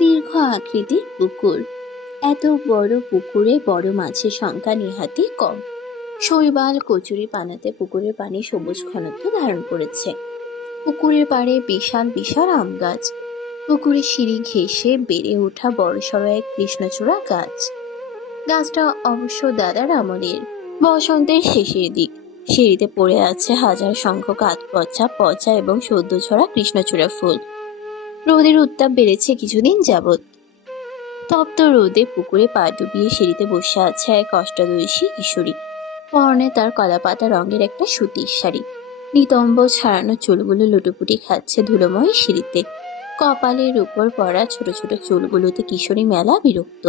দীর্ঘ আকৃতির পুকুর। এত বড় পুকুরে বড় মাছের সংখ্যা নেহাতই কম। শৈবাল কচুরি পানাতে পুকুরের পানি সবুজ ঘনত্ব ধারণ করেছে। পুকুরের পাড়ে বিশাল বিশাল আম গাছ। পুকুরের সিঁড়ি ঘেঁষে বেড়ে ওঠা বড়সড় এক কৃষ্ণচূড়া গাছ। গাছটা অবশ্য দাদার আমলের। বসন্তের শেষের দিক। সিঁড়িতে পড়ে আছে হাজার সংখ্যক আধপচা পচা এবং সদ্য ছড়া কৃষ্ণচূড়া ফুল। রোদের উত্তাপ বেড়েছে কিছুদিন যাবৎ। তপ্ত রোদে পুকুরে পা ডুবিয়ে সিঁড়িতে বসে আছে এক অষ্টাদশী কিশোরী। পরনে তার কলাপাতা রঙের একটা সুতির শাড়ি। নিতম্ব ছাড়ানো চুলগুলো লুটোপুটি খাচ্ছে ধুলোময় সিঁড়িতে। কপালের উপর পড়া ছোট ছোট চুলগুলোতে কিশোরী মেলা বিরক্ত।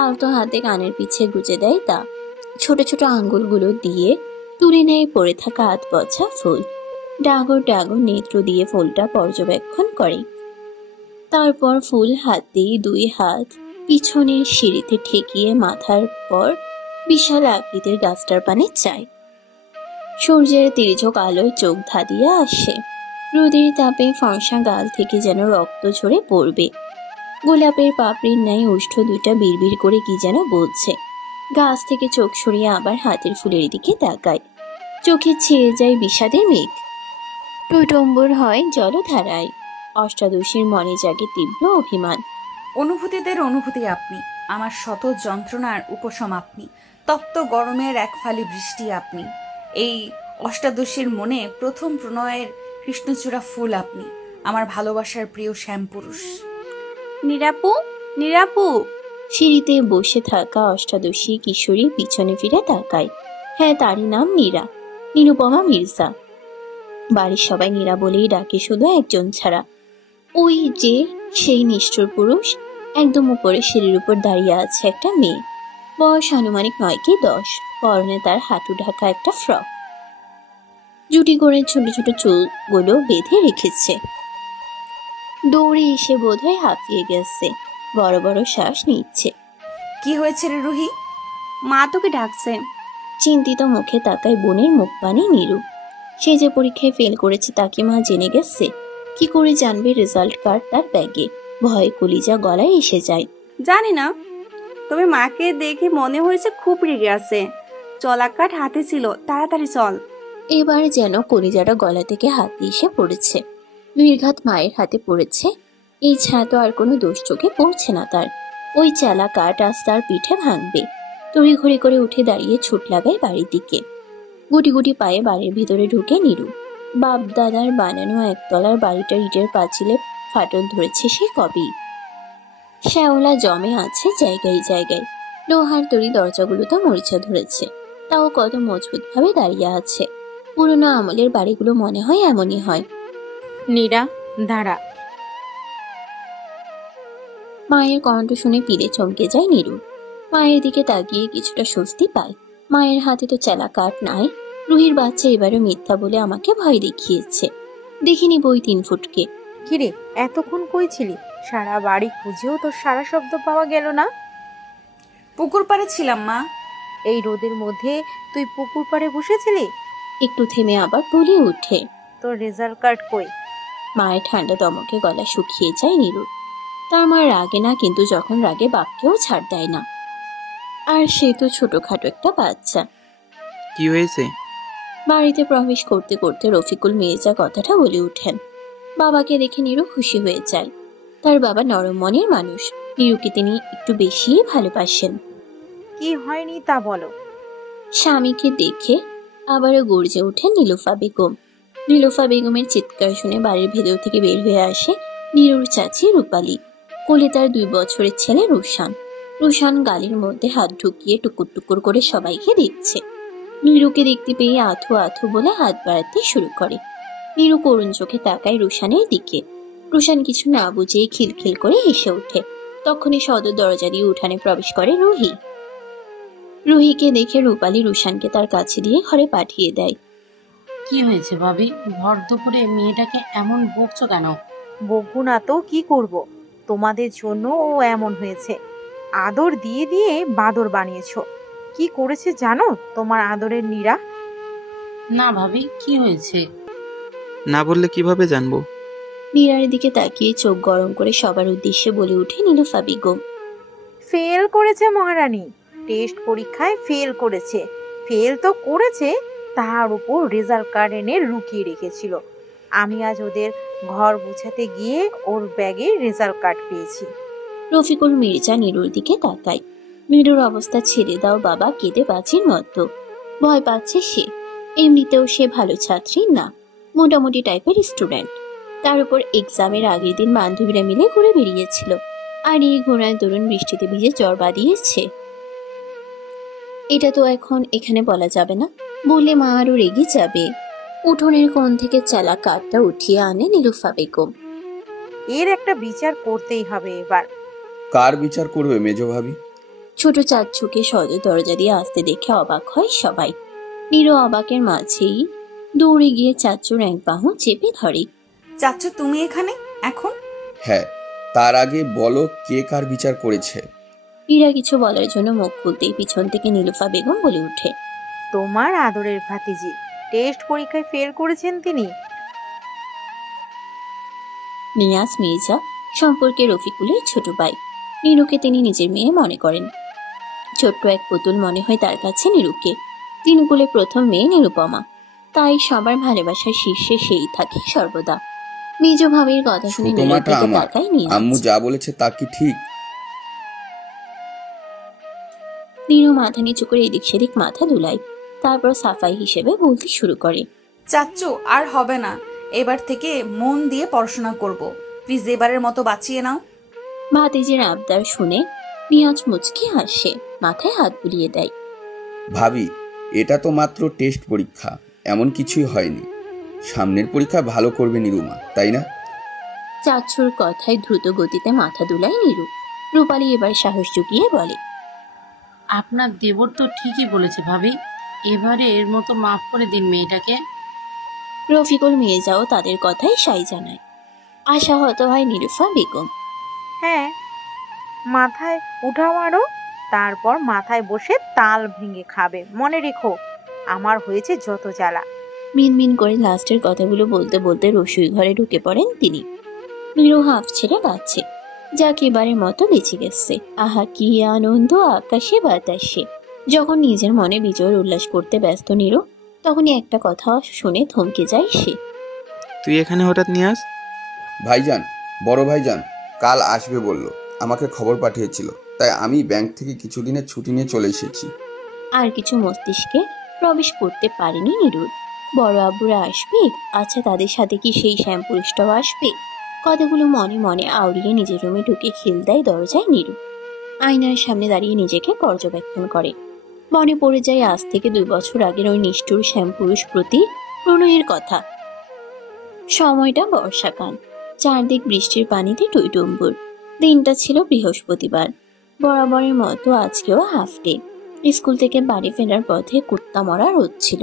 আলতো হাতে কানের পিছে গুজে দেয় তা। ছোট ছোট আঙ্গুলগুলো দিয়ে তুলে নেয় পড়ে থাকা আধপচা ফুল। ডাগর ডাগর নেত্র দিয়ে ফুলটা পর্যবেক্ষণ করে। তারপর ফুল হাতেই দুই হাত পিছনের সিঁড়িতে ঠেকিয়ে মাথার পর বিশাল আকৃতির গাছটার পানে চায়। সূর্যের তির্যক আলোয় চোখ ধাঁধিয়ে আসে। রোদের তাপে ফর্সা গাল থেকে যেন রক্ত ঝরে পড়বে। গোলাপের পাপড়ির ন্যায় ওষ্ঠ দুইটা বিড়বিড় করে কি যেন বলছে। গাছ থেকে চোখ সরিয়ে আবার হাতের ফুলের দিকে তাকায়। চোখে ছেয়ে যায় বিষাদের মেঘ। টইটম্বুর হয় জলধারায়। অষ্টাদশীর মনে জাগে তীব্র অভিমান। অনুভূতিদের অনুভূতি আপনি, আমার শত যন্ত্রণার উপশম আপনি, তপ্ত গরমের এক ফালি বৃষ্টি আপনি, এই অষ্টাদশীর মনে প্রথম প্রণয়ের কৃষ্ণচূড়া ফুল আপনি, আমার ভালোবাসার প্রিয় শ্যামপুরুষ। নিরাপু, নিরাপু। সিঁড়িতে বসে থাকা অষ্টাদশী কিশোরী পিছনে ফিরে তাকায়। হ্যাঁ, তারই নাম নীরা, নিরুপমা মির্জা। বাড়ির সবাই নীরা বলেই ডাকে, শুধু একজন ছাড়া। ওই যে সেই নিষ্ঠুর পুরুষ। একদম উপরে সিঁড়ির উপর দাঁড়িয়ে আছে একটা মেয়ে। বয়স আনুমানিক 9 কি 10। পরনে তার হাঁটু ঢাকা একটা ফ্রক। জুটি করে ছোট ছোট চুলগুলো বেঁধে রেখেছে। দৌড়ে এসে বোধহয় হাঁপিয়ে গেছে। বড় বড় শ্বাস নিচ্ছে। কি হয়েছে রে রুহি? মা তোকে ডাকছে। চিন্তিত মুখে তাকায় বোনের মুখ পানে নীরু। সে যে পরীক্ষায় ফেল করেছে তাকে মা জেনে গেছে। কি করে জানবে রেজাল্ট কার্ড তার ব্যাগে? ভয়ে কলিজা গলায় এসে যায়। জানি না, তবে মাকে দেখে মনে হয়েছে খুব রেগে আছে। চলাকাঠ হাতে ছিল, তাড়াতাড়ি চল। এবার যেন কলিজাটা গলা থেকে হাতে এসে পড়েছে। নির্ঘাত মায়ের হাতে পড়েছে। এই ছায়া তো আর কোনো দোষ চোখে পড়ছে না তার। ওই চালা কাঠ আজ তার পিঠে ভাঙবে। তড়িঘড়ি করে উঠে দাঁড়িয়ে ছুট লাগায় বাড়ির দিকে। গুটি গুটি পায়ে বাড়ির ভিতরে ঢুকে নীরু। বাপ দাদার বানানো একতলার বাড়িটার ইটের পাঁচিলে ফাটল ধরেছে সে কবেই। শ্যাওলা জমে আছে জায়গায় জায়গায়। লোহার তৈরি দরজাগুলোতে মরিচা ধরেছে। তাও কত মজবুত ভাবে দাঁড়িয়ে আছে। পুরোনো আমলের বাড়িগুলো মনে হয় এমনই হয়। নীরা, দাঁড়া। মায়ের কণ্ঠ শুনে পিড়ে চমকে যায় নীরু। মায়ের দিকে তাকিয়ে কিছুটা স্বস্তি পায়। মায়ের হাতে তো চেলা কাঠ নাই। রুহির বাচ্চা এবারও মিথ্যা বলে আমাকে ভয় দেখিয়েছে। দেখিনি বই 3 ফুটকে। কিরে, এতক্ষণ কই ছিলি? সারা বাড়ি খুঁজেও তোর সারা শব্দ পাওয়া গেল না। পুকুর পাড়ে ছিলাম মা। এই রোদের মধ্যে তুই পুকুর পাড়ে বসেছিলি? একটু থেমে আবার বলে ওঠে, তোর রেজাল্ট কার্ড কই? মায়ের ঠান্ডা দমকে গলা শুকিয়ে যায় নীরুর। তার মা রাগে না, কিন্তু যখন রাগে বাপকেও ছাড় দেয় না। আর সে তো ছোটখাটো একটা বাচ্চা। কি হয়েছে? বাড়িতে প্রবেশ করতে করতে রফিকুল মির্জা কথাটা বলে ওঠেন। বাবাকে দেখে নীরু খুশি হয়ে যায়। তার বাবা নরম মনের মানুষ। নীরুকে তিনি একটু বেশি ভালোবাসেন। কি হয়নি তা বলো। স্বামীকে দেখে আবারও গর্জে ওঠেন নীলুফা বেগম। নীলুফা বেগমের চিৎকার শুনে বাড়ির ভেতর থেকে বের হয়ে আসে নীরুর চাচি রূপালী। কোলে তার 2 বছরের ছেলে রুশান। রুশান গালের মধ্যে হাত ঢুকিয়ে টুকুর টুকুর করে সবাইকে দেখছে। নীরুকে দেখতে পেয়ে আথু আথু বলে হাত বাড়াতে শুরু করে। নীরু করুণ চোখে তাকায় রুশানের দিকে। রুশান কিছু না বুঝেই খিলখিল করে হেসে ওঠে। তখনই সদর দরজা দিয়ে উঠানে প্রবেশ করে রুহি। রুহিকে দেখে রূপালী রুশানকে তার কাছে দিয়ে ঘরে পাঠিয়ে দেয়। কি হয়েছে ভাবি? ভর দুপুরে মেয়েটাকে এমন বকছো কেন? বকবো না তো কি করব? তোমাদের জন্য ও এমন হয়েছে। আদর দিয়ে দিয়ে বাদর বানিয়েছো। কি করেছে জানো তোমার আদরের নীরা? না ভাবি, কি হয়েছে? না বললে কিভাবে জানবো? নীরার দিকে তাকিয়ে চোখ গরম করে সবার উদ্দেশ্যে বলে উঠে নীলুফা বেগম। ফেল করেছে মহারানী, টেস্ট পরীক্ষায় ফেল করেছে। ফেল তো করেছে, তার উপর রেজাল্ট কার্ড এনে লুকিয়ে রেখেছিল। আমি আজ ওদের ঘর গুছাতে গিয়ে ওর ব্যাগে রেজাল্ট কার্ড পেয়েছি। রফিকুল মির্জা নীরুর দিকে তাকায়। নীরুর অবস্থা ছেড়ে দাও বাবা, কেঁদে বাঁচির মতো। ভয় পাচ্ছে সে। এমনিতেও সে ভালো ছাত্রী না, মোটামুটি টাইপের স্টুডেন্ট। তার উপর এক্সামের আগের দিন বান্ধবীরা মিলে ঘুরে বেরিয়েছিল, আর এই ঘোড়ায় দরুন বৃষ্টিতে ভিজে জ্বর বাঁধিয়েছে। এটা তো এখন এখানে বলা যাবে না, বললে মা আরো রেগে যাবে। উঠোনের কোণ থেকে চালা কাঠটা উঠিয়ে আনে নীলুফা বেগম। এর একটা বিচার করতেই হবে এবার। কার বিচার করবে মেজো ভাবি? ছোট চাচ্ছুকে সদর দরজা দিয়ে আসতে দেখে অবাক হয় সবাই। নীরু অবাকের মাঝেই দৌড়ে গিয়ে চাচ্চুর এক বাহু চেপে ধরে। চাচ্চু তুমি এখানে এখন? হ্যাঁ, তার আগে বলো কে কার বিচার করেছে? নীরা কিছু বলার জন্য মুখ খুলতেই পিছন থেকে নীলুফা বেগম বলে ওঠে, তোমার আদরের ভাতিজি, টেস্ট পরীক্ষায় ফেল করেছেন তিনি। নিয়াজ মির্জা সম্পর্কে রফিকুলের ছোট ভাই। নীরুকে তিনি নিজের মেয়ে মনে করেন। ছোট্ট এক পুতুল মনে হয় তার কাছে নীরুকে। তিন কুলে প্রথম মেয়ে নিরুপমা, তাই সবার ভালোবাসার শীর্ষে সেই থাকে সর্বদা। মেজ ভাবির কথা শুনে নীরুর ছোটমাটা দিকে আমার, তাকায় নিয়াজ। আম্মু যা বলেছে তা কি ঠিক? নীরু মাথা নিচু করে এদিক সেদিক মাথা দুলায়, তারপর সাফাই হিসেবে বলতে শুরু করে। চাচ্চু আর হবে না, এবার থেকে মন দিয়ে পড়াশোনা করব। প্লিজ এবারের মতো বাঁচিয়ে নাও। ভাতিজির আবদার শুনে নিয়াজ মুচকি হাসে, মাথায় হাত বুলিয়ে দেয়। ভাবি, এটা তো মাত্র টেস্ট পরীক্ষা, এমন কিছুই হয়নি। সামনের পরীক্ষা ভালো করবে নিরুমা, তাই না? চাচ্চুর কথায় দ্রুত গতিতে মাথা দুলায় নীরু। রূপালী এবার সাহস জুগিয়ে বলে, আপনার দেবর তো ঠিকই বলেছে ভাবি, এবারে এর মতো মাফ করে দিন মেয়েটাকে। রফিকুল মির্জাও তাদের কথায় সাই জানায়। আশাহত হয় নীলুফা বেগম। হ্যাঁ, মাথায় উঠাও আরো, তারপর মাথায় বসে তাল ভেঙে খাবে। মনে রেখো, আমার হয়েছে যত জ্বালা। মিনমিন করে লাস্টের কথাগুলো বলতে বলতে রসুই ঘরে ঢুকে পড়েন তিনি। নীরু হাঁফ ছেড়ে বাঁচছে, যাক এবারের মতো বেঁচে গেছে। আহা কি আনন্দ আকাশে বাতাসে। যখন নিজের মনে বিজয়ের উল্লাস করতে ব্যস্ত নীরু, তখনই একটা কথা শুনে থমকে যায় সে। তুই এখানে হঠাৎ নিয়াজ? ভাইজান, বড় ভাইজান কাল আসবে বলল, আমাকে খবর পাঠিয়েছিল, তাই আমি ব্যাংক থেকে কিছুদিনের ছুটি নিয়ে চলে এসেছি। আর কিছু মস্তিষ্কে প্রবেশ করতে পারেনি নীরুর। বড় আব্বুরা আসবে, আচ্ছা তাদের সাথে কি সেই শ্যামপুরুষটাও আসবে? কথাগুলো মনে মনে আউড়িয়ে নিজের রুমে ঢুকে খিল দেয় দরজায় নীরু। আয়নার সামনে দাঁড়িয়ে নিজেকে পর্যবেক্ষণ করে। মনে পড়ে যায় আজ থেকে 2 বছর আগের ওই নিষ্ঠুর শ্যামপুরুষ প্রতি প্রণয়ের কথা। সময়টা বর্ষাকাল, চারদিক বৃষ্টির পানিতে টইটুম্বুর। দিনটা ছিল বৃহস্পতিবার। বরাবরের মতো আজকেও হাফ ডে। স্কুল থেকে বাড়ি ফেরার পথে কুত্তা মরা রোদ ছিল,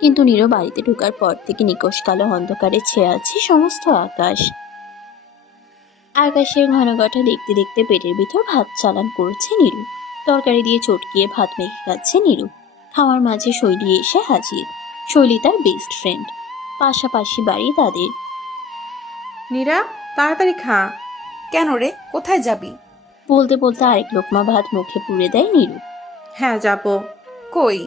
কিন্তু নীরু বাড়িতে ঢোকার পর থেকে নিকষ কালো অন্ধকারে ছেয়ে আছে সমস্ত আকাশ। আকাশের ঘনঘটা দেখতে দেখতে পেটের ভিতর ভাত চালান করছে নীরু। তরকারি দিয়ে চটকিয়ে ভাত মেখে খাচ্ছে নীরু। খাওয়ার মাঝে শৈলী এসে হাজির। শৈলী তার বেস্ট ফ্রেন্ড, পাশাপাশি বাড়ি তাদের। নীরা, তাড়াতাড়ি খা। কেন রে, কোথায় যাবি? বলতে বলতে আরেক লোকমা ভাত মুখে পুরে দেয় নীরু। হ্যাঁ যাব। কই?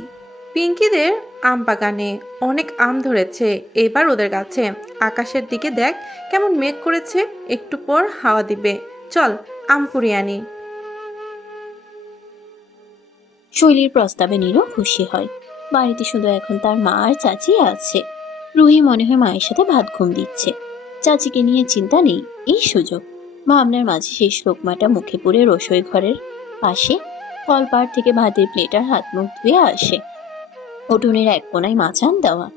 পিঙ্কিদের আম বাগানে অনেক আম ধরেছে এবার ওদের কাছে। আকাশের দিকে দেখ কেমন মেঘ করেছে, একটু পর হাওয়া দিবে। চল আম কুড়িয়ে আনি। শৈলীর প্রস্তাবে নীরু খুশি হয়। বাড়িতে শুধু এখন তার মা আর চাচি আছে। রুহি মনে হয় মায়ের সাথে ভাত ঘুম দিচ্ছে। চাচিকে নিয়ে চিন্তা নেই, এই সুযোগ। ভাবনার মাঝে শেষ লোকমাটা মুখে পুরে রসোই ঘরের পাশে কলপাড় থেকে ভাতের প্লেটার হাত মুখ ধুয়ে আসে। উঠোনের এক কোনায় মাচান দেওয়া,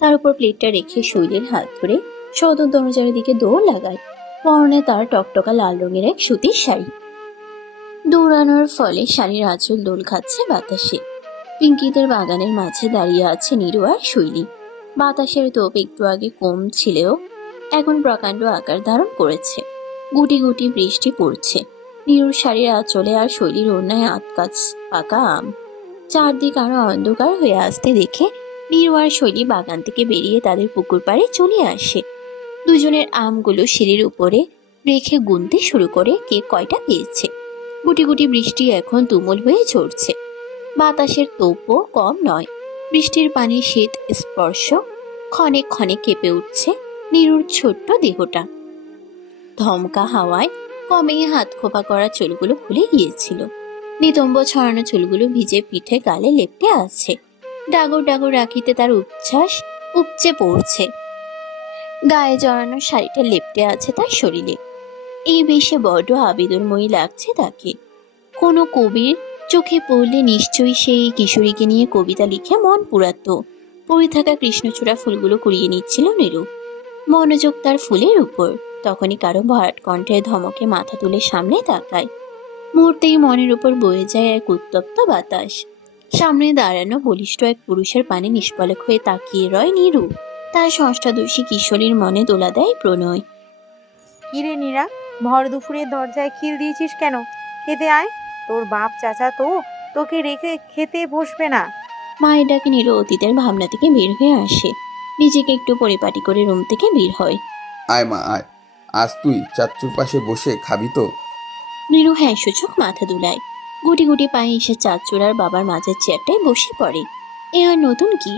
তার উপর প্লেটটা রেখে শৈলীর হাত ধরে সদর দরজার দিকে দৌড় লাগায়। পরনে তার টকটকা লাল রঙের এক সুতির শাড়ি। দৌড়ানোর ফলে শাড়ির আঁচল দোল খাচ্ছে বাতাসে। পিঙ্কিদের বাগানের মাঝে দাঁড়িয়ে আছে নীরু আর শৈলী। বাতাসের তোপ একটু আগে কম ছিলেও এখন প্রকাণ্ড আকার ধারণ করেছে। গুটি গুটি বৃষ্টি পড়ছে। নীরুর শাড়ির আঁচলে আর শৈলীর ওড়নায় আতকাচ পাকা আম। চারদিক আরো অন্ধকার হয়ে আসতে দেখে নীরু আর শৈলী বাগান থেকে বেরিয়ে তাদের পুকুর পাড়ে চলে আসে। দুজনের আমগুলো সিঁড়ির উপরে রেখে গুনতে শুরু করে কে কয়টা পেয়েছে। গুটি গুটি বৃষ্টি এখন তুমুল হয়ে ঝরছে। বাতাসের তোপও কম নয়। বৃষ্টির পানি শীত স্পর্শ ক্ষণে ক্ষণে কেঁপে উঠছে নীরুর ছোট্ট দেহটা। ধমকা হাওয়ায় কমেই হাত খোপা করা চুলগুলো খুলে গিয়েছিল। নিতম্ব ছড়ানো চুলগুলো ভিজে পিঠে গালে লেপটে আছে। ডাগর ডাগর রাখিতে তার উচ্ছ্বাস উপচে পড়ছে। গায়ে জড়ানো শাড়িটা লেপটে আছে তার শরীরে। এই বেশে বড্ড আবেদনময়ী লাগছে তাকে। কোনো কবির চোখে পড়লে নিশ্চয়ই সেই কিশোরীকে নিয়ে কবিতা লিখে মন পুরাত। পড়ে থাকা কৃষ্ণচূড়া ফুলগুলো কুড়িয়ে নিচ্ছিল নীরু, মনোযোগ তার ফুলের উপর। তখনই কারো ভরাট কণ্ঠের ধমকে মাথা তুলে সামনে তাকায়। মুহূর্তেই মনের উপর বয়ে যায় এক উত্তপ্ত বাতাস। সামনে দাঁড়ানো বলিষ্ঠ এক পুরুষের পানে নিষ্পলক হয়ে তাকিয়ে রয় নীরু। তার ষষ্ঠাদশী কিশোরীর মনে দোলা দেয় প্রণয়। কিরে নীরা, ভর দুপুরে দরজায় খিল দিয়েছিস কেন? খেতে আয়, তোর বাপ চাচা তো তোকে রেখে খেতে বসবে না। মায়ের ডাকে নীরু অতীতের ভাবনা থেকে বের হয়ে আসে। নিজেকে একটু পরিপাটি করে রুম থেকে বের হয়। আয় মা আয়, আজ তুই চাচ্চুর পাশে বসে খাবি তো? নীরু হ্যাঁ সূচক মাথা দুলায়। গুটি গুটি পায়ে এসে চাচ্চুর আর বাবার মাঝের চেয়ারটায় বসে পড়ে। এ আর নতুন কি,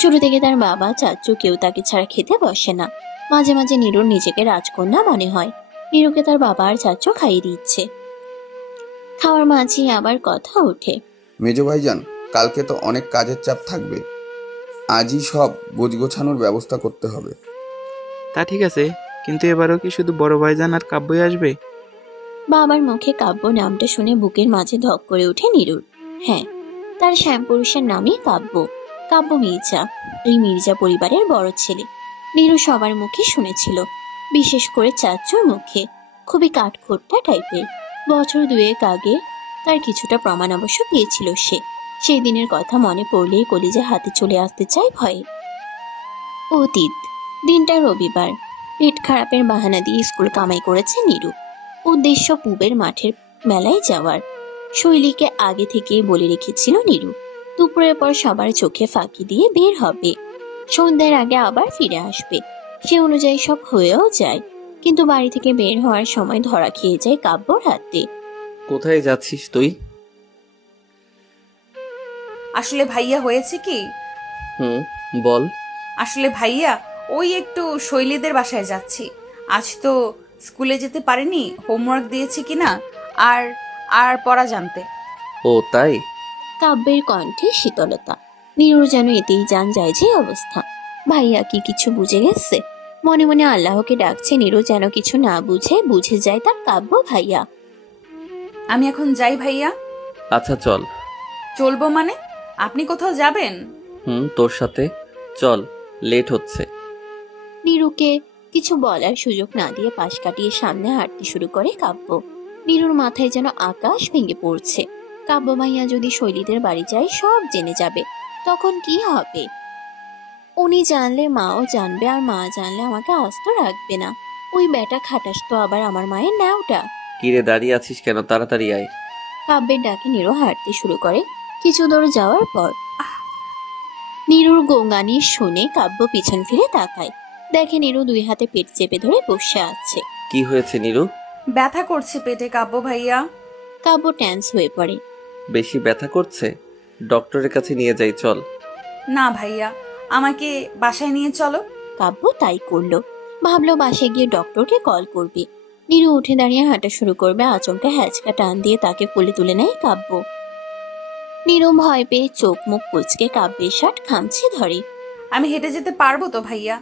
ছোট থেকে তার বাবা চাচ্চু কেউ তাকে ছাড়া খেতে বসে না। মাঝে মাঝে নীরুর নিজেকে রাজকন্যা মনে হয়। নীরুকে তার বাবা আর চাচ্চু খাইয়ে দিচ্ছে। খাওয়ার মাঝে আবার কথা ওঠে। মেজো ভাইজান, কালকে তো অনেক কাজের চাপ থাকবে, আজই সব গোছানোর ব্যবস্থা করতে হবে। তা ঠিক আছে, কিন্তু এবারও কি শুধু বড় ভাইজান আর কাব্যই আসবে? বাবার মুখে কাব্য নামটা শুনে বুকের মাঝে ধক করে ওঠে নীরুর। হ্যাঁ, তার শ্যামপুরুষের নামই কাব্য। কাব্য মির্জা, এই মির্জা পরিবারের বড় ছেলে। নীরু সবার মুখে শুনেছিল, বিশেষ করে চাচ্চুর মুখে। খুবই কাঠখোট্টা টাইপের। বছর দুয়েক আগে তার কিছুটা প্রমাণ অবশ্য পেয়েছিল সে। সেই দিনের কথা মনে পড়লেই কলিজা হাতে চলে আসতে চায় ভয়ে। অতীত দিনটা রবিবার। পেট খারাপের বাহানা দিয়ে স্কুল কামাই করেছে নীরু। উদ্দেশ্য পুবের মাঠের মেলায় যাওয়ার। শৈলীকে আগে থেকেই বলে রেখেছিল নীরু, দুপুরের পর সবার চোখে ফাঁকি দিয়ে বের হবে, সন্ধ্যার আগে আবার ফিরে আসবে। সে অনুযায়ী সব হয়েও যায়, কিন্তু বাড়ি থেকে বের হওয়ার সময় ধরা খেয়ে যায় কাব্যর হাতে। কোথায় যাচ্ছিস তুই? আসলে ভাইয়া হয়েছে কি, বল। আসলে ভাইয়া ওই একটু শৈলীদের বাসায় যাচ্ছি। আজ তো স্কুলে যেতে পারিনি, হোমওয়ার্ক দিয়েছি কিনা আর আর পড়া জানতে। ও তাই? কাব্যের কণ্ঠে শীতলতা। নীরুর যেন এতেই জান যায় যে অবস্থা। ভাইয়া কি কিছু বুঝে গেছে? মনে মনে আল্লাহকে ডাকছে নীরু যেন কিছু না বুঝে যায় তার কাব্য ভাইয়া। আমি এখন যাই ভাইয়া। আচ্ছা চল। চলবো মানে? আপনি কোথাও যাবেন? তোর সাথে চল, লেট হচ্ছে। নীরুকে কিছু বলার সুযোগ না দিয়ে পাশ কাটিয়ে সামনে হাঁটতে শুরু করে কাব্য। নীরুর মাথায় যেন আকাশ ভেঙে পড়ছে। কাব্য ভাইয়া যদি শৈলীদের বাড়ি যায় সব জেনে যাবে, তখন কি হবে? উনি জানলে মাও জানবে, আর মা জানলে আমাকে আস্ত রাখবে না। ওই বেটা খাটাস তো আবার আমার মায়ের ন্যাওটা। কিরে দাঁড়িয়ে আছিস কেন? তাড়াতাড়ি আয়। কাব্যের ডাকে নীরু হাঁটতে শুরু করে। কিছু দূর যাওয়ার পর নীরুর গোঙানি শুনে কাব্য পিছন ফিরে তাকায়। দেখে নীরু দুই হাতে পেট চেপে ধরে বসে আছে। কি হয়েছে নীরু? ব্যথা করছে পেটে কাব্য ভাইয়া। কাব্য টেন্স হয়ে পড়ে। বেশি ব্যথা করছে? ডক্টরের কাছে নিয়ে যাই চল। না ভাইয়া, আমাকে বাসায় নিয়ে চলো। কাব্য তাই করলো। ভাবলো বাসায় গিয়ে ডক্টরকে কল করবে। নীরু উঠে দাঁড়িয়ে হাঁটা শুরু করবে। আচমকা হ্যাচকা টান দিয়ে তাকে কোলে তুলে নেয় কাব্য। নীরু ভয় পেয়ে চোখ মুখ কুচকে কাব্যের শার্ট খামচে ধরে। আমি হেঁটে যেতে পারবো তো ভাইয়া?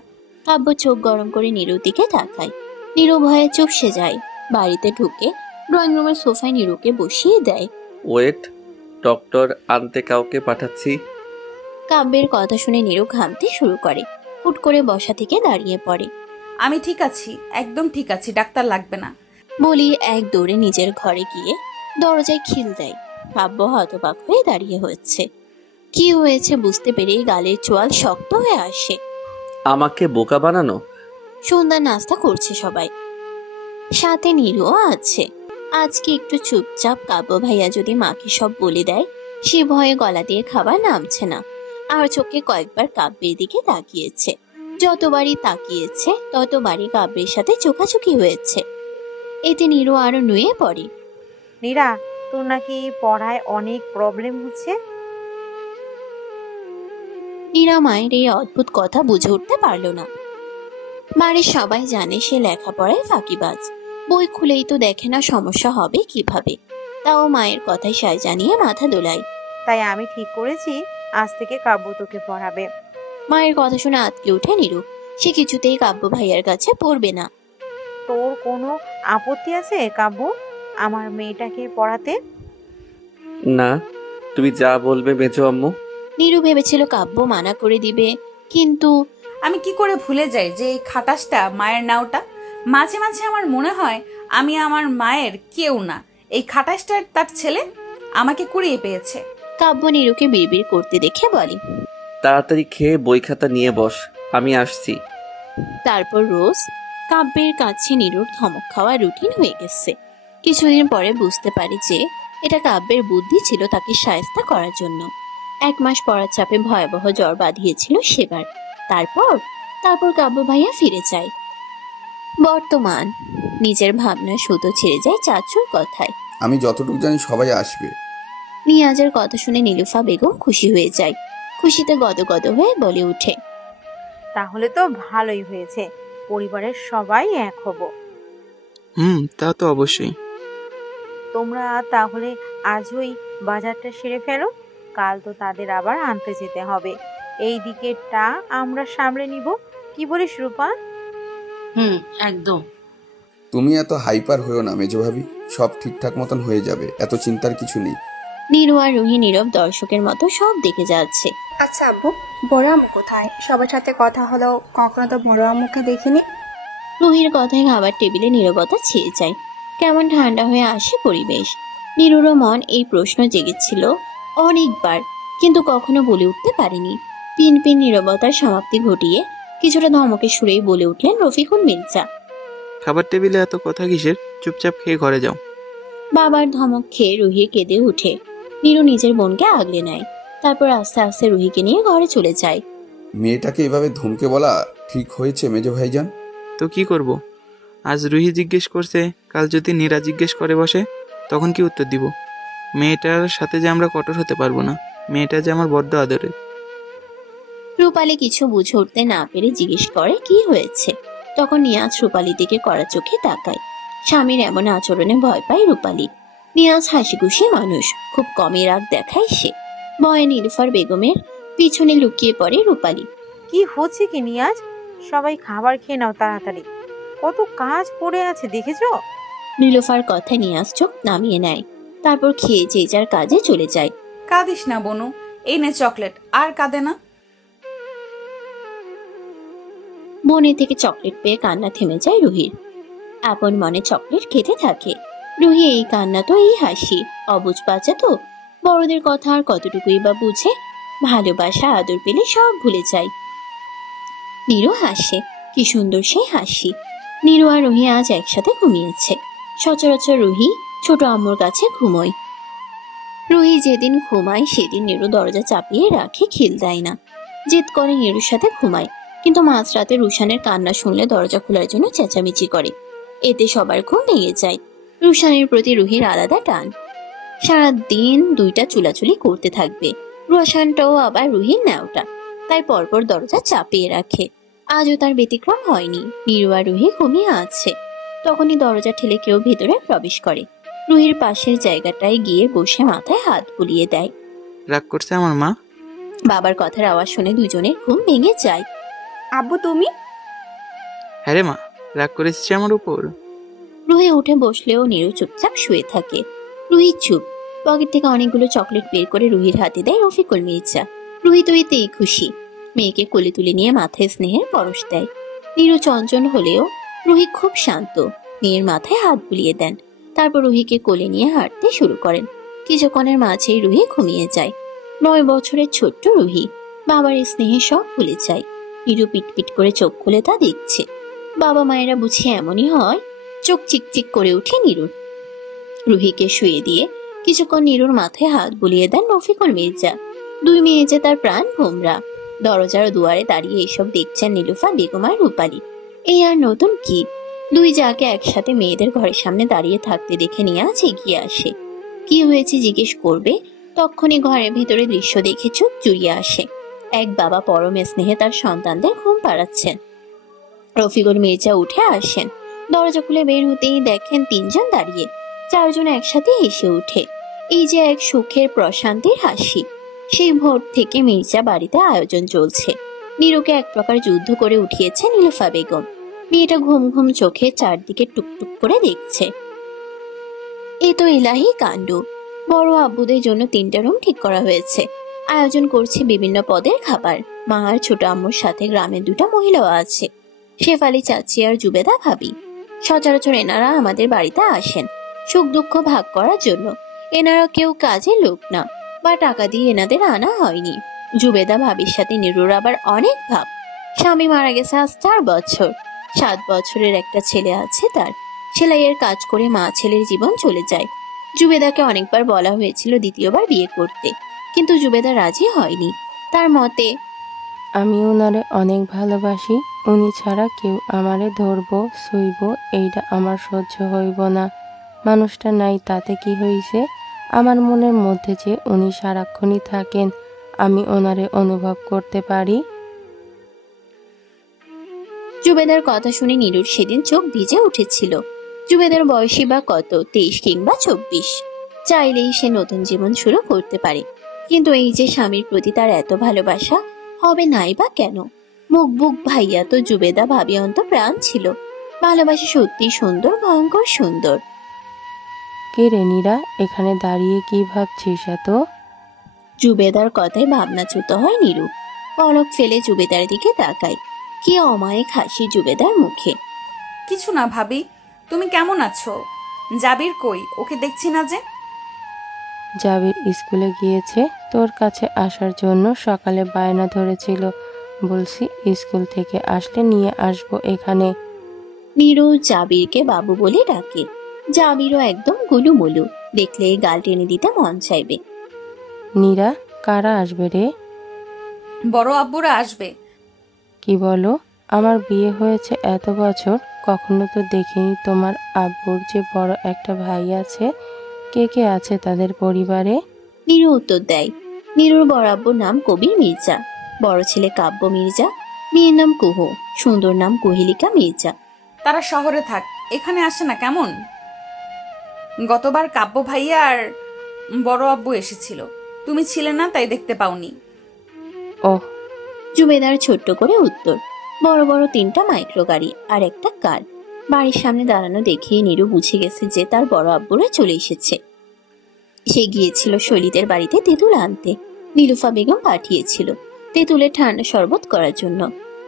কাব্য চোখ গরম করে নীরুর দিকে তাকায়। নীরু ভয়ে চুপসে যায়। বাড়িতে ঢুকে ড্রয়িং রুমের সোফায় নীরুকে বসিয়ে দেয়। ওয়েট, ডক্টর আনতে কাউকে পাঠাচ্ছি। কাব্যের কথা শুনে নীরু ঘামতে শুরু করে। হুট করে বসা থেকে দাঁড়িয়ে পড়ে। আমি ঠিক আছি, একদম ঠিক আছি, ডাক্তার লাগবে না বলি এক দৌড়ে নিজের ঘরে গিয়ে দরজায় খিল দেয়। কাব্য হতবাক হয়ে দাঁড়িয়ে হচ্ছে। কি হয়েছে বুঝতে পেরেই গালের চোয়াল শক্ত হয়ে আসে। আমাকে বোকা বানানো? সন্ধ্যা নাস্তা করছে সবাই, সাথে নীরুও আছে। আজকে একটু চুপচাপ। কাব্য ভাইয়া যদি মাকে সব বলে দেয়, সে ভয়ে গলা দিয়ে খাবার নামছে না। আর চোখে কয়েকবার কাব্যের দিকে তাকিয়েছে। যতবারই তাকিয়েছে ততবারই কাব্যের সাথে চোখাচোখি হয়েছে। এতে নীরু আরো নুয়ে পড়ে। নীরা, তোর নাকি পড়ায় অনেক প্রবলেম হচ্ছে? নীরা মায়ের এই অদ্ভুত কথা বুঝে উঠতে পারল না। বাড়ির সবাই জানে সে লেখাপড়ায় ফাঁকিবাজ, বই খুলেই তো দেখে না সমস্যা হবে কিভাবে। তাও মায়ের কথায় সায় জানিয়ে মাথা দোলায়। তাই আমি ঠিক করেছি আজ থেকে কাব্য তোকে পড়াবে। মায়ের কথা শুনে আঁতকে উঠে নীরু। সে কিছুতেই কাব্য ভাইয়ার কাছে পড়বে না। তোর কোনো আপত্তি আছে কাব্য আমার মেয়েটাকে পড়াতে? না, তুমি যা বলবে মেজো আম্মু। নীরু ভেবেছিল কাব্য মানা করে দিবে, কিন্তু আমি কি করে ভুলে যাই যে এই খাটাসটা মায়ের নাওটা? মাঝে মাঝে আমার মনে হয় আমি আমার মায়ের কেউ না, এই খাটাসটা তার ছেলে আমাকে কুড়িয়ে পেয়েছে। কাব্য নীরুকে বিড়বিড় করতে দেখে বলে, তাড়াতাড়ি খেয়ে বই খাতা নিয়ে বস, আমি আসছি। তারপর রোজ কাব্যের কাছে নীরুর ধমক খাওয়া রুটিন হয়ে গেছে। কিছুদিন পরে বুঝতে পারি যে এটা কাব্যের বুদ্ধি ছিল তাকে শায়েস্তা করার জন্য। 1 মাস পড়ার চাপে ভয়াবহ জ্বর বাঁধিয়েছিল সেবার। তারপর কাব্য ভাইয়া ফিরে যায়। বর্তমান নিজের ভাবনা সুতো ছেড়ে যায় চাচুর কথায়। আমি যতটুকু জানি সবাই আসবে। নিয়াজের কথা শুনে নীলুফা বেগম খুশি হয়ে যায়। খুশিতে গদগদ হয়ে বলে ওঠে, তাহলে তো ভালোই হয়েছে, পরিবারের সবাই এক হব। তা তো অবশ্যই। তোমরা তাহলে আজই বাজারটা সেরে ফেলো, কাল তো তাদের আবার আনতে যেতে হবে। এই দিকেরটা আমরা সামলে নিব, কি বলিস রূপা? একদম। তুমি এত হাইপার হয়েও না মেজো ভাবি, সব ঠিকঠাক মতন হয়ে যাবে, এত চিন্তার কিছু নেই। নীরু আর রুহি নীরব দর্শকের মতো সব দেখে যাচ্ছে। আচ্ছা আব্বু, বড় আম্মু কোথায়? সবার সাথে কথা হলো, কখনো তো বড় আম্মুকে দেখিনি। রুহির কথায় খাবার টেবিলে নীরবতা ছেয়ে যায়। কেমন ঠান্ডা হয়ে আসে পরিবেশ। নীরুরও মন এই প্রশ্ন জেগেছিল অনেকবার, কিন্তু কখনো বলে উঠতে পারেনি। পিন নীরবতার সমাপ্তি ঘটিয়ে কিছুটা ধমকে সুরেই বলে উঠলেন রফিকুল মির্জা, খাবার টেবিলে এত কথা কিসের? চুপচাপ খেয়ে ঘরে যাও। বাবার ধমক খেয়ে রুহি কেঁদে উঠে। নীরু নিজের বোনকে আগলে নেয়। তারপর আস্তে আস্তে রুহিকে নিয়ে ঘরে চলে যায়। মেয়েটাকে এভাবে ধমকে বলা ঠিক হয়েছে মেজো ভাইজান? তো কি করব? আজ রুহি জিজ্ঞেস করছে, কাল যদি নীরা জিজ্ঞেস করে বসে তখন কি উত্তর দিব? মেয়েটার সাথে যে আমরা কঠোর হতে পারবো না, মেয়েটা যে আমার বড্ড আদরের। রূপালী কিছু বুঝে উঠতে না পেরে জিজ্ঞেস করে কি হয়েছে। তখন নিয়াজ রূপালী দিকে কড়া চোখে তাকায়। স্বামীর এমন আচরণে ভয় পায় রূপালী। নিয়াজ হাসি খুশি মানুষ, খুব কমই রাগ দেখায় সে। ভয়ে নীলুফার বেগমের পিছনে লুকিয়ে পড়ে রূপালী। কি হচ্ছে কি নিয়াজ? সবাই খাবার খেয়ে নাও তাড়াতাড়ি, কত কাজ পড়ে আছে দেখেছো? নীলুফার কথায় নিয়াজ চোখ নামিয়ে নেয়। তারপর খেয়ে যে যার কাজে চলে যায়। কাঁদিস না বনু, এই নে চকলেট, আর কাঁদে না। বনে থেকে চকলেট পেয়ে কান্না থেমে যায় রুহির। আপন মনে চকলেট খেতে থাকে। রুহি এই কান্না তো এই হাসি, অবুঝ বাচ্চা তো, বড়দের কথা আর কতটুকুই বা বুঝে। ভালোবাসা আদর পেলে সব ভুলে যায়। নীরু হাসে, কি সুন্দর সেই হাসি। নীরু আর রুহি আজ একসাথে ঘুমিয়েছে। সচরাচর রুহি ছোট আম্মুর কাছে ঘুমোয়। রুহি যেদিন ঘুমায় সেদিন নীরু দরজা চাপিয়ে রাখে, খিল দেয় না। জেদ করে নীরুর সাথে ঘুমায়, কিন্তু মাঝরাতে রুশানের কান্না শুনলে দরজা খোলার জন্য চেঁচামেচি করে। এতে সবার ঘুম ভেঙে যায়। রুশানের প্রতি রুহির আলাদা টান। সারাদিন দুইটা চুলাচুলি করতে থাকবে। রুশানটাও আবার রুহির ন্যাওটা, তাই পরপর দরজা চাপিয়ে রাখে। আজও তার ব্যতিক্রম হয়নি। নীরু আর রুহি ঘুমিয়ে আছে। তখনই দরজা ঠেলে কেউ ভেতরে প্রবেশ করে। রুহির পাশের জায়গাটায় গিয়ে বসে মাথায় হাত বুলিয়ে দেয়। রাগ করছে আমার মা? বাবার কথার আওয়াজ শুনে দুজনের ঘুম ভেঙে যায়। আব্বু তুমি? হ্যাঁ রে মা, রাগ করেছিস আমার উপর? রুহি উঠে বসলেও নীরু চুপচাপ শুয়ে থাকে। রুহি চুপ। পকেট থেকে অনেকগুলো চকলেট বের করে রুহির হাতে দেয় রফিকুল মির্জা। রুহি তো এতেই খুশি। মেয়েকে কোলে তুলে নিয়ে মাথায় স্নেহের পরশ দেয়। নীরু চঞ্চল হলেও রুহি খুব শান্ত। মেয়ের মাথায় হাত বুলিয়ে দেন। তারপর রুহিকে কোলে নিয়ে হাঁটতে শুরু করেন। কিছুক্ষণের মাঝেই রুহি ঘুমিয়ে যায়। 9 বছরের ছোট্ট রুহি বাবার স্নেহে সব ভুলে যায়। নীরু পিটপিট করে চোখ খুলে তা দেখছে। বাবা মায়েরা বুঝি এমনই হয়। চোখ চিকচিক করে উঠে নীরুর। রুহিকে শুয়ে দিয়ে কিছুক্ষণ নীরুর মাথায় হাত বুলিয়ে দেন রফিকুল মির্জা। 2 মেয়ে যে তার প্রাণ ভোমরা। দরজার দুয়ারে দাঁড়িয়ে এসব দেখছেন নীলুফা বেগম আর রূপালী। এই আর নতুন কি, দুই যাকে একসাথে মেয়েদের ঘরের সামনে দাঁড়িয়ে থাকতে দেখে নিয়াজ এগিয়ে আসে। কি হয়েছে জিজ্ঞেস করবে, তখনই ঘরের ভেতরে দৃশ্য দেখে চোখ জুড়িয়ে আসে। এক বাবা পরমে স্নেহে তার সন্তানদের ঘুম পাড়াচ্ছেন। রফিকুল মির্জা উঠে আসেন। দরজা খুলে বের হতেই দেখেন তিনজন দাঁড়িয়ে, চারজন একসাথে হেসে উঠে। এই যে এক সুখের প্রশান্তির হাসি। সেই ভোর থেকে মির্জা বাড়িতে আয়োজন চলছে। নীরুকে এক প্রকার যুদ্ধ করে উঠিয়েছে নীলুফা বেগম। মেয়েটা ঘুম ঘুম চোখে চারদিকে টুকটুক করে দেখছে। এ তো ইলাহি কাণ্ড। বড় আব্বুদের জন্য 3টা রুম ঠিক করা হয়েছে। আয়োজন করছে বিভিন্ন পদের খাবার। মা আর ছোট আম্মুর সাথে গ্রামের 2টা মহিলাও আছে, শেফালি চাচি আর জুবেদা ভাবি। সচরাচর এনারা আমাদের বাড়িতে আসেন সুখ দুঃখ ভাগ করার জন্য। এনারা কেউ কাজের লোক না বা টাকা দিয়ে এনাদের আনা হয়নি। জুবেদা ভাবির সাথে নীরুর আবার অনেক ভাব। স্বামী মারা গেছে আজ 4 বছর। 7 বছরের একটা ছেলে আছে তার। সেলাইয়ের কাজ করে মা ছেলের জীবন চলে যায়। জুবেদাকে অনেকবার বলা হয়েছিল দ্বিতীয়বার বিয়ে করতে, কিন্তু জুবেদা রাজি হয়নি। তার মতে, আমি ওনারে অনেক ভালোবাসি, উনি ছাড়া কেউ আমারে ধরব ছুঁইব এইটা আমার সহ্য হইব না। মানুষটা নাই তাতে কি হইছে, আমার মনের মধ্যে যে উনি সারাক্ষণই থাকেন, আমি ওনারে অনুভব করতে পারি। জুবেদার কথা শুনে নীরুর সেদিন চোখ ভিজে উঠেছিল। জুবেদার বয়সী বা কত, 23 কিংবা 24। চাইলেই সে নতুন জীবন শুরু করতে পারে, কিন্তু এই যে স্বামীর প্রতি তার এত ভালোবাসা হবে নাই বা কেন? মুখ বুক ভাইয়া তো জুবেদা ভাবি অন্ত প্রাণ ছিল। ভালোবাসা সত্যি সুন্দর, ভয়ঙ্কর সুন্দর। কে রে নীরা, এখানে দাঁড়িয়ে কি ভাবছিস এত? জুবেদার কথায় ভাবনাচ্যুত হয় নীরু। পলক ফেলে জুবেদার দিকে তাকায়। কি অমায়িক হাসি জুবেদার মুখে। কিছু না ভাবি, তুমি কেমন আছো? জাবির কই? ওকে দেখছি না যে। জাবির স্কুলে গিয়েছে, তোর কাছে আসার জন্য সকালে বায়না ধরেছিল। বলছি স্কুল থেকে আসলে নিয়ে আসবো এখানে। নীরু জাবিরকে বাবু বলে ডাকে। জাবিরও একদম গুলুমুলু, দেখলে গাল টেনে দিতে মন চাইবে। নীরা, কারা আসবে রে? বড় আব্বুরা আসবে। কি বলো? আমার বিয়ে হয়েছে এত বছর, কখনো তো দেখিনি তোমার আব্বুর যে বড় একটা ভাই আছে। কে কে আছে তাদের পরিবারে? নীরু উত্তর দেয়। নীরুর বড় আব্বুর নাম কবির মির্জা, বড় ছেলে কাব্য মির্জা, মেয়ের নাম কুহু, সুন্দর নাম কুহিলিকা মির্জা। তারা শহরে থাক, এখানে আসে না কেমন? গতবার কাব্য ভাইয়া আর বড় আব্বু এসেছিল, তুমি ছিলে না তাই দেখতে পাওনি। ওহ। জুবেদার ছোট্ট করে উত্তর। বড় বড় 3টা মাইক্রো গাড়ি আর একটা কার বাড়ির সামনে দাঁড়ানো দেখিয়ে নীরু বুঝে গেছে যে তার বড় আব্বুরা চলে এসেছে। সে গিয়েছিল শৈলীদের বাড়িতে তেঁতুল আনতে। নীলুফা বেগম পাঠিয়েছিল তেঁতুলের ঠান্ডা শরবত করার জন্য।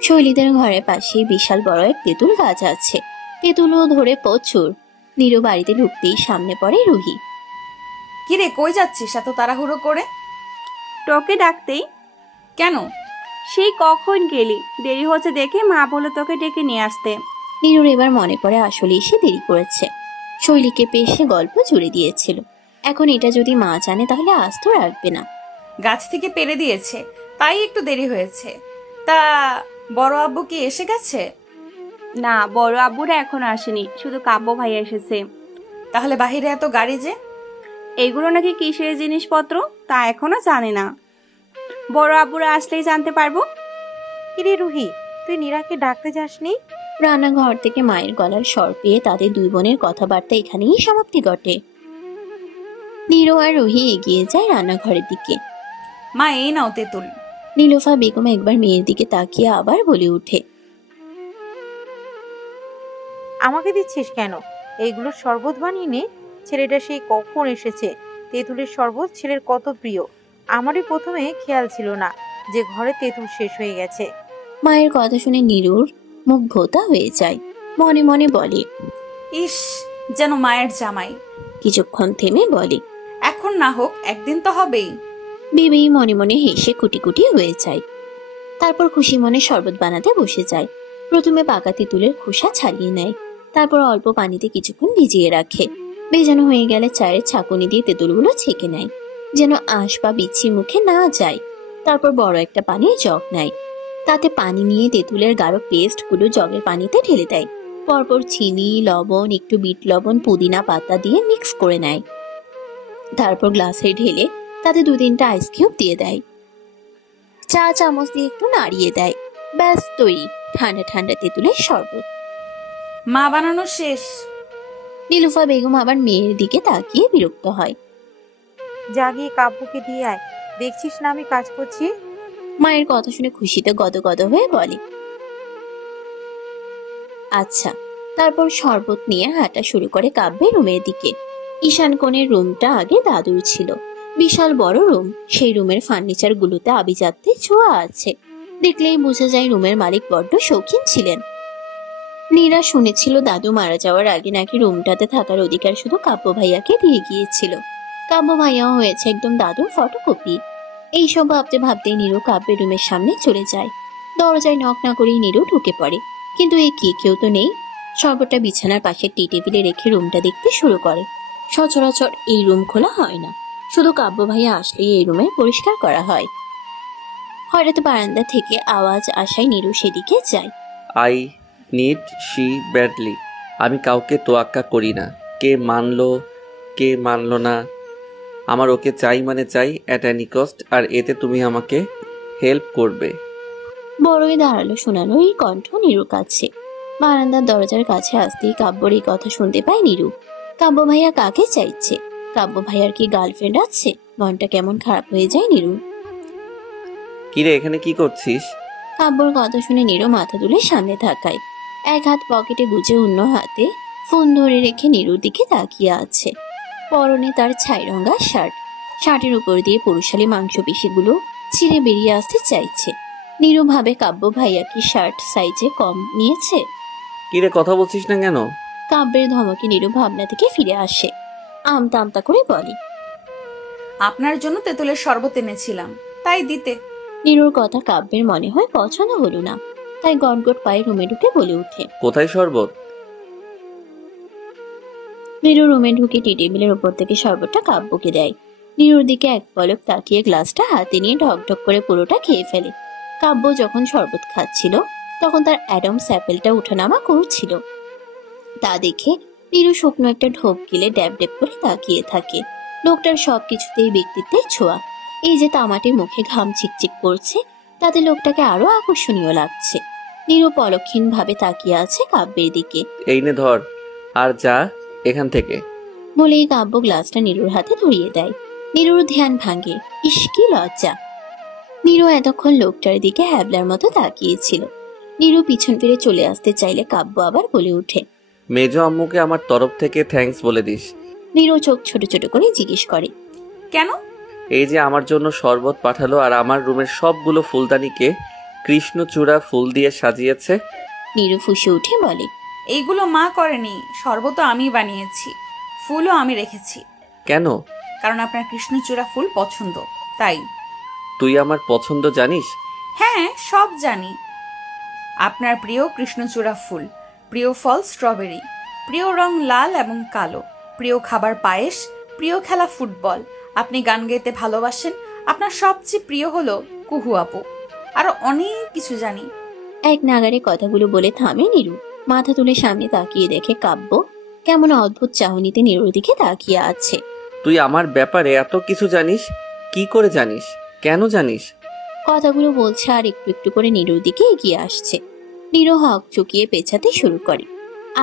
শৈলীদের ঘরের পাশে বিশাল বড় এক তেঁতুল গাছ আছে, তেঁতুলও ধরে প্রচুর। নীরু বাড়িতে ঢুকতেই সামনে পড়ে রুহি। কিরে, কই যাচ্ছিস এত তাড়াহুড়ো করে? তোকে ডাকতেই। কেন? সেই কখন গেলি, দেরি হচ্ছে দেখে মা বলে তোকে ডেকে নিয়ে আসতে। নীরুর এবার মনে পড়ে আসলে এসে দেরি করেছে। শৈলীকে পেয়ে সে গল্প জুড়ে দিয়েছিল। এখন এটা যদি মা জানে তাহলে আস্ত রাখবে না। গাছ থেকে পেরে দিয়েছে তাই একটু দেরি হয়েছে। তা বড় আব্বু কি এসে গেছে? না, বড় আব্বুরা এখন আসেনি, শুধু কাব্য ভাই এসেছে। তাহলে বাহিরে এত গাড়ি যে? এগুলো নাকি কিসের জিনিসপত্র তা এখনো জানি না, বড় আব্বুরা আসলেই জানতে পারবো। কিরে রুহি, তুই নীরাকে ডাকতে যাসনি? রান্নাঘর থেকে মায়ের গলার স্বর পেয়ে তাদের 2 বোনের কথাবার্তা এখানেই সমাপ্তি ঘটে। নীরু আর রুহি এগিয়ে যায় রান্নাঘরের দিকে। মা, এই নাও তেঁতুল। নীলুফা বেগম একবার মেয়ের দিকে তাকিয়ে আবার বলে ওঠে, আমাকে দিচ্ছিস কেন? এইগুলোর শরবত বানিয়ে নে। ছেলেটা সেই কখন এসেছে। তেঁতুলের শরবত ছেলের কত প্রিয়। আমারই প্রথমে খেয়াল ছিল না যে ঘরে তেঁতুল শেষ হয়ে গেছে। মায়ের কথা শুনে নীরুর মুখ ভোতা হয়ে যায়। মনে মনে বলে, ইস, যেন মায়ের জামাই। কিছুক্ষণ থেমে বলে, এখন না হোক একদিন তো হবেই। বেবি মনে মনে হেসে কুটি কুটি হয়ে যায়। তারপর খুশি মনে শরবত বানাতে বসে যায়। প্রথমে পাকা তেঁতুলের খোসা ছাড়িয়ে নেয়, তারপর অল্প পানিতে কিছুক্ষণ ভিজিয়ে রাখে। ভেজানো হয়ে গেলে চায়ের ছাঁকুনি দিয়ে তেঁতুলগুলো ছেঁকে নেয়, যেন আঁশ বা বিচ্ছি মুখে না যায়। তারপর বড় একটা পানির জগ নেয়, তাতে পানি নিয়ে তেঁতুলের গাঢ় পেস্টগুলো জগের পানিতে ঢেলে দেয়। পরপর চিনি, লবণ, একটু বিট লবণ, পুদিনা পাতা দিয়ে মিক্স করে নেয়। তারপর গ্লাসে ঢেলে তাতে 2-3টা আইস কিউব দিয়ে দেয়। চা চামচ দিয়ে একটু নাড়িয়ে দেয়। ব্যাস তৈরি ঠান্ডা ঠান্ডা তেঁতুলের শরবত। মা বানানো শেষ। নীলুফা বেগম আবার মেয়ের দিকে তাকিয়ে বিরক্ত হয়। জাগিয়ে কাব্যকে দিয়ে আয়, দেখছিস না আমি কাজ করছি। মায়ের কথা শুনে খুশিতে গদগদ হয়ে বলে, আচ্ছা। তারপর শরবত নিয়ে হাঁটা শুরু করে কাব্যের রুমের দিকে। ঈশান কোণের রুমটা আগে দাদুর ছিল, বিশাল বড় রুম। সেই রুমের ফার্নিচার গুলোতে আভিজাত্যের ছোঁয়া আছে, দেখলেই বোঝা যায় রুমের মালিক বড্ড শৌখিন ছিলেন। নীরা শুনেছিল দাদু মারা যাওয়ার আগে নাকি রুমটাতে থাকার অধিকার শুধু কাব্য ভাইয়াকে দিয়ে গিয়েছিল। কাব্য ভাইয়াও হয়েছে একদম দাদুর ফটোকপি। এইসব ভাবতে ভাবতেই নীরু কাব্যের রুমের সামনে চলে যায়। দরজায় নক না করেই নীরু ঢুকে পড়ে, কিন্তু এ কি, কেউ তো নেই। শরবতটা বিছানার পাশে টি টেবিলে রেখে রুমটা দেখতে শুরু করে। সচরাচর এই রুম খোলা হয় না, শুধু কাব্য ভাইয়া আসলেই এই রুমে পরিষ্কার করা হয়। হঠাৎ বারান্দা থেকে আওয়াজ আসায় নীরু সেদিকে যায়। I need she badly. আমি কাউকে তোয়াক্কা করি না, কে মানলো কে মানলো না, আমার ওকে চাই মানে চাই অ্যাট এনি কস্ট। আর এতে তুমি আমাকে হেল্প করবে। বড়ই দাঁড়ালো শোনালো এই কণ্ঠ নীরুর কাছে। বারান্দার দরজার কাছে আসতেই কাব্যর এই কথা শুনতে পায় নীরু। কাব্য ভাইয়া কাকে চাইছে? কাব্য ভাইয়ার কি গার্লফ্রেন্ড আছে? মনটা কেমন খারাপ হয়ে যায় নীরু। কিরে, এখানে কি করছিস? কাব্যর কথা শুনে নীরু মাথা তুলে সামনে তাকায়। এক হাত পকেটে গুজে অন্য হাতে ফোন ধরে রেখে নীরুর দিকে তাকিয়ে আছে। পরনে তার ছাই রঙা শার্ট, শার্টের উপর দিয়ে পুরুষালী মাংসপেশিগুলো ছিঁড়ে বেরিয়ে আসতে চাইছে। নীরু ভাবে কাব্য ভাইয়া কি শার্ট সাইজে কম নিয়েছে। কিরে, কথা বলছিস না কেন? কাব্যের ধমকে নীরু ভাবনা থেকে ফিরে আসে। আমতা আমতা করে বলে, আপনার জন্য তেঁতুলের শরবত এনেছিলাম, তাই দিতে। নীরুর কথা কাব্যের মনে হয় পছন্দ হলো না, তাই গটগট পায়ে রুমে ঢুকে বলে ওঠে, কোথায় শরবত? নীরু রুমে ঢুকে টি টেবিলের উপর থেকে শরবতটা কাব্যকে দেয়। নীরুর দিকে এক পলক তাকিয়ে গ্লাসটা হাতে নিয়ে ঢকঢক করে পুরোটা খেয়ে ফেলে। কাব্য যখন শরবত খাচ্ছিল তখন তার অ্যাডামস অ্যাপেলটা উঠানামা করছিল। তা দেখে নীরু শুকনো একটা ঢোক গিলে ড্যাব ড্যাব করে তাকিয়ে থাকে। লোকটার সবকিছুতেই ব্যক্তিত্বের ছোঁয়া। এই যে তামাটে মুখে ঘাম চিকচিক করছে, তাতে লোকটাকে আরো আকর্ষণীয় লাগছে। নীরু পলক্ষীন ভাবে তাকিয়ে আছে কাব্যের দিকে। এই নে ধর, আর যা এখান থেকে। বলেই কাব্য গ্লাসটা নীরুর হাতে ধরিয়ে দেয়। নীরুর ধ্যান ভাঙে। ইস কি লজ্জা! নীরু এতক্ষণ লোকটার দিকে হ্যাবলার মতো তাকিয়েছিল। নীরু পিছন ফিরে চলে আসতে চাইলে কাব্য আবার বলে ওঠে, মেজো আম্মুকে আমার তরফ থেকে থ্যাঙ্কস বলে দিস। নীরু চোখ ছোট ছোট করে জিজ্ঞেস করে, কেন? এই যে আমার জন্য শরবত পাঠালো আর আমার রুমের সবগুলো ফুলদানিকে কৃষ্ণচূড়া ফুল দিয়ে সাজিয়েছে। নীরু ফুঁসে উঠে বলে, এইগুলো মা করেনি, শরবতও আমি বানিয়েছি, ফুলও আমি রেখেছি। কেন? কারণ আপনার কৃষ্ণচূড়া ফুল পছন্দ, তাই। তুই আমার পছন্দ জানিস? হ্যাঁ, সব জানি। আপনার প্রিয় কৃষ্ণচূড়া ফুল, প্রিয় ফল স্ট্রবেরি, প্রিয় রং লাল এবং কালো, প্রিয় খাবার পায়েস, প্রিয় খেলা ফুটবল, আপনি গান গাইতে ভালোবাসেন, আপনার সবচেয়ে প্রিয় হলো কুহু আপু, আরো অনেক কিছু জানি। এক নাগারে কথাগুলো বলে থামে নীরু। মাথা তুলে সামনে তাকিয়ে দেখে কাব্য কেমন অদ্ভুত চাহনিতে নীরুর দিকে তাকিয়ে আছে। তুই আমার ব্যাপারে এত কিছু জানিস? কি করে জানিস? কেন জানিস? কথাগুলো বলছে আর একটু একটু করে নীরুর দিকে এগিয়ে আসছে। নীরু হক চুকিয়ে পেছাতে শুরু করে।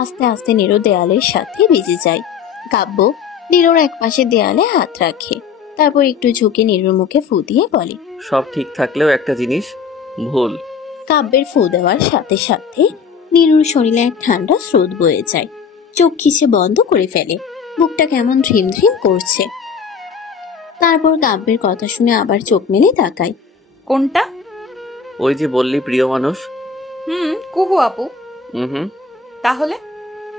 আস্তে আস্তে নীরু দেয়ালের সাথে ভিজে যায়। কাব্য নীরুর এক পাশে দেয়ালে হাত রাখে, তারপর একটু ঝুঁকে নীরুর মুখে ফু দিয়ে বলে, সব ঠিক থাকলেও একটা জিনিস ভুল। কাব্যের ফু দেওয়ার সাথে সাথে নীরুর শরীরে এক ঠান্ডা স্রোত বয়ে যায়। চোখ খিচে বন্ধ করে ফেলে, বুকটা কেমন ধ্রিম ধ্রিম করছে। তারপর কাব্যের কথা শুনে আবার চোখ মেলে তাকায়। কোনটা? ওই যে বললি প্রিয় মানুষ। কুহু আপু। তাহলে?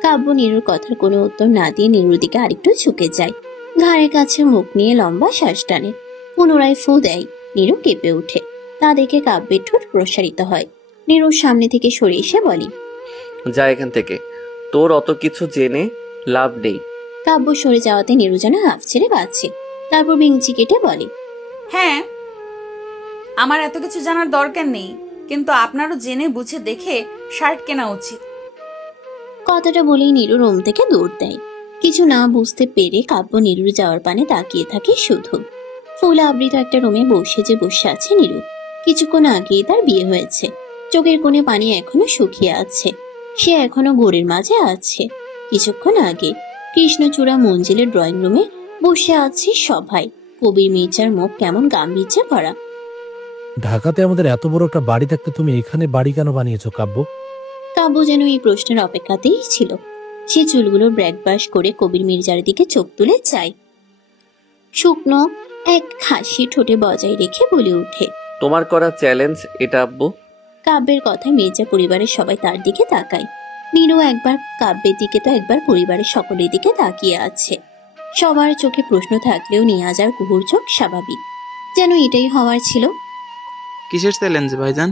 কাব্য নীরুর কথার কোনো উত্তর না দিয়ে নীরুর দিকে আরেকটু ঝুঁকে যায়। ঘাড়ের কাছে মুখ নিয়ে লম্বা শ্বাস টানে, পুনরায় ফু দেয়। নীরু কেঁপে ওঠে। তা দেখে কাব্যের ঠোঁট প্রসারিত হয়। নীরুর সামনে থেকে সরে এসে বলে, যা এখান থেকে, তোর অত কিছু জেনে লাভ নেই। কাব্য সরে যাওয়াতে নীরু যেন হাফ ছেড়ে বাঁচছে। তারপর বিংচি কেটে বলে, হ্যাঁ, আমার এত কিছু জানার দরকার নেই, কিন্তু আপনারও জেনে বুঝে দেখে শার্ট কেনা উচিত। কথাটা বলেই নীরু রুম থেকে দৌড় দেয়। কিছু না বুঝতে পেরে কাব্য নীরুর যাওয়ার পানে তাকিয়ে থাকে শুধু। ফুল আবৃত একটা রুমে বসে আছে নীরু। কিছুক্ষণ আগেই তার বিয়ে হয়েছে। চোখের কোণে পানি এখনো শুকিয়ে আছে। সে এখনো ঘোরের মাঝে আছে। কিছুক্ষণ আগে কৃষ্ণচূড়া মঞ্জিলের ড্রয়িং রুমে বসে আছে সবাই। কবির মির্জার মুখ কেমন গাম্ভীর্যে ভরা। ঢাকাতে আমাদের এত বড় একটা বাড়ি থাকতে তুমি এখানে বাড়ি কেন বানিয়েছো কাব্য? কাব্য যেন এই প্রশ্নের অপেক্ষাতেই ছিল। সে চুলগুলো ব্রেকবাশ করে কবির মির্জার দিকে চোখ তুলে চায়। শুকনো এক হাসি ঠোঁটে বজায় রেখে বলে ওঠে, তোমার করা চ্যালেঞ্জ এটা আব্বু। কাব্যের কথায় মির্জা পরিবারের সবাই তার দিকে তাকায়। নীরু একবার কাব্যের দিকে তো একবার পরিবারের সকলের দিকে তাকিয়ে আছে। সবার চোখে প্রশ্ন থাকলেও নিয়াজ আর কুহুর চোখ স্বাভাবিক, যেন এটাই হওয়ার ছিল। কিসের চ্যালেঞ্জ ভাইজান?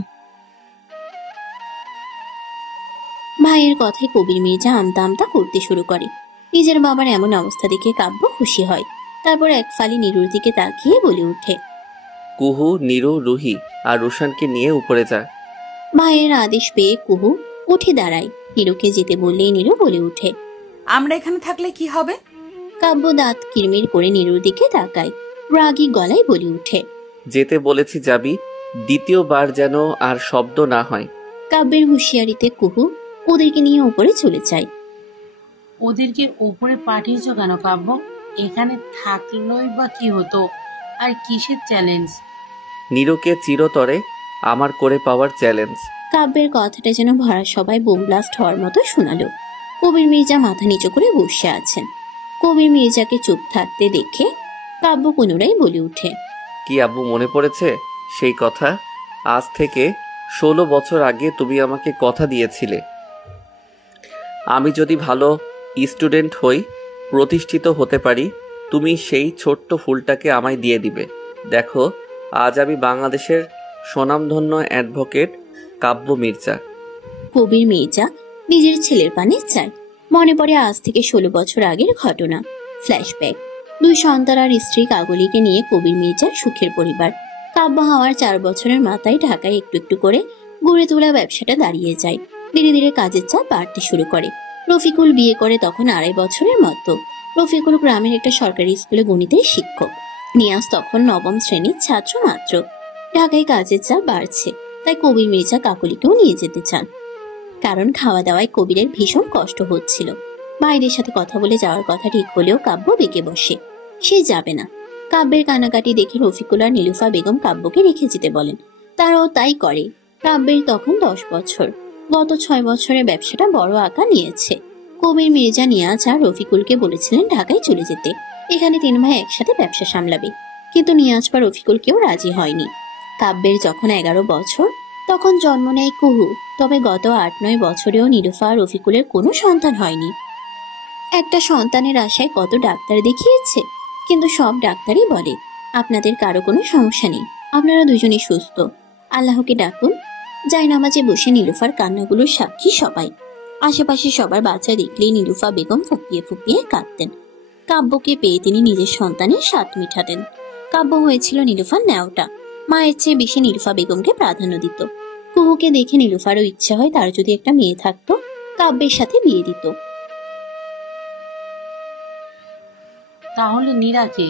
ভাইয়ের কথায় কবির মির্জা আমতা আমতা করতে শুরু করে। নিজের বাবার এমন অবস্থা দেখে কাব্য খুশি হয়। তারপর এক ফালি নীরুর দিকে তাকিয়ে বলে ওঠে, কুহু, নীরু, রুহি আর রুশানকে নিয়ে উপরে যা। ভাইয়ের আদেশ পেয়ে কুহু উঠে দাঁড়ায়। নীরুকে যেতে বললেই নীরু বলে ওঠে, আমরা এখানে থাকলে কি হবে? কাব্য দাঁত কিরমির করে নীরুর দিকে তাকায়। রাগী গলায় বলে ওঠে, যেতে বলেছি যাবি, দ্বিতীয়বার যেন আর শব্দ না হয়। কাব্যের হুঁশিয়ারিতে কুহু ওদেরকে নিয়ে উপরে চলে যায়। ওদেরকে উপরে পাঠিয়েছো কেন কাব্য? এখানে থাকলোই বা কি হতো? আর কিসের চ্যালেঞ্জ? নীরুকে চিরতরে আমার করে পাওয়ার চ্যালেঞ্জ। কাব্যের কথাটা যেন ভরা সবাই বোম ব্লাস্ট হওয়ার মতো শোনালো। কবির মির্জা মাথা নিচু করে বসে আছেন। কবির মির্জাকে চুপ থাকতে দেখে কাব্য পুনরায় বলে ওঠে, কি আব্বু মনে পড়েছে সেই কথা? আজ থেকে 16 বছর আগে তুমি আমাকে কথা দিয়েছিলে, আমি যদি ভালো স্টুডেন্ট হই, প্রতিষ্ঠিত হতে পারি, তুমি সেই ছোট্ট ফুলটাকে আমায় দিয়ে দিবে। দেখো আজ আমি বাংলাদেশের স্বনামধন্য অ্যাডভোকেট কাব্য মির্জা। কবির মির্জা নিজের ছেলের পানে চায়। মনে পড়ে আজ থেকে 16 বছর আগের ঘটনা। ফ্ল্যাশব্যাক। 2 সন্তান আর স্ত্রী কাগলিকে নিয়ে কবির মির্জার সুখের পরিবার। কাব্য হওয়ার 4 বছরের মাথায় ঢাকায় একটু একটু করে গড়ে তোলা ব্যবসাটা দাঁড়িয়ে যায়। ধীরে ধীরে কাজের চাপ বাড়তে শুরু করে। রফিকুল বিয়ে করে তখন 2.5 বছরের মতো। রফিকুল গ্রামের একটা সরকারি স্কুলে গণিতের শিক্ষক। নিয়াজ তখন 9ম শ্রেণীর ছাত্র মাত্র। ঢাকায় কাজের চাপ বাড়ছে, তাই কবির মির্জা কাকলিকেও নিয়ে যেতে চান। কারণ খাওয়া দাওয়ায় কবিরের ভীষণ কষ্ট হচ্ছিল। ভাইদের সাথে কথা বলে যাওয়ার কথা ঠিক হলেও কাব্য বেঁকে বসে। সে যাবে না। কাব্যের কানাকাটি দেখে রফিকুল আর নীলুফা বেগম কাব্যকে রেখে যেতে বলেন। তারাও তাই করে। কাব্যের তখন 10 বছর। গত 6 বছরে ব্যবসাটা বড় আকার নিয়েছে। কবির মির্জা নিয়াজ আর রফিকুলকে বলেছিলেন ঢাকায় চলে যেতে। এখানে 3 ভাই একসাথে ব্যবসা সামলাবে। কিন্তু নিয়াজ বা রফিকুল কেউ রাজি হয়নি। কাব্যের যখন 11 বছর তখন জন্ম নেয় কুহু। তবে গত 8-9 বছরেও নীলুফা আর রফিকুলের কোনো সন্তান হয়নি। একটা সন্তানের আশায় কত ডাক্তার দেখিয়েছে, কিন্তু সব ডাক্তারই বলে আপনাদের কারো কোনো সমস্যা নেই, আপনারা দুজনেই সুস্থ, আল্লাহকে ডাকুন। জায়নামাজে বসে নীলুফার কান্নাগুলোর সাক্ষী সবাই। আশেপাশে সবার বাচ্চা দেখলেই নীলুফা বেগম ফুপিয়ে ফুপিয়ে কাঁদতেন। কাব্যকে পেয়ে তিনি নিজের সন্তানের স্বাদ মিটাতেন। কাব্য হয়েছিল নীলুফার ন্যাওটা। মায়ের চেয়ে বেশি নীলুফা বেগমকে প্রাধান্য দিত। কুহুকে দেখে নীলুফারও ইচ্ছে হয় তার যদি একটা মেয়ে থাকতো, কাব্যের সাথে বিয়ে দিত। তাহলে নীরাকে?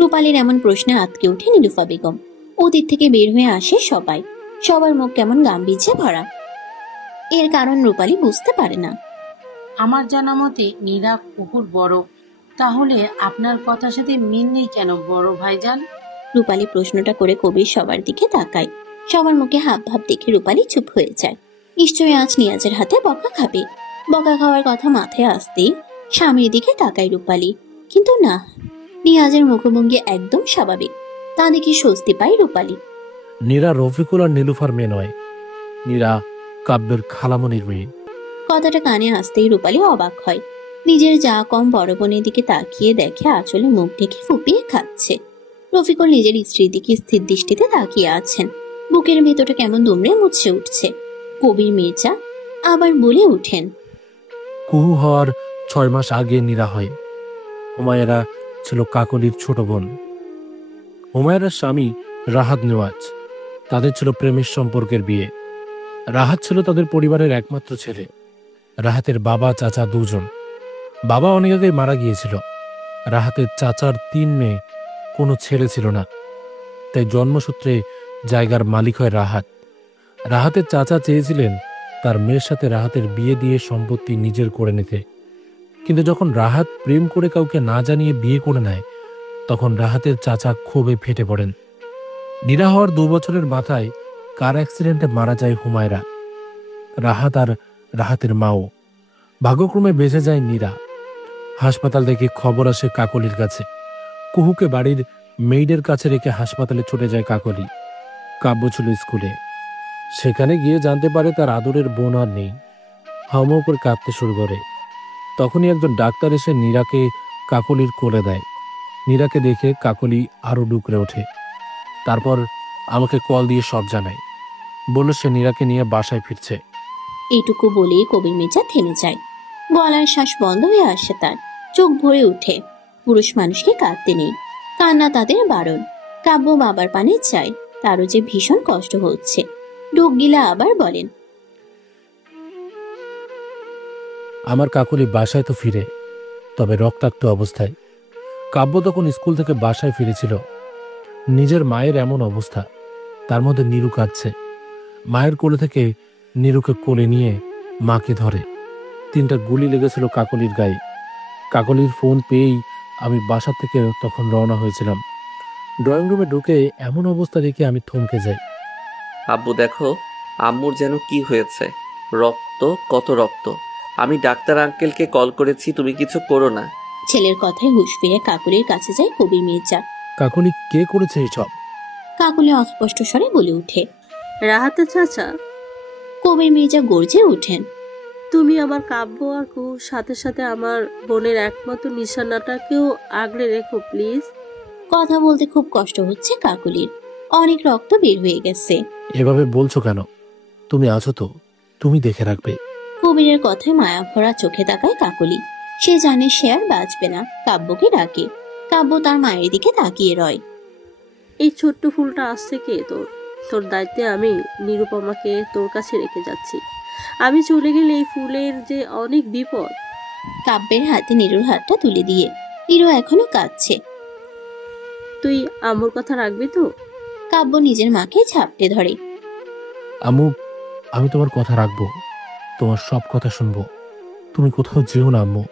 রূপালীর এমন প্রশ্নে আটকে ওঠে নীলুফা বেগম। ওদের থেকে বের হয়ে আসে সবাই। সবার মুখ কেমন গাম্ভীর্যে ভরা। এর কারণ রূপালী বুঝতে পারে না। আমার জানা মতে নীরা কুকুর বড়, তাহলে আপনার কথার সাথে মিল নেই কেন বড় ভাইজান? রূপালী প্রশ্নটা করে কবির সবার দিকে তাকায়। সবার মুখে হাব ভাব দেখে রূপালী চুপ হয়ে যায়। নিশ্চয়ই আজ নিয়াজের হাতে বকা খাবে। বকা খাওয়ার কথা মাথায় আসতেই স্বামীর দিকে তাকায় রূপালী, কিন্তু না, নিয়াজের মুখভঙ্গি একদম স্বাভাবিক। তা দেখে স্বস্তি পায় রূপালী। নীরা রফিকুল আর নীলুফার মেয়ে নয়, নীরা কাব্যের খালামণির মেয়ে। কথাটা কানে আসতেই রূপালী অবাক হয়। নিজের যা কম বড় বোনের দিকে তাকিয়ে দেখে আঁচলে মুখ ঢেকে ফুপিয়ে খাচ্ছে। রফিকুল নিজের স্ত্রীর দিকে স্থির দৃষ্টিতে তাকিয়ে আছেন। বুকের ভেতরটা কেমন দুমড়ে মুছড়ে উঠছে। কবির মির্জা আবার বলে উঠেন, কুহু হওয়ার 6 মাস আগে নীরা হয়। হুমায়রা ছিল কাকলির ছোট বোন। হুমায়রার স্বামী রাহাত নেওয়াজ তাদের ছিল প্রেমের সম্পর্কের বিয়ে। রাহাত ছিল তাদের পরিবারের একমাত্র ছেলে। রাহাতের বাবা চাচা দুজন। বাবা অনেক আগে মারা গিয়েছিল। রাহাতের চাচার 3 মেয়ে, কোনো ছেলে ছিল না, তাই জন্মসূত্রে জায়গার মালিক হয় রাহাত। রাহাতের চাচা চেয়েছিলেন তার মেয়ের সাথে রাহাতের বিয়ে দিয়ে সম্পত্তি নিজের করে নিতে, কিন্তু যখন রাহাত প্রেম করে কাউকে না জানিয়ে বিয়ে করে নেয়, তখন রাহাতের চাচা ক্ষোভে ফেটে পড়েন। নীরা হওয়ার 2 বছরের মাথায় কার অ্যাক্সিডেন্টে মারা যায় হুমায়রা। রাহাত আর রাহাতের মাও। ভাগ্যক্রমে বেঁচে যায় নীরা। হাসপাতাল থেকে খবর আসে কাকলির কাছে। কুহুকে বাড়ির মেইডের কাছে রেখে হাসপাতালে ছুটে যায় কাকলি। কাব্য ছিল স্কুলে। সেখানে গিয়ে জানতে পারে তার আদরের বোন আর নেই। হাউমাউ করে কাঁদতে শুরু করে। তখনই একজন ডাক্তার এসে নীরাকে কাকলির কোলে দেয়। নীরাকে দেখে কাকলি আরো ডুকরে ওঠে। তারপর আমাকে কল দিয়ে সব জানায়। বলল সে নীরাকে নিয়ে বাসায় ফিরছে। এইটুকু বলেই কবির মির্জা থেমে যায়। গলার শ্বাস বন্ধ হয়ে আসে তার, চোখ ভরে ওঠে। পুরুষ মানুষকে কাঁদতে নেই, কান্না তাদের বারণ। কাব্য বাবার পানে চায়, তারও যে ভীষণ কষ্ট হচ্ছে। ডুক গিলা আবার বলেন, আমার কাকলি বাসায় তো ফিরে, তবে রক্তাক্ত অবস্থায়। কাব্য তখন স্কুল থেকে বাসায় ফিরেছিল। নিজের মায়ের এমন অবস্থা, তার মধ্যে নীরু কাঁদছে। মায়ের কোলে থেকে নীরুকে কোলে নিয়ে মাকে ধরে। 3টা গুলি লেগেছিল কাকলির গায়ে। কাকলির ফোন পেয়েই আমি বাসা থেকে তখন রওনা হয়েছিলাম। ড্রয়িং রুমে ঢুকে এমন অবস্থা দেখে আমি থমকে যাই। আব্বু দেখো, আম্মুর যেন কি হয়েছে। রক্ত, কত রক্ত। আমি ডাক্তার আঙ্কেলকে কল করেছি, তুমি কিছু করো না। ছেলের কথায় হুঁশ ফিরে কাকলির কাছে যায় কবির মির্জা। কাকলি কে করেছে এসব? কাকলি অস্পষ্ট স্বরে বলে উঠে, রাহাতের চাচা। কবির মির্জা গর্জে ওঠেন, তুমি আমার কাব্য আর কুহুর সাথে সাথে আমার বোনের একমাত্র নিশানাটাকেও আগলে রেখো প্লিজ। কথা বলতে খুব কষ্ট হচ্ছে কাকলির। অনেক রক্ত বের হয়ে গেছে। এভাবে বলছো কেন? তুমি আছো তো, তুমি দেখে রাখবে। কবিরের কথায় মায়া ভরা চোখে তাকায় কাকলি। সে জানে সে আর বাঁচবে না। কাব্যকে ডাকে। কাব্য তার মায়ের দিকে তাকিয়ে রয়। এই ছোট্ট ফুলটা আসছে কে তোর? তোর দায়িত্বে আমি নিরুপমাকে তোর কাছে রেখে যাচ্ছি। আমি চলে গেলে এই ফুলের যে অনেক বিপদ। কাব্যের হাতে নীরুর হাতটা তুলে দিয়ে, নীরু এখনো কাঁদছে। তুই আম্মুর কথা রাখবি তো? কাব্য নিজের মাকে ঝাপটে ধরে। আম্মু, আমি তোমার কথা রাখবো, তোমার সব কথা শুনবো। তুমি কোথাও যেও না আম্মু।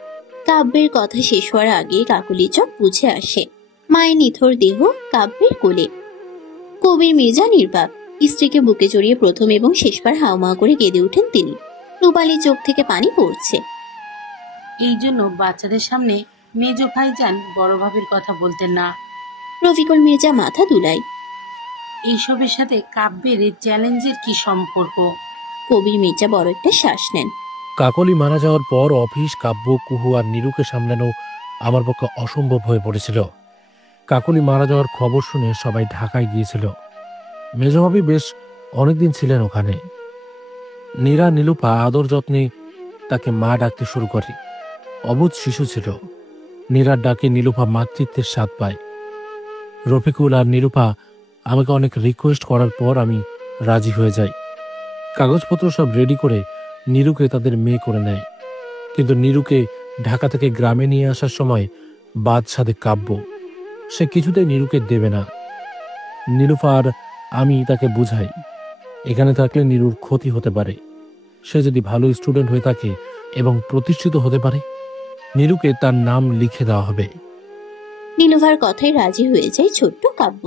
কাব্যের কথা শেষ হওয়ার আগে কাকলি চোখ বুঝে আসে। মায়ের নিথর দেহ কাব্যের কোলে। কবির মির্জা নির্বাক। স্ত্রীকে বুকে জড়িয়ে প্রথম এবং শেষবার হাউমাউ করে কেঁদে উঠেন তিনি। রূপালীর চোখ থেকে পানি পড়ছে। এই জন্য বাচ্চাদের সামনে মেজ ভাইজান বড় ভাবির কথা বলতেন না। রফিকুল মির্জা মাথা দুলায়। এইসবের সাথে কাব্যের চ্যালেঞ্জের কি সম্পর্ক? কবির মির্জা বড় একটা শ্বাস নেন। কাকলি মারা যাওয়ার পর অফিস, কাব্য, কুহু আর নীরুকে সামলানো আমার পক্ষে অসম্ভব হয়ে পড়েছিল। কাকলি মারা যাওয়ার খবর শুনে সবাই ঢাকায় গিয়েছিল। মেজভাবি বেশ অনেকদিন ছিলেন ওখানে। নীরা নীলুফা আদর যত্নে তাকে মা ডাকতে শুরু করে। অবুঝ শিশু ছিল। নীরার ডাকে নীলুফা মাতৃত্বের স্বাদ পায়। রফিকুল আর নীলুফা আমাকে অনেক রিকোয়েস্ট করার পর আমি রাজি হয়ে যাই। কাগজপত্র সব রেডি করে নীরুকে তাদের মেয়ে করে নেয়। কিন্তু নীরুকে ঢাকা থেকে গ্রামে নিয়ে আসার সময় বাদ সাধে কাব্য। সে কিছুতেই নীরুকে দেবে না। নীলুফা আর আমি তাকে বুঝাই, এখানে থাকলে নীরুর ক্ষতি হতে পারে। সে যদি ভালো স্টুডেন্ট হয়ে থাকে এবং প্রতিষ্ঠিত হতে পারে, নীরুকে তার নাম লিখে দেওয়া হবে। নীলুফার কথায় রাজি হয়ে যায় ছোট্ট কাব্য।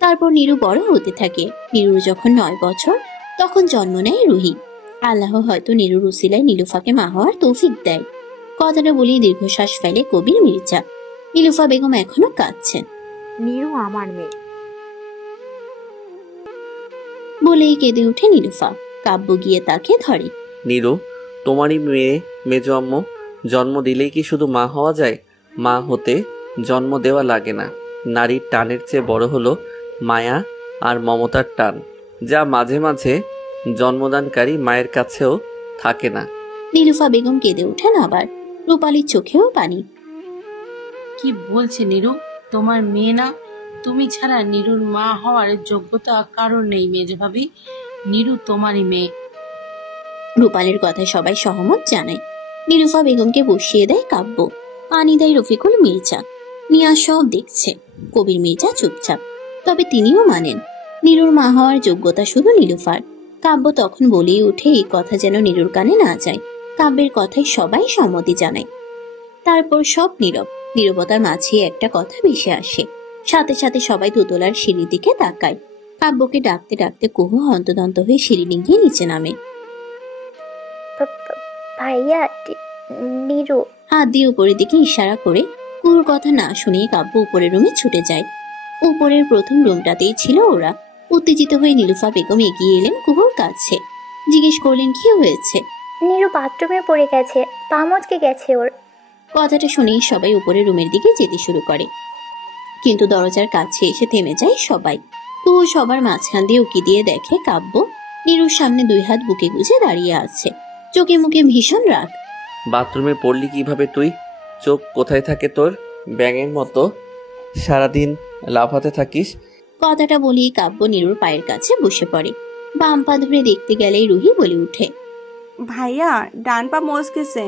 তারপর নীরু বড় হতে থাকে। নীরুর যখন 9 বছর, তখন জন্ম নেয় রুহি। আল্লাহ হয়তো নীরুর উসিলায় নীলুফাকে মা হওয়ার তৌফিক দেয়। কথাটা বলেই দীর্ঘশ্বাস ফেলে কবির মির্জা। নীলুফা বেগম এখনো কাঁদছেন। নীরু আমার মেয়ে বলেই কেঁদে উঠে নীলুফা। কাব্য গিয়ে তাকে ধরে। নীরু, তোমারই মেয়ে মেজো আম্মু। জন্ম দিলেই কি শুধু মা হওয়া যায়? মা হতে জন্ম দেওয়া লাগে না। নারীর টানের চেয়ে বড় হলো মায়া আর মমতার টান, যা মাঝে মাঝে জন্মদানকারী মায়ের কাছেও থাকে না। নীলুফা বেগম কেঁদে ওঠেন আবার। রূপালীর চোখেও পানি। কি বলছে নীরু? তোমার মেয়ে না? তুমি ছাড়া নীরুর মা হওয়ার যোগ্যতা কারণ নেই মেজ ভাবি। নীরু তোমারই মেয়ে। রূপালের কথায় সবাই সহমত জানায়। নিরুফা বেগমকে বসিয়ে দেয় কাব্য, পানি দেয় রফিকুল মির্জা। নিয়া সব দেখছে, কবির মির্জা চুপচাপ। তবে তিনিও মানেন নীরুর মা হওয়ার যোগ্যতা শুধু নীলুফার। কাব্য তখন বলেই ওঠে এই কথা যেন নীরুর কানে না যায়। কাব্যের কথায় সবাই সম্মতি জানায়। তারপর সব নীরব। নীরবতার মাঝে একটা কথা ভেসে আসে। সাথে সাথে সবাই দোতলার সিঁড়ির দিকে তাকায়। কাব্যকে ডাকতে ডাকতে কুহু হন্তদন্ত হয়ে সিঁড়ি গিয়ে নিচে নামে। ভাইয়া, নীরু। হাত দিয়ে উপরের দিকে ইশারা করে কুহুর কথা না শুনিয়ে কাব্য উপরের রুমে ছুটে যায়। উপরের প্রথম রুমটাতেই ছিল ওরা। উত্তেজিত হয়ে নীলুফা বেগম এগিয়ে এলেন কুহুর কাছে। জিজ্ঞেস করলেন কি হয়েছে। নীরু বাথরুমে পড়ে গেছে, পা মচকে গেছে ওর। কথাটা শুনেই সবাই উপরের রুমের দিকে যেতে শুরু করে, কিন্তু দরজার কাছে এসে থেমে যায় সবাই। কুহু সবার মাঝখান দিয়ে উকি দিয়ে দেখে কাব্য নীরুর সামনে 2 হাত বুকে গুজে দাঁড়িয়ে আছে, চোখে মুখে ভীষণ রাগ। বাথরুমে পড়লি কিভাবে তুই? চোখ কোথায় থাকে তোর? ব্যাঙের মতো সারাদিন লাফাতে থাকিস। কথাটা বলেই কাব্য নীরুর পায়ের কাছে বসে পড়ে। বাম পা ধরে দেখতে গেলেই রুহি বলে উঠে, ভাইয়া ডান পা মচকেছে।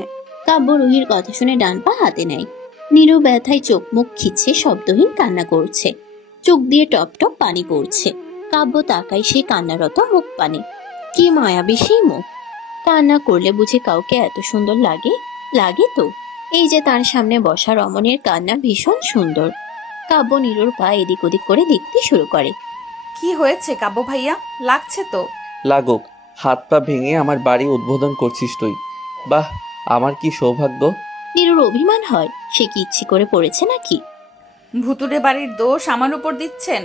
কাব্য রুহির কথা শুনে ডান পা হাতে নেয়। নীরু ব্যথায় চোখ মুখ খিচ্ছে শব্দহীন কান্না করছে, চোখ দিয়ে টপ টপ পানি পড়ছে। কাব্য তাকায় সেই কান্নারত মুখ পানে। কি মায়াবী সেই মুখ। কান্না করলে বুঝে কাউকে এত সুন্দর লাগে? লাগে তো। এই যে তার সামনে বসা রমণের কান্না ভীষণ সুন্দর। কাব্য নীরুর পা এদিক ওদিক করে দেখতে শুরু করে। কি হয়েছে কাব্য ভাইয়া? লাগছে তো? লাগুক, হাত পা ভেঙে আমার বাড়ি উদ্বোধন করছিস তুই। বাহ, আমার কি সৌভাগ্য। নীরুর অভিমান হয়, সে কি ইচ্ছে করে পড়েছে নাকি? ভুতুরে বাড়ির দোষ আমার উপর দিচ্ছেন?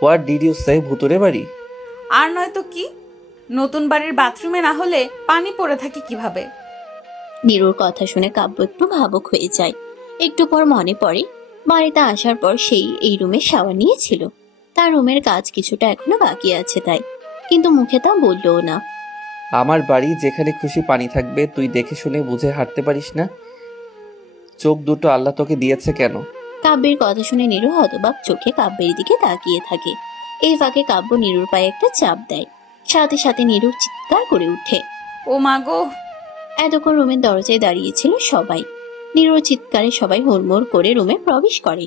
হোয়াট ডিড ইউ সে? ভুতুরে বাড়ি? আর নয় তো কি, নতুন বাড়ির বাথরুমে না হলে পানি পড়ে থাকে কিভাবে? নীরুর কথা শুনে কাব্য একটু ভাবুক হয়ে যায়। একটু পর মনে পড়ে বাড়িতে আসার পর সেই এই রুমে শাওয়ার নিয়েছিল। তার রুমের কাজ কিছুটা এখনো বাকি আছে তাই, কিন্তু মুখে তা বললও না। আমার বাড়ি, যেখানে খুশি পানি থাকবে, তুই দেখে শুনে বুঝে হাঁটতে পারিস না? চোখ দুটো আল্লাহ তোকে দিয়েছে কেন? কাব্যের কথা শুনে নীরু হতবাক চোখে কাব্যের দিকে তাকিয়ে থাকে। এই ফাঁকে কাব্য নীরুর পায়ে একটা চাপ দেয়। সাথে সাথে নীরুর চিৎকার করে উঠে, ও মা গো! এতক্ষণ রুমের দরজায় দাঁড়িয়েছিল সবাই। নীরুর চিৎকারে সবাই হুড়মুড় করে রুমে প্রবেশ করে।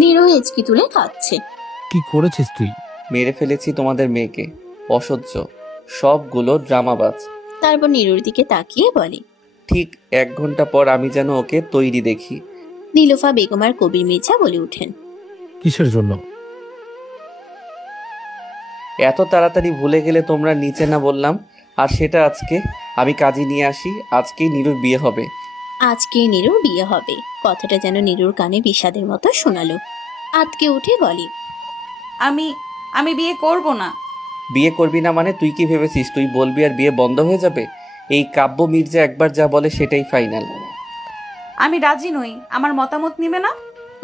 নীরু হেঁচকি তুলে কাঁদছে। কি করেছিস তুই? মেরে ফেলেছি তোমাদের মেয়েকে। অসহ্য সবগুলো ড্রামাবাজ। তারপর নীরুর দিকে তাকিয়ে বলে, ঠিক 1 ঘন্টা পর আমি যেন ওকে তৈরি দেখি। নীলুফা বেগম আর কবির মির্জা বলে উঠেন, কিসের জন্য? এত তাড়াতাড়ি ভুলে গেলে তোমরা? নিচে না বললাম? আর সেটা আজকে আমি কাজে নিয়ে আসি। আজকেই নীরুর বিয়ে হবে। আজকে নীরুর বিয়ে হবে। কথাটা যেন নীরুর কানে বিষাদের মতো শোনালো। আতকে উঠে বলে, আমি বিয়ে করব না। বিয়ে করবি না মানে? তুই কি ভেবেছিস তুই বলবি আর বিয়ে বন্ধ হয়ে যাবে? এই কাব্য মির্জা একবার যা বলে সেটাই ফাইনাল। আমি রাজি নই। আমার মতামত নিবে না?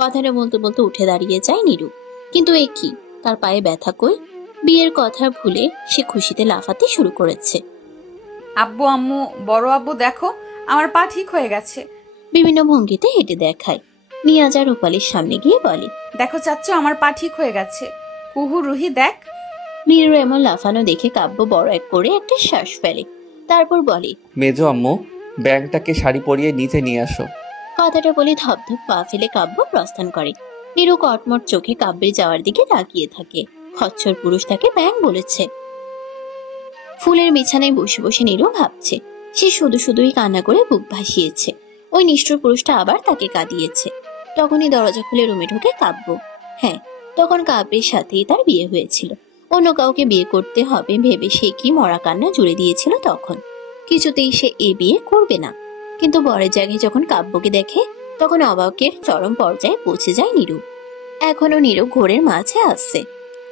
কথাটা বলতে বলতে উঠে দাঁড়িয়ে যায় নীরু। কিন্তু এ কি, তার পায়ে ব্যথা কই? বিয়ের কথা ভুলে সে খুশিতে লাফাতে শুরু করেছে। আব্বু আম্মু, বড় আব্বু, দেখো আমার পা ঠিক হয়ে গেছে। বিভিন্ন ভঙ্গিতে হেঁটে দেখায়। নিয়াজা রূপালীর সামনে গিয়ে বলে, দেখো চাচ্চু, আমার পা ঠিক হয়ে গেছে। কুহু, রুহি দেখ। নীরু এমন লাফানো দেখে কাব্য বড় এক করে একটা শ্বাস ফেলে। তারপর বলে, মেজো আম্মু, ব্যাংকটাকে শাড়ি পরিয়ে নিচে নিয়ে আসো। কথাটা বলে ধপধপ পা ফেলে কাব্য প্রস্থান করে। নীরু কটমট চোখে কাব্যের যাওয়ার দিকে তাকিয়ে থাকে। খচ্চর পুরুষ তাকে ব্যাং বলেছে। ফুলের বিছানায় বসে বসে নীরু ভাবছে, সে শুধু শুধুই কান্না করে বুক ভাসিয়েছে। ওই নিষ্ঠুর পুরুষটা আবার তাকে কাঁদিয়েছে। তখনই দরজা খুলে রুমে ঢুকে কাব্য। হ্যাঁ, তখন কাব্যের সাথেই তার বিয়ে হয়েছিল। অন্য কাউকে বিয়ে করতে হবে ভেবে সে কি মরা কান্না জুড়ে দিয়েছিল তখন। কিছুতেই সে এ বিয়ে করবে না। কিন্তু বরের জায়গায় যখন কাব্যকে দেখে তখন অবাকের চরম পর্যায়ে পৌঁছে যায় নীরু। এখনো নীরু ঘোরের মাঝে আসছে।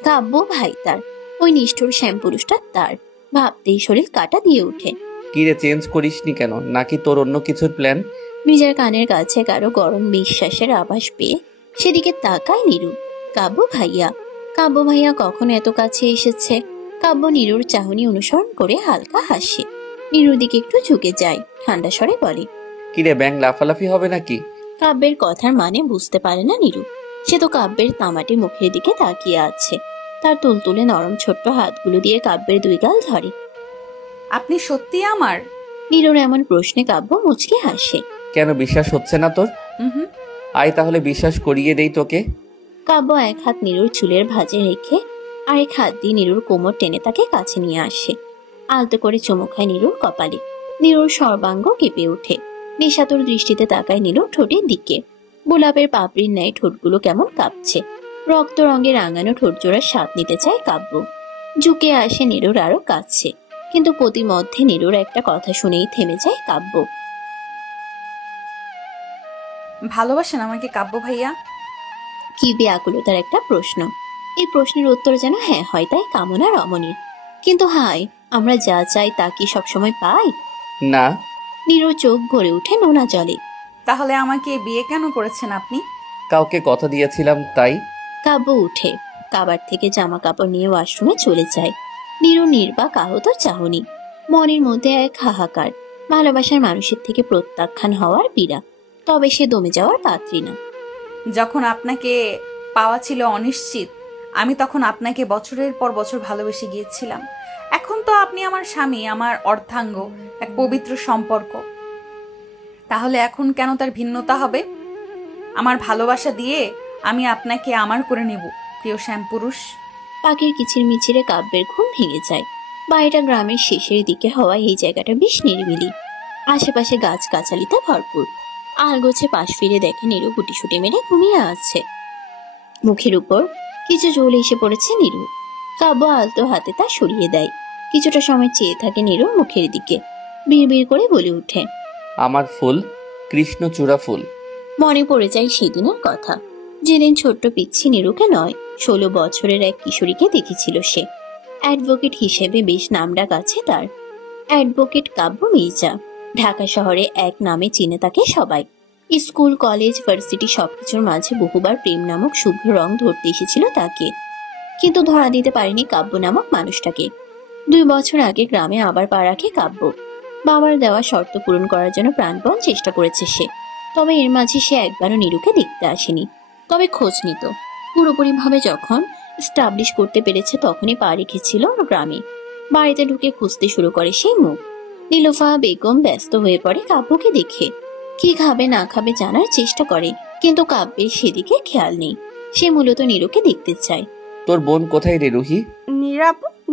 কাব্য ভাই তার, ওই নিষ্ঠুর শ্যামপুরুষটা তার। ভাবতেই শরীর কাটা দিয়ে উঠে। কিরে, চেঞ্জ করিসনি কেন? নাকি তোর অন্য কিছুর প্ল্যান? নিজের কানের কাছে কারো গরম বিশ্বাসের আভাস পেয়ে সেদিকে তাকায় নীরু। কাব্য ভাইয়া। কাব্য ভাইয়া কখন এত কাছে এসেছে। কাব্য নীরুর চাহনি অনুসরণ করে হালকা হাসে। নীরুর দিকে একটু ঝুঁকে যায়, ঠান্ডা স্বরে বলে, কিরে ব্যাং, লাফালাফি হবে নাকি? কাব্যের কথার মানে বুঝতে পারে না নীরু। সে তো কাব্যের তামাটে মুখের দিকে তাকিয়ে আছে। তার তুলতুলে নরম ছোট্ট হাতগুলো দিয়ে কাব্যের দুই গাল ধরে। আপনি সত্যি আমার? নীরুর এমন প্রশ্নে কাব্য মুচকে হাসে। কেন বিশ্বাস হচ্ছে না তোর? আয় তাহলে বিশ্বাস করিয়ে দেই তোকে। কাব্য এক হাত নীরুর চুলের ভাঁজে রেখে আরেক হাত দিয়ে নীরুর কোমর টেনে তাকে কাছে নিয়ে আসে। আলতো করে চুমু খায় নীরুর কপালে। নীরুর সর্বাঙ্গ কেঁপে ওঠে। নেশাতুর দৃষ্টিতে তাকায় নীরুর ঠোঁটের দিকে। গোলাপের পাপড়ির ন্যায় ঠোঁটগুলো কেমন কাঁপছে। রক্ত রঙে রাঙানো ঠোঁট জোড়ার স্বাদ নিতে চায় কাব্য। ঝুঁকে আসে নীরুর আরো কাছে, কিন্তু প্রতিমধ্যে নীরুর একটা কথা শুনেই থেমে যায় কাব্য। ভালোবাসেন আমাকে কাব্য ভাইয়া? কি ব্যাকুলতার একটা প্রশ্ন। এই প্রশ্নের উত্তর যেন হ্যাঁ হয় তাই কামনা রমণীর। কিন্তু হায়, আমরা যা চাই তা কি সবসময় পাই? না। নীরুর চোখ ভরে উঠে নোনা জলে। তাহলে আমাকে বিয়ে কেন করেছেন আপনি? কাউকে কথা দিয়েছিলাম তাই। কাব্য উঠে কাবার থেকে জামা কাপড় নিয়ে ওয়াশরুমে চলে যায়। নীরু নির্বাক আহত চাহনি, মনের মধ্যে এক হাহাকার। ভালোবাসার মানুষের থেকে প্রত্যাখ্যান হওয়ার পীড়া। তবে সে দমে যাওয়ার পাত্রী না। যখন আপনাকে পাওয়া ছিল অনিশ্চিত, আমি তখন আপনাকে বছরের পর বছর ভালোবেসে গিয়েছিলাম। এখন তো আপনি আমার স্বামী, আমার অর্ধাঙ্গ, এক পবিত্র সম্পর্ক। তাহলে এখন কেন তার ভিন্নতা হবে? আমার ভালোবাসা দিয়ে আমি আপনাকে আমার করে নেব, প্রিয় শ্যামপুরুষ। পাখির কিচির মিচিরে কাব্যের ঘুম ভেঙে যায়। বাড়িটা গ্রামের শেষের দিকে হওয়ায় এই জায়গাটা বেশ নিরিবিলি। আশেপাশে গাছ গাছালিতে ভরপুর। আলগোছে পাশ ফিরে দেখে নীরু গুটিসুটি মেরে ঘুমিয়ে আছে। মুখের উপর কিছু জল এসে পড়েছে নীরু। কাব্য আলতো হাতে তা সরিয়ে দেয়। কিছুটা সময় চেয়ে থাকে নীরুর মুখের দিকে। বিড়বিড় করে বলে ওঠে, আমার ফুল, কৃষ্ণচূড়া ফুল। মনে পড়ে যায় সেদিনের কথা, যেদিন ছোট্ট পিচ্ছি নীরুকে নয় 16 বছরের এক কিশোরীকে দেখেছিল সে। অ্যাডভোকেট হিসেবে বেশ নামডাক আছে তার। অ্যাডভোকেট কাব্য মির্জা। ঢাকা শহরে এক নামে চিনে তাকে সবাই। স্কুল, কলেজ, ভার্সিটি সবকিছুর মাঝে বহুবার প্রেম নামক শুভ্র রং ধরতে এসেছিল তাকে, কিন্তু ধরা দিতে পারেনি কাব্য নামক মানুষটাকে। 2 বছর আগে গ্রামে আবার পা রাখে কাব্য। বাবার দেওয়া শর্ত পূরণ করার জন্য প্রাণপণ চেষ্টা করেছে সে। তবে এর মাঝে সে একবারও নীরুকে দেখতে আসেনি, তবে খোঁজ নিত। পুরোপুরিভাবে যখন স্টাবলিশ করতে পেরেছে তখনই পা রেখেছিল গ্রামে। বাড়িতে ঢুকে খুঁজতে শুরু করে সেই মুখ। নীলুফা বেগম ব্যস্ত হয়ে পড়ে কাব্যকে দেখে। কি খাবে না খাবে জানার চেষ্টা করে, কিন্তু কাব্যের সেদিকে খেয়াল নেই। সে মূলত নীরুকে দেখতে চায়। তোর বোন কোথায় রে রুহি?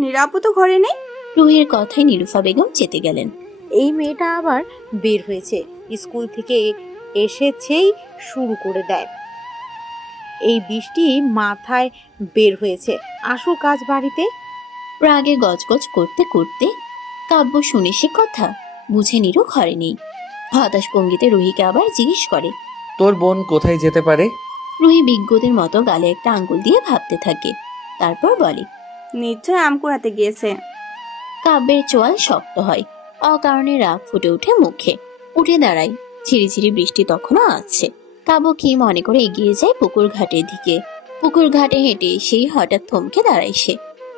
নিরাপু তো ঘরে নেই। রুহির কথায় নীলুফা বেগম চেতে গেলেন। এই মেয়েটা আবার বের হয়েছে, স্কুল থেকে এসেছেই শুরু করে দেয়। এই বৃষ্টি মাথায় বের হয়েছে, আসো কাজ বাড়িতে। রাগে গজগজ করতে করতে কাব্য শুনে সে কথা বুঝে নীরু ঘরে নেই। হতাশ ভঙ্গিতে রুহিকে আবার জিজ্ঞেস করে, তোর বোন কোথায় যেতে পারে? রুহি বিজ্ঞদের মতো গালে একটা আঙ্গুল দিয়ে ভাবতে থাকে, তারপর বলে, নিশ্চয় আম কুড়াতে গিয়েছে। কাব্যের চোয়াল শক্ত হয়। অকারণে রাগ ফুটে উঠে মুখে। উঠে দাঁড়ায়। ঝিরিঝিরি বৃষ্টি তখনও আছে। কাব্য কি মনে করে এগিয়ে যায় পুকুর ঘাটের দিকে। পুকুর ঘাটে হেঁটে এসেই হঠাৎ থমকে দাঁড়ায় সে।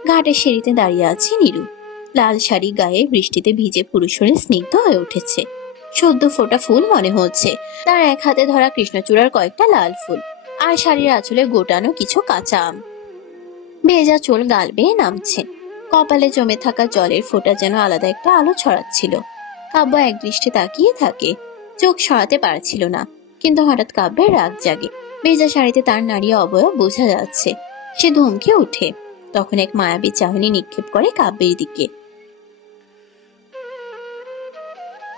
ঘাটের সিঁড়িতে দাঁড়িয়ে আছে নীরু। লাল শাড়ি গায়ে বৃষ্টিতে ভিজে পুরুষের স্নিগ্ধ হয়ে উঠেছে। সদ্য ফোটা ফুল মনে হচ্ছে। তার এক হাতে ধরা কৃষ্ণচূড়ার কয়েকটা লাল ফুল, আর শাড়ির আঁচলে গোটানো কিছু কাঁচা আম। ভেজা চুল গাল বেয়ে নামছে। কপালে জমে থাকা জলের ফোঁটা যেন আলাদা একটা আলো ছড়াচ্ছিল। কাব্য একদৃষ্টে তাকিয়ে থাকে, চোখ সরাতে পারছিল না। কিন্তু হঠাৎ কাব্যের রাগ জাগে। ভেজা শাড়িতে তার নারী অবয়ব বোঝা যাচ্ছে। সে ধমকে ওঠে। তখন এক মায়াবী চাহনি নিক্ষেপ করে কাব্যের দিকে।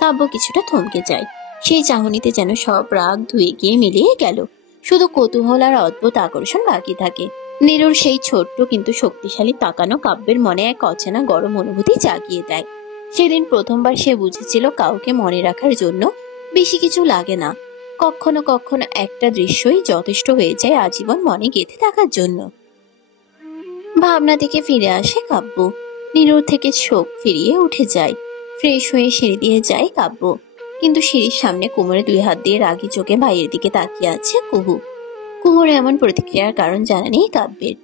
কাব্য কিছুটা থমকে যায়। সেই চাহনিতে যেন সব রাগ ধুয়ে গিয়ে মিলিয়ে গেল। শুধু কৌতূহল আর অদ্ভুত আকর্ষণ বাকি থাকে। নীরুর সেই ছোট্ট কিন্তু শক্তিশালী তাকানো কাব্যের মনে এক অচেনা গরম অনুভূতি জাগিয়ে দেয়। সেদিন প্রথমবার সে বুঝেছিল কাউকে মনে রাখার জন্য বেশি কিছু লাগে না। কখনো কখনো একটা দৃশ্যই যথেষ্ট হয়ে যায় আজীবন মনে গেঁথে থাকার জন্য। ভাবনা থেকে ফিরে আসে কাব্য। নীরুর থেকে চোখ ফিরিয়ে উঠে যায়। ফ্রেশ হয়ে সিঁড়ি দিয়ে যায় কাব্য। কিন্তু সিঁড়ির সামনে কোমরে 2 হাত দিয়ে রাগী চোখে ভাইয়ের দিকে তাকিয়ে আছে কুহু। কুহুর এমন প্রতিক্রিয়ার কারণ জানা নেই কাব্যের।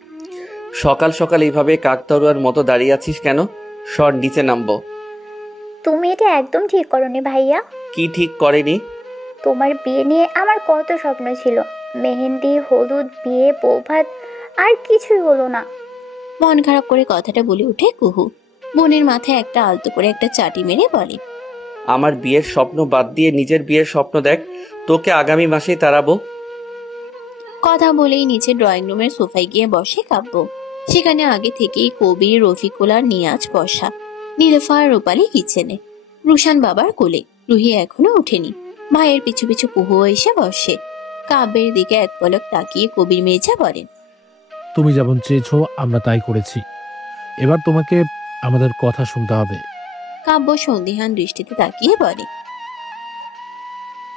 সকাল সকাল এইভাবে কাকতাড়ুয়ার মতো দাঁড়িয়ে আছিস কেন? সর, নিচে নামবো। তুমি এটা একদম ঠিক করনি ভাইয়া। কি ঠিক করেনি? তোমার বিয়ে নিয়ে আমার কত স্বপ্ন ছিল, মেহেন্দি, হলুদ, বিয়ে, বৌভাত, আর কিছুই হলো না। মন খারাপ করে কথাটা বলে ওঠে কুহু। বোনের মাথায় একটা আলতো করে একটা চাটি মেরে বলে, আমার বিয়ের স্বপ্ন বাদ দিয়ে নিজের বিয়ের স্বপ্ন দেখ, তোকে আগামী মাসেই তাড়াবো। কথা বলেই নিচে ড্রয়িং রুমের সোফায় গিয়ে বসে কাব্য। সেখানে আগে থেকেই কবির, রফিকুল আর নিয়াজ বসা। নীলুফা আর রূপালী কিচেনে, রুশান বাবার কোলে। রুহি এখনো ওঠেনি। ভাইয়ের পিছু পিছু কুহু এসে বসে। কাব্যের দিকে এক পলক তাকিয়ে কবির মেজা বলেন, তুমি যেমন চেয়েছো আমরা তাই করেছি, এবার তোমাকে আমাদের কথা শুনতে হবে। কাব্য সন্দিহান দৃষ্টিতে তাকিয়ে বলে,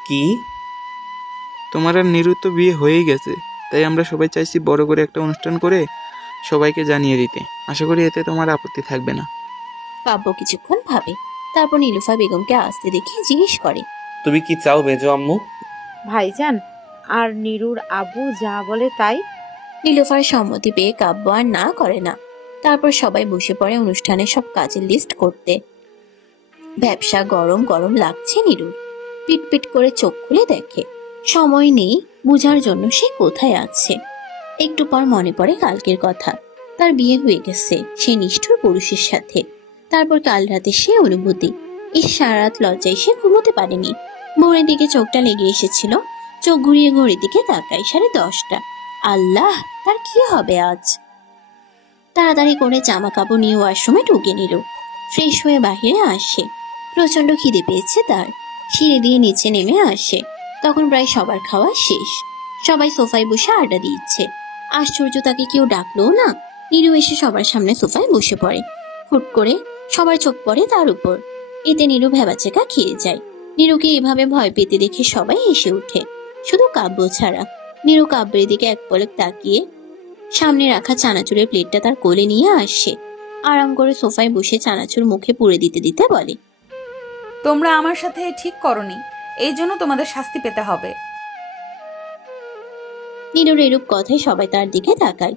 কি? তোমার আর নিরু তো বিয়ে হয়েই গেছে, তাই আমরা সবাই চাইছি বড় করে একটা অনুষ্ঠান করে সবাইকে জানিয়ে দিতে। আশা করি এতে তোমার আপত্তি থাকবে না। কাব্য কিছুক্ষণ ভাবে, তারপর নীলুফা বেগমকে আসতে দেখে জিজ্ঞেস করে, তুমি কি চাও মেজো আম্মু? ভাইজান আর নিরুর আব্বু যা বলে তাই। নীলুফার সম্মতি পেয়ে কাব্য আর না করে না। তারপর সবাই বসে পড়ে অনুষ্ঠানের সব কাজের লিস্ট করতে। ব্যবসা গরম গরম লাগছে নিরুর। পিট পিট করে চোখ খুলে দেখে, সময় নেই বুঝার জন্য সে কোথায় আছে। একটু পর মনে পড়ে কালকের কথা। তার বিয়ে হয়ে গেছে সে নিষ্ঠুর পুরুষের সাথে। তারপর কাল রাতে সে অনুভূতি, এই সারা রাত লজ্জায় সে ঘুমোতে পারেনি। ভোরের দিকে চোখটা লেগে এসেছিল। চোখ ঘুরিয়ে ঘড়ির দিকে তাকায় 10:30। আল্লাহ, তার কি হবে আজ? তাড়াতাড়ি করে জামা কাপড় নিয়ে ওয়াশরুমে ঢুকে নিল। ফ্রেশ হয়ে বাহিরে আসে। প্রচন্ড খিদে পেয়েছে তার। সিঁড়ি দিয়ে নিচে নেমে আসে। তখন প্রায় সবার খাওয়া শেষ। সবাই সোফায় বসে আড্ডা দিচ্ছে। আশ্চর্য, তাকে কেউ ডাকলো না। নিরু এসে সবার সামনে সোফায় বসে পড়ে। হুট করে সবার চোখ পড়ে তার উপর। এতে নিরু ভেবাচেকা খেয়ে যায়। নিরুকে এভাবে ভয় পেতে দেখে সবাই হেসে ওঠে, শুধু কাব্য ছাড়া। নিরু কাব্যের দিকে এক পলক তাকিয়ে সামনে রাখা চানাচুরের প্লেটটা তার কোলে নিয়ে আসে। আরাম করে সোফায় বসে চানাচুর মুখে পুড়ে দিতে দিতে বলে, তোমরা আমার সাথে ঠিক করনি, এই জন্য তোমাদের শাস্তি পেতে হবে। নিরুর এরূপ কথায় সবাই তার দিকে তাকায়,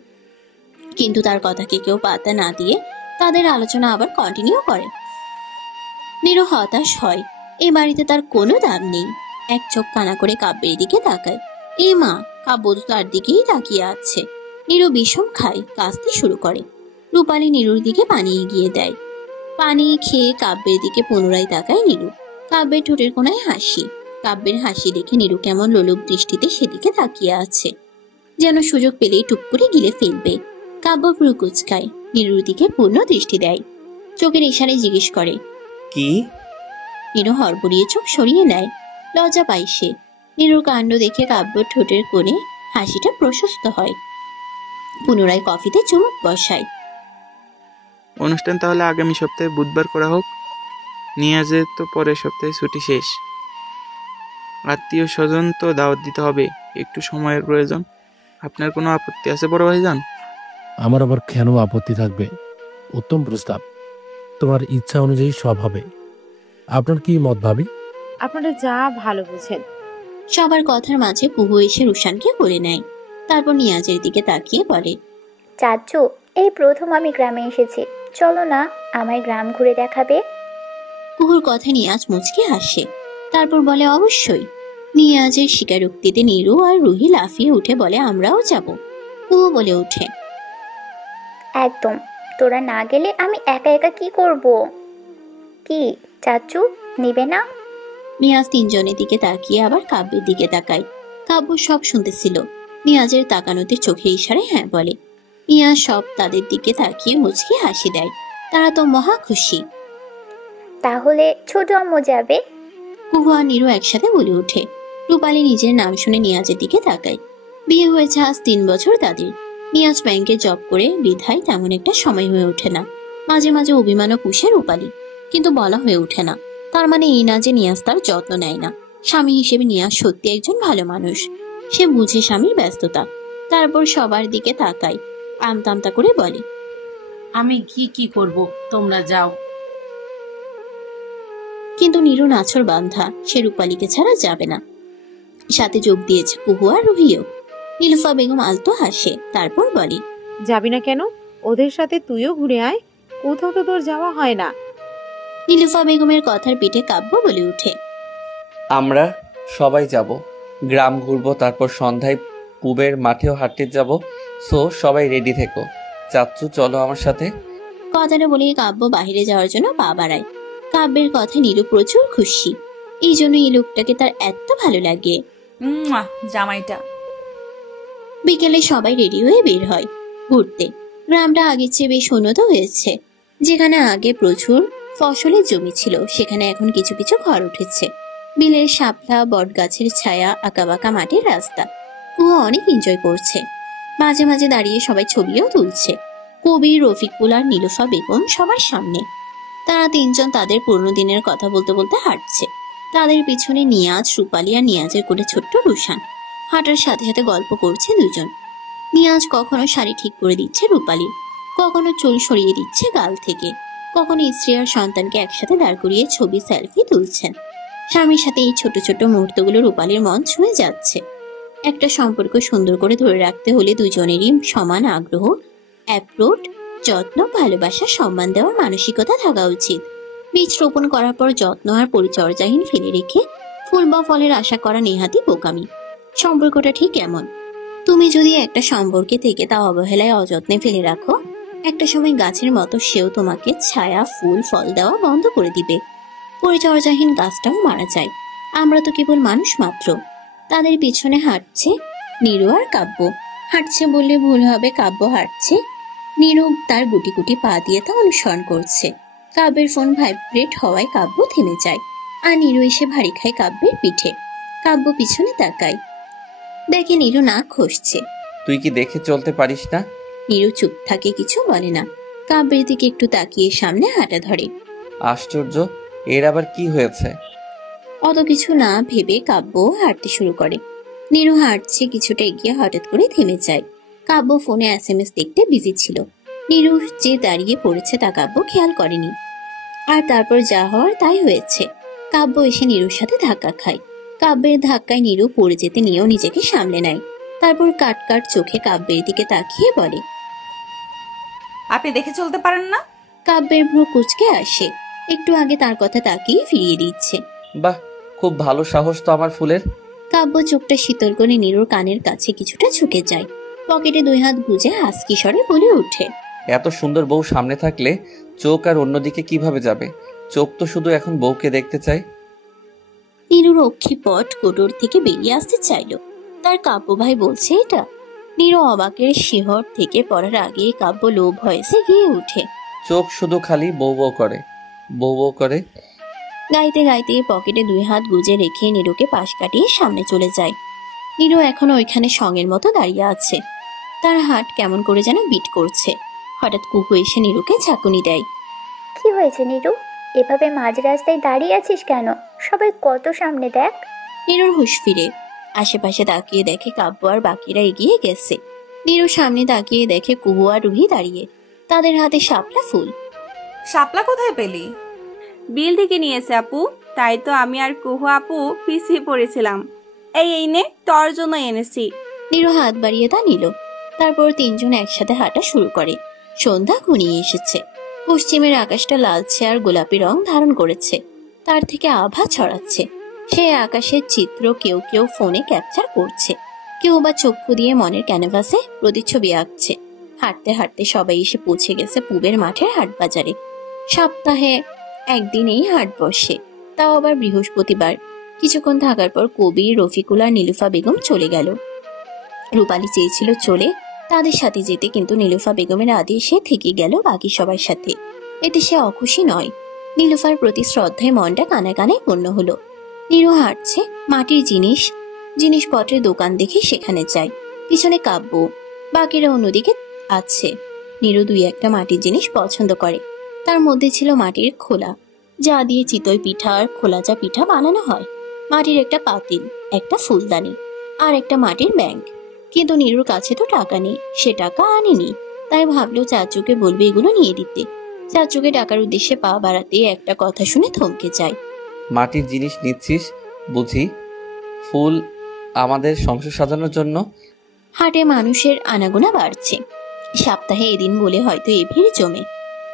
কিন্তু তার কথাকে কেউ পাত্তা না দিয়ে তাদের আলোচনা আবার কন্টিনিউ করে। নিরু হতাশ হয়। এই বাড়িতে তার কোনো দাম নেই। এক চোখ কানা করে কাব্যের দিকে তাকায়। এ মা, কাব্য তার দিকেই তাকিয়ে আছে। নিরু বিষম খায়, কাঁদতে শুরু করে। রূপালী নিরুর দিকে পানি এগিয়ে দেয়। পানি খেয়ে কাব্যের দিকে পুনরায় তাকায় নিরু। কাব্যের ঠোঁটের কোনায় হাসি। কাব্যের হাসি দেখে নিরু কেমন লোলুপ দৃষ্টিতে সেদিকে তাকিয়ে আছে, যেন সুযোগ পেলেই টুক করে গিলে ফেলবে। কাব্য ভ্রু কুচকায়, নিরুর দিকে পূর্ণ দৃষ্টি দেয়। চোখের ইশারায় জিজ্ঞেস করে, কি? নিরু হড়বড়িয়ে চোখ সরিয়ে নেয়। লজ্জা পায় সে। নিরুর কাণ্ড দেখে কাব্যর ঠোঁটের কোণে হাসিটা প্রশস্ত হয়। পুনরায় কফিতে চুমুক বসায়। অনুষ্ঠান তাহলে আগামী সপ্তাহে বুধবার করা হোক। নিয়াজের তো পরের সপ্তাহে ছুটি শেষ। আত্মীয় স্বজন তো দাওয়াত দিতে হবে, একটু সময়ের প্রয়োজন। আপনার কোনো আপত্তি আছে বড় ভাইজান? আমার আবার কেন আপত্তি থাকবে? উত্তম প্রস্তাব। তোমার ইচ্ছা অনুযায়ী সব হবে। আপনার কি মত ভাবি? আপনারা যা ভালো বুঝেন। সবার কথার মাঝে কুহু এসে রুশানকে করে নেয়। তারপর নিয়াজের দিকে তাকিয়ে বলে, চাচু, এই প্রথম আমি গ্রামে এসেছি, চলো না আমায় গ্রাম ঘুরে দেখাবে। কুহুর কথায় নিয়াজ মুচকে হাসে। তারপর বলে, অবশ্যই। নিয়াজের স্বীকারোক্তিতে নিরু আর রুহি লাফিয়ে উঠে বলে, আমরাও যাব। কুহু বলে ওঠে, একদম, তোরা না গেলে আমি একা একা কি করব? কি চাচু, নিবে না? নিয়াজ তিনজনের দিকে তাকিয়ে আবার কাব্যের দিকে তাকায়। কাব্য সব শুনতেছিল। নিয়াজের তাকানোতে চোখের ইশারায় হ্যাঁ বলে। নিয়াজ সব তাদের দিকে তাকিয়ে মুচকে হাসি দেয়। তারা তো মহা খুশি। তাহলে ছোট আম্মু যাবে? কুহু আর নিরু একসাথে বলে ওঠে। রূপালী নিজের নাম শুনে নিয়াজের দিকে তাকায়। বিয়ে হয়েছে আজ 3 বছর তাদের। নিয়াজ ব্যাংকে জব করে বিধায় তেমন একটা সময় হয়ে ওঠে না। মাঝে মাঝে অভিমানও পুষে রূপালী, কিন্তু বলা হয়ে ওঠে না। তার মানে এই না যে নিয়াজ তার যত্ন নেয় না। স্বামী হিসেবে নিয়াজ সত্যি একজন ভালো মানুষ। সে বুঝে স্বামীর ব্যস্ততা। তারপর সবার দিকে তাকায়, আমতা আমতা করে বলে, আমি কি করব, তোমরা যাও। কিন্তু নিরু নাছর বান্ধা, সে রূপালীকে ছাড়া যাবে না। সাথে যোগ দিয়েছে কুহু আর রুহিও। নীলুফা বেগম আলতো হাসে, তারপর বলে, যাবি না কেন? ওদের সাথে তুইও ঘুরে আয়, কোথাও তো তোর যাওয়া হয় না। নীলুফা বেগমের কথার পিঠে কাব্য বলে ওঠে, আমরা সবাই যাব। গ্রাম ঘুরবো, তারপর সন্ধ্যায় পুবের মাঠেও হাঁটতে যাব। সো সবাই রেডি থেকো। চাচ্চু চলো আমার সাথে। কথাটা বলে কাব্য বাহিরে যাওয়ার জন্য পা বাড়ায়। কাব্যের কথা নীরু প্রচুর খুশি, এই জন্য এই লোকটাকে তার এত ভালো লাগে। জামাইটা। বিকেলে সবাই রেডি হয়ে বের হয় ঘুরতে। গ্রামটা আগের চেয়ে বেশ উন্নত হয়েছে। যেখানে আগে প্রচুর ফসলের জমি ছিল, সেখানে এখন কিছু কিছু ঘর উঠেছে। বিলের শাপলা, বট গাছের ছায়া, আঁকাবাঁকা মাটির রাস্তা। কুয়া অনেক এনজয় করছে। মাঝে মাঝে দাঁড়িয়ে সবাই ছবিও তুলছে। কবি, রফিকুল আর নীলুফা বেগম সবার সামনে। তারা তিনজন তাদের পুরনো দিনের কথা বলতে বলতে হাঁটছে। তাদের পিছনে নিয়াজ, রূপালী আর নিয়াজের কোলে ছোট্ট রুশান। হাঁটার সাথে সাথে গল্প করছে দুজন। নিয়াজ কখনো শাড়ি ঠিক করে দিচ্ছে রূপালীর, কখনো চুল সরিয়ে দিচ্ছে গাল থেকে, কখনো স্ত্রী আর সন্তানকে একসাথে দাঁড় করিয়ে ছবি, সেলফি তুলছেন। স্বামীর সাথে এই ছোট ছোট মুহূর্তগুলো রূপালীর মন ছুঁয়ে যাচ্ছে। একটা সম্পর্ক সুন্দর করে ধরে রাখতে হলে দুজনেরই সমান আগ্রহ, অ্যাপ্রোচ, যত্ন, ভালোবাসা, সম্মান দেওয়ার মানসিকতা থাকা উচিত। বীজ রোপণ করার পর যত্ন আর পরিচর্যাহীন ফেলে রেখে ফুল বা ফলের আশা করা নেহাতি বোকামি। সম্পর্কটা ঠিক এমন, তুমি যদি একটা সম্পর্কে থেকে তা অবহেলায়, অযত্নে ফেলে রাখো, একটা সময় গাছের মতো সেও তোমাকে ছায়া, ফুল, ফল দেওয়া বন্ধ করে দিবে। পরিচর্যাহীন গাছটাও মারা যায়। আমরা তো কেবল মানুষ মাত্র। তাদের পিছনে হাঁটছে নীরু আর কাব্য। হাঁটছে বললে ভুল হবে, কাব্য হাঁটছে। নীরু তার গুটি গুটি পা দিয়ে তা অনুসরণ করছে। কাব্যের ফোন ভাইব্রেট হওয়ায় কাব্য থেমে যায়, আর নীরু এসে ভারী খায় কাব্যের পিঠে। কাব্য পিছনে তাকায়, দেখে নীরু নাক ঘষছে। তুই কি দেখে চলতে পারিস না? নীরু চুপ থাকে, কিছু বলে না। কাব্যের দিকে একটু তাকিয়ে সামনে হাঁটা ধরে। আশ্চর্য, এর আবার কি হয়েছে? অত কিছু না ভেবে কাব্য হাঁটতে শুরু করে। নীরু হাঁটছে, কিছুটা এগিয়ে হঠাৎ করে থেমে যায়। কাব্য ফোনে SMS দেখতে বিজি ছিল। নীরু যে দাঁড়িয়ে পড়েছে তা কাব্য খেয়াল করেনি। আর তারপর যা হওয়ার তাই হয়েছে। কাব্য এসে নীরুর সাথে ধাক্কা খায়। কাব্যের ধাক্কায় নীরু পড়ে যেতে নিয়েও নিজেকে সামলে নেয়। তারপর কাট কাট চোখে কাব্যের দিকে তাকিয়ে বলে, আপনি দেখে চলতে পারেন না? কাব্যের ভ্রু কুঁচকে আসে। একটু আগে তার কথা তাকিয়ে ফিরিয়ে দিচ্ছে। বাহ, খুব ভালো সাহস তো আমার ফুলের। কাব্য চোখটা শীতল করে নীরুর কানের কাছে কিছুটা ঝুঁকে যায়। পকেটে 2 হাত গুজে হাসকি স্বরে বলে ওঠে, এত সুন্দর বউ সামনে থাকলে চোখ আর অন্যদিকে কিভাবে যাবে? চোখ তো শুধু এখন বউকে দেখতে চায়। নীরুর অক্ষিপট কোটর থেকে বেরিয়ে আসতে চাইল। তার কাব্য ভাই বলছে এটা। নীরু অবাকের শিহর থেকে পড়ার আগে কাব্য লো ভয়েসে গিয়ে উঠে, চোখ শুধু খালি বউ বউ করে, বউ বউ করে। গাইতে গাইতে পকেটে 2 হাত গুজে রেখে নীরুকে পাশ কাটিয়ে সামনে চলে যায়। নীরু এখনো ওইখানে সঙ্গের মতো দাঁড়িয়ে আছে। তার হাত কেমন করে যেন বিট করছে। হঠাৎ কুকু এসে নীরুকে ঝাঁকুনি দেয়। কি হয়েছে নীরু? এভাবে মাঝ রাস্তায় দাঁড়িয়ে আছিস কেন? সবাই কত সামনে, দেখ। নীরুর হুঁশ ফিরে আশেপাশে তাকিয়ে দেখে কাব্য আর বাকিরা এগিয়ে গেছে। নীরু সামনে তাকিয়ে দেখে কুহু আর রুহি দাঁড়িয়ে, তাদের হাতে শাপলা ফুল। শাপলা কোথায় পেলি? বিল থেকে নিয়েছে আপু, তাই তো আমি আর কুহু আপু পিছিয়ে পড়েছিলাম। এই নে, তোর জন্য এনেছি। নীরু হাত বাড়িয়ে তা নিল। তারপর তিনজন একসাথে হাঁটা শুরু করে। সন্ধ্যা ঘনিয়ে এসেছে। পশ্চিমের আকাশটা লালচে আর গোলাপি রং ধারণ করেছে। তার থেকে আভা ছড়াচ্ছে। সেই আকাশের চিত্র কেউ কেউ ফোনে ক্যাপচার করছে, কেউ বা চক্ষু দিয়ে মনের ক্যানভাসে প্রতিচ্ছবি আঁকছে। হাঁটতে হাঁটতে সবাই এসে পৌঁছে গেছে পুবের মাঠের হাট বাজারে। সপ্তাহে একদিন এই হাট বসে, তাও আবার বৃহস্পতিবার। কিছুক্ষণ থাকার পর কবি, রফিকুল আর নীলুফা বেগম চলে গেল। রূপালী চেয়েছিল চলে তাদের সাথে যেতে, কিন্তু নীলুফা বেগমের আদেশে থেকে গেল বাকি সবার সাথে। এতে সে অখুশি নয়। নীলুফার প্রতি শ্রদ্ধায় মনটা কানায় কানায় পূর্ণ হলো। নীরু হাঁটছে, মাটির জিনিসপত্রের দোকান দেখে সেখানে যায়। পিছনে কাব্য, বাকিরা অন্যদিকে আছে। নীরু 2-1টা মাটির জিনিস পছন্দ করে। তার মধ্যে ছিল মাটির খোলা, যা দিয়ে চিতই পিঠা আর খোলাজা পিঠা বানানো হয়, মাটির একটা পাতিল, একটা ফুলদানি আর একটা মাটির ব্যাংক। কিন্তু নীরুর কাছে তো টাকা নেই, সে টাকা আনেনি। তাই ভাবলো চাচুকে বলবে এগুলো নিয়ে দিতে। চাচুকে টাকার উদ্দেশ্যে পা বাড়াতে একটা কথা শুনে থমকে যায়। মাটির জিনিস নিচ্ছিস বুঝি? ফুল আমাদের সংসার সাজানোর জন্য? হাটে মানুষের আনাগোনা বাড়ছে। সপ্তাহে এদিন বলে হয়তো এ ভিড় জমে।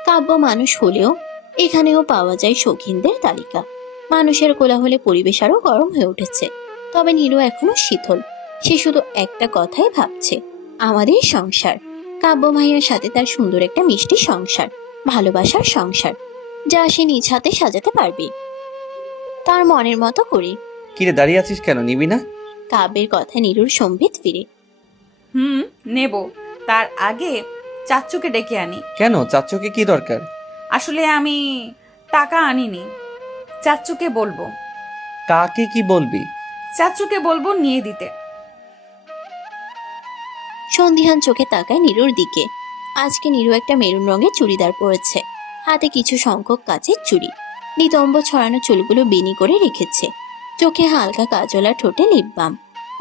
কাব্য মানুষ হলেও এখানেও পাওয়া যায় শৌখিনদের তালিকা। মানুষের কোলাহলে পরিবেশ আরো গরম হয়ে উঠেছে। তবে নীরু এখনো শীতল। সে শুধু একটা কথাই ভাবছে, আমাদের সংসার, কাব্য ভাইয়ার সাথে তার সুন্দর একটা মিষ্টি সংসার, ভালোবাসার সংসার, যা সে নিজ হাতে সাজাতে পারবে তার মনের মতো করে। কিরে দাঁড়িয়ে আছিস কেন, নিবি না? কাব্যের কথা নীরুর সম্বিত ফিরে। নেব, তার আগে চাচ্চুকে ডেকে আনি। কেন, চাচ্চুকে কি দরকার? আসলে আমি টাকা আনিনি, চাচ্চুকে বলবো। কাকে কি বলবি? চাচ্চুকে বলবো নিয়ে দিতে। সন্ধিহান চোখে তাকায় নীরুর দিকে। আজকে নীরু একটা মেরুন রঙের চুড়িদার পরেছে, হাতে কিছু সংখ্যক কাচের চুড়ি, নিতম্ব ছড়ানো চুলগুলো বেনি করে রেখেছে, চোখে হালকা কাজল আর ঠোঁটে লিপ বাম,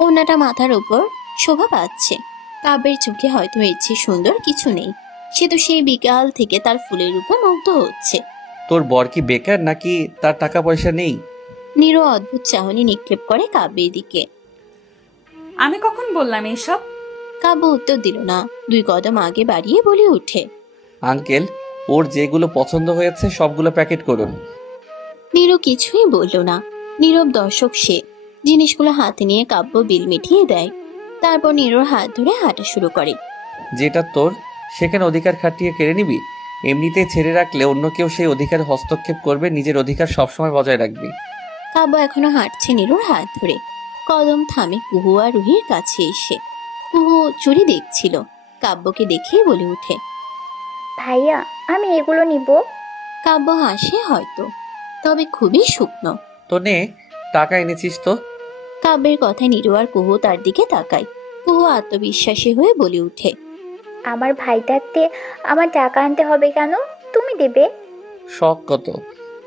ওড়নাটা মাথার উপর শোভা পাচ্ছে। কাব্যের চোখে হয়তো এর চেয়ে সুন্দর কিছু নেই। সে তো সেই বিকাল থেকে তার ফুলের উপর মুগ্ধ হচ্ছে। তোর বর কি বেকার নাকি তার টাকা পয়সা নেই? নীরু অদ্ভুত চাহনি নিক্ষেপ করে কাব্যের দিকে। আমি কখন বললাম এইসব? কাব্য উত্তর দিল না, 2 কদম আগে বাড়িয়ে বলে ওঠে, আঙ্কেল, ওর যেগুলো পছন্দ হয়েছে সবগুলো প্যাকেট করুন। নীরু কিছুই বলল না, নীরব দর্শক সে। জিনিসগুলো হাতে নিয়ে কাব্য বিল মিটিয়ে দেয়, তারপর নীরুর হাত ধরে হাঁটা শুরু করে। যেটা তোর সেখানে অধিকার খাটিয়ে কেড়ে নিবি? এমনিতে ছেড়ে রাখলে অন্য কেউ সেই অধিকার হস্তক্ষেপ করবে, নিজের অধিকার সবসময় বজায় রাখবি। কাব্য এখনো হাঁটছে নীরুর হাত ধরে। কদম থামে কুহু আর রুহির কাছে এসে। কুহু চুরি দেখছিল, কাব্যকে দেখেই বলে ওঠে, ভাইয়া আমি এগুলো নিব। কাব্য হাসে হয়তো, তবে খুবই শুকনো। তো নে, টাকা এনেছিস তো? কাব্যের কথায় নীরু আর কুহু তার দিকে তাকায়। কুহু আত্মবিশ্বাসী হয়ে বলে ওঠে, আমার ভাই থাকতে আমার টাকা আনতে হবে কেন? তুমি দেবে। শখ কত,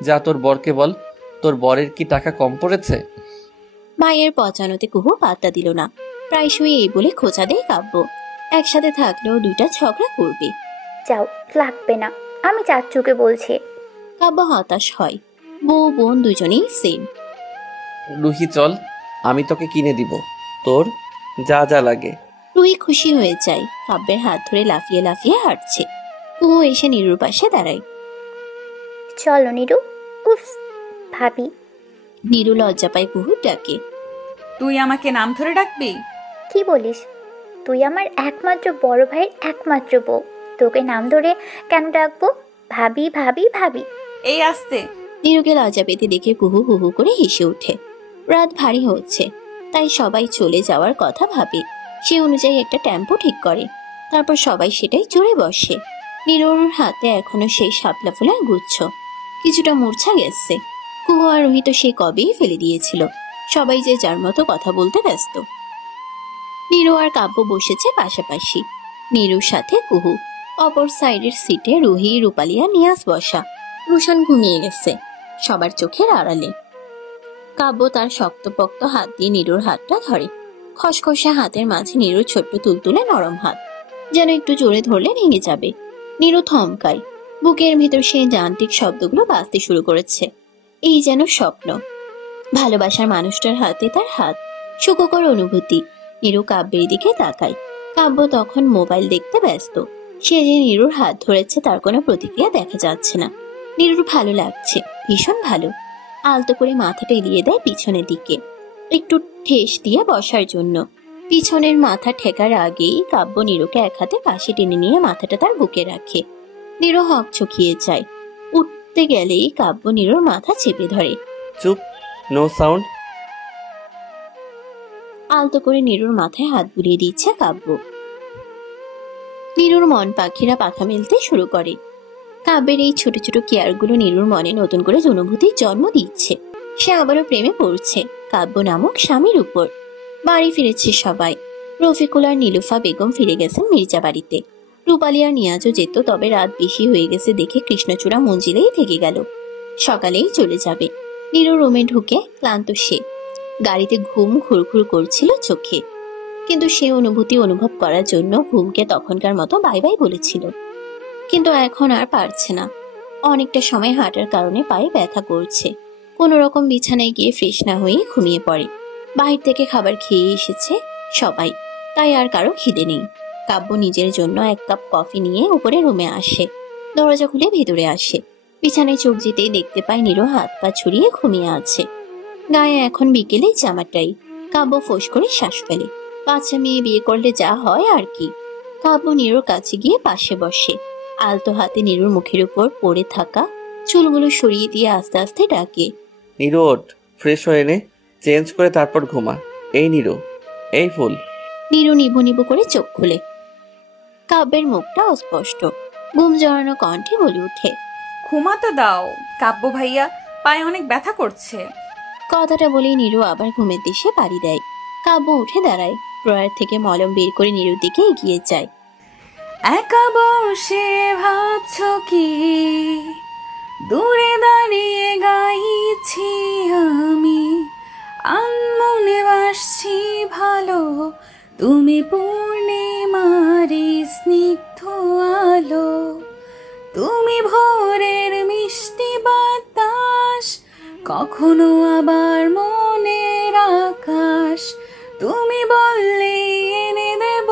যা তোর বরকে বল। তোর বরের কি টাকা কম পড়েছে? মায়ের পচানোতে কুহু পাত্তা দিল না। প্রায়শই এই বলে খোঁচা দেয় কাব্য। একসাথে থাকলেও 2টা ঝগড়া করবে। যাও, লাগবে না, আমি চাচ্চুকে বলছি। কাব্য হতাশ হয়। বউ বোন দুজনেই সেম। রুহি চল, আমি তোকে কিনে দিব তোর যা যা লাগে। রুহি খুশি হয়ে যায়, কাব্যের হাত ধরে লাফিয়ে লাফিয়ে হাঁটছে। কুহু এসে নীরুর পাশে দাঁড়ায়। চলো নীরু। উফ ভাবি। নীরু লজ্জা পায় কুহুর ডাকে। তুই আমাকে নাম ধরে ডাকবি? কি বলিস? তুই আমার একমাত্র বড় ভাইয়ের একমাত্র বউ, তোকে নাম ধরে কেন ডাকবো? ভাবি ভাবি ভাবি। এই আসতে। নীরুকে লজ্জা পেতে দেখে কুহু হু হু করে হেসে ওঠে। রাত ভারী হচ্ছে, তাই সবাই চলে যাওয়ার কথা ভাবে। সে অনুযায়ী একটা টেম্পো ঠিক করে, তারপর সবাই সেটাই চড়ে বসে। নীরুর হাতে এখনো সেই শাপলা ফুলের গুচ্ছ, কিছুটা মূর্ছা গেছে। কুহু আর রুহি তো সে কবেই ফেলে দিয়েছিল। সবাই যে যার মতো কথা বলতে ব্যস্ত। নীরু আর কাব্য বসেছে পাশাপাশি, নীরুর সাথে কুহু। অপর সাইডের সিটে রুহি, রূপালিয়া, নিয়াজ বসা। রুশান ঘুমিয়ে গেছে সবার চোখের আড়ালে। কাব্য তার শক্তপোক্ত হাত দিয়ে নীরুর হাতটা ধরে। খসখসে হাতের মাঝে নীরুর ছোট্ট তুলতুলে নরম হাত, যেন একটু জোরে ধরলে ভেঙে যাবে। নীরু থমকায়, বুকের ভিতর সেই যান্ত্রিক শব্দগুলো বাজতে শুরু করেছে। এই যেন স্বপ্ন, ভালোবাসার মানুষটার হাতে তার হাত, সুখকর অনুভূতি। নীরু কাব্যের দিকে তাকায়। কাব্য তখন মোবাইল দেখতে ব্যস্ত। সে যে নীরুর হাত ধরেছে তার কোনো প্রতিক্রিয়া দেখা যাচ্ছে না। নীরুর ভালো লাগছে, ভীষণ ভালো। আলতো করে মাথাটা এলিয়ে দেয় পিছনের দিকে, একটু ঠেস দিয়ে বসার জন্য। পিছনের মাথা ঠেকার আগেই কাব্য নীরুকে এক হাতে পাশে টেনে নিয়ে মাথাটা তার বুকে রাখে। নীরু হকচকিয়ে যায়। উঠতে গেলেই কাব্য নীরুর মাথা চেপে ধরে। চুপ, নো সাউন্ড। আলতো করে নীরুর মাথায় হাত বুলিয়ে দিচ্ছে কাব্য। নীরুর মন পাখিরা পাখা মেলতে শুরু করে। কাব্যের এই ছোট ছোট কেয়ারগুলো নীরুর মনে নতুন করে অনুভূতির জন্ম দিচ্ছে। সে আবারও প্রেমে পড়ছে কাব্য নামক স্বামীর উপর। বাড়ি ফিরেছে সবাই। রফিকুল আর নীলুফা বেগম ফিরে গেছেন মির্জা বাড়িতে। রূপালী আর নিয়াজও যেত, তবে রাত বেশি হয়ে গেছে দেখে কৃষ্ণচূড়া মঞ্জিলেই থেকে গেল। সকালেই চলে যাবে। নীরু রুমে ঢুকে ক্লান্ত সে। গাড়িতে ঘুম ঘুরঘুর করছিল চোখে, কিন্তু সে অনুভূতি অনুভব করার জন্য ঘুমকে তখনকার মতো বাই বাই বলেছিল। কিন্তু এখন আর পারছে না। অনেকটা সময় হাঁটার কারণে পায়ে ব্যথা করছে। কোনো রকম বিছানায় গিয়ে ফ্রেশ না হয়ে ঘুমিয়ে পড়ে। বাহির থেকে খাবার খেয়ে এসেছে সবাই, তাই আর কারো খিদে নেই। কাব্য নিজের জন্য 1 কাপ কফি নিয়ে উপরে রুমে আসে। দরজা খুলে ভেতরে আসে। বিছানায় চোখ যেতেই দেখতে পায় নীরু হাত পা ছড়িয়ে ঘুমিয়ে আছে। গায়ে এখন বিকেলে জামাটাই, কাব্য ফোঁস করে শ্বাস ফেলে। বাচ্চা মেয়ে বিয়ে করলে যা হয় আর কি। কাব্য নীরুর কাছে গিয়ে পাশে বসে, আলতো হাতে নীরুর মুখের উপর পড়ে থাকা চুলগুলো সরিয়ে দিয়ে আস্তে আস্তে ডাকে, নীরু ওঠ, ফ্রেশ হয়ে নে, চেঞ্জ করে তারপর ঘুমা। এই নীরু, এই ফুল। নীরু নিভু নিভু করে চোখ খুলে। কাব্যের মুখটা অস্পষ্ট, ঘুম জড়ানো কণ্ঠে বলে ওঠে, ঘুমাতে দাও কাব্য ভাইয়া, পায়ে অনেক ব্যথা করছে। কথাটা বলেই নীরু আবার ঘুমের দেশে পাড়ি দেয়। কাব্য উঠে দাঁড়ায়, ড্রয়ার থেকে মলম বের করে নীরুর দিকে এগিয়ে যায়। একা বসে ভাবছ কি, দূরে দাঁড়িয়ে গাইছি আমি, আনমনে বাসছি ভালো, তুমি পূর্ণিমারি স্নিগ্ধ আলো, তুমি ভোরের মিষ্টি বাতাস, কখনো আবার মনের আকাশ, তুমি বললে এনে দেব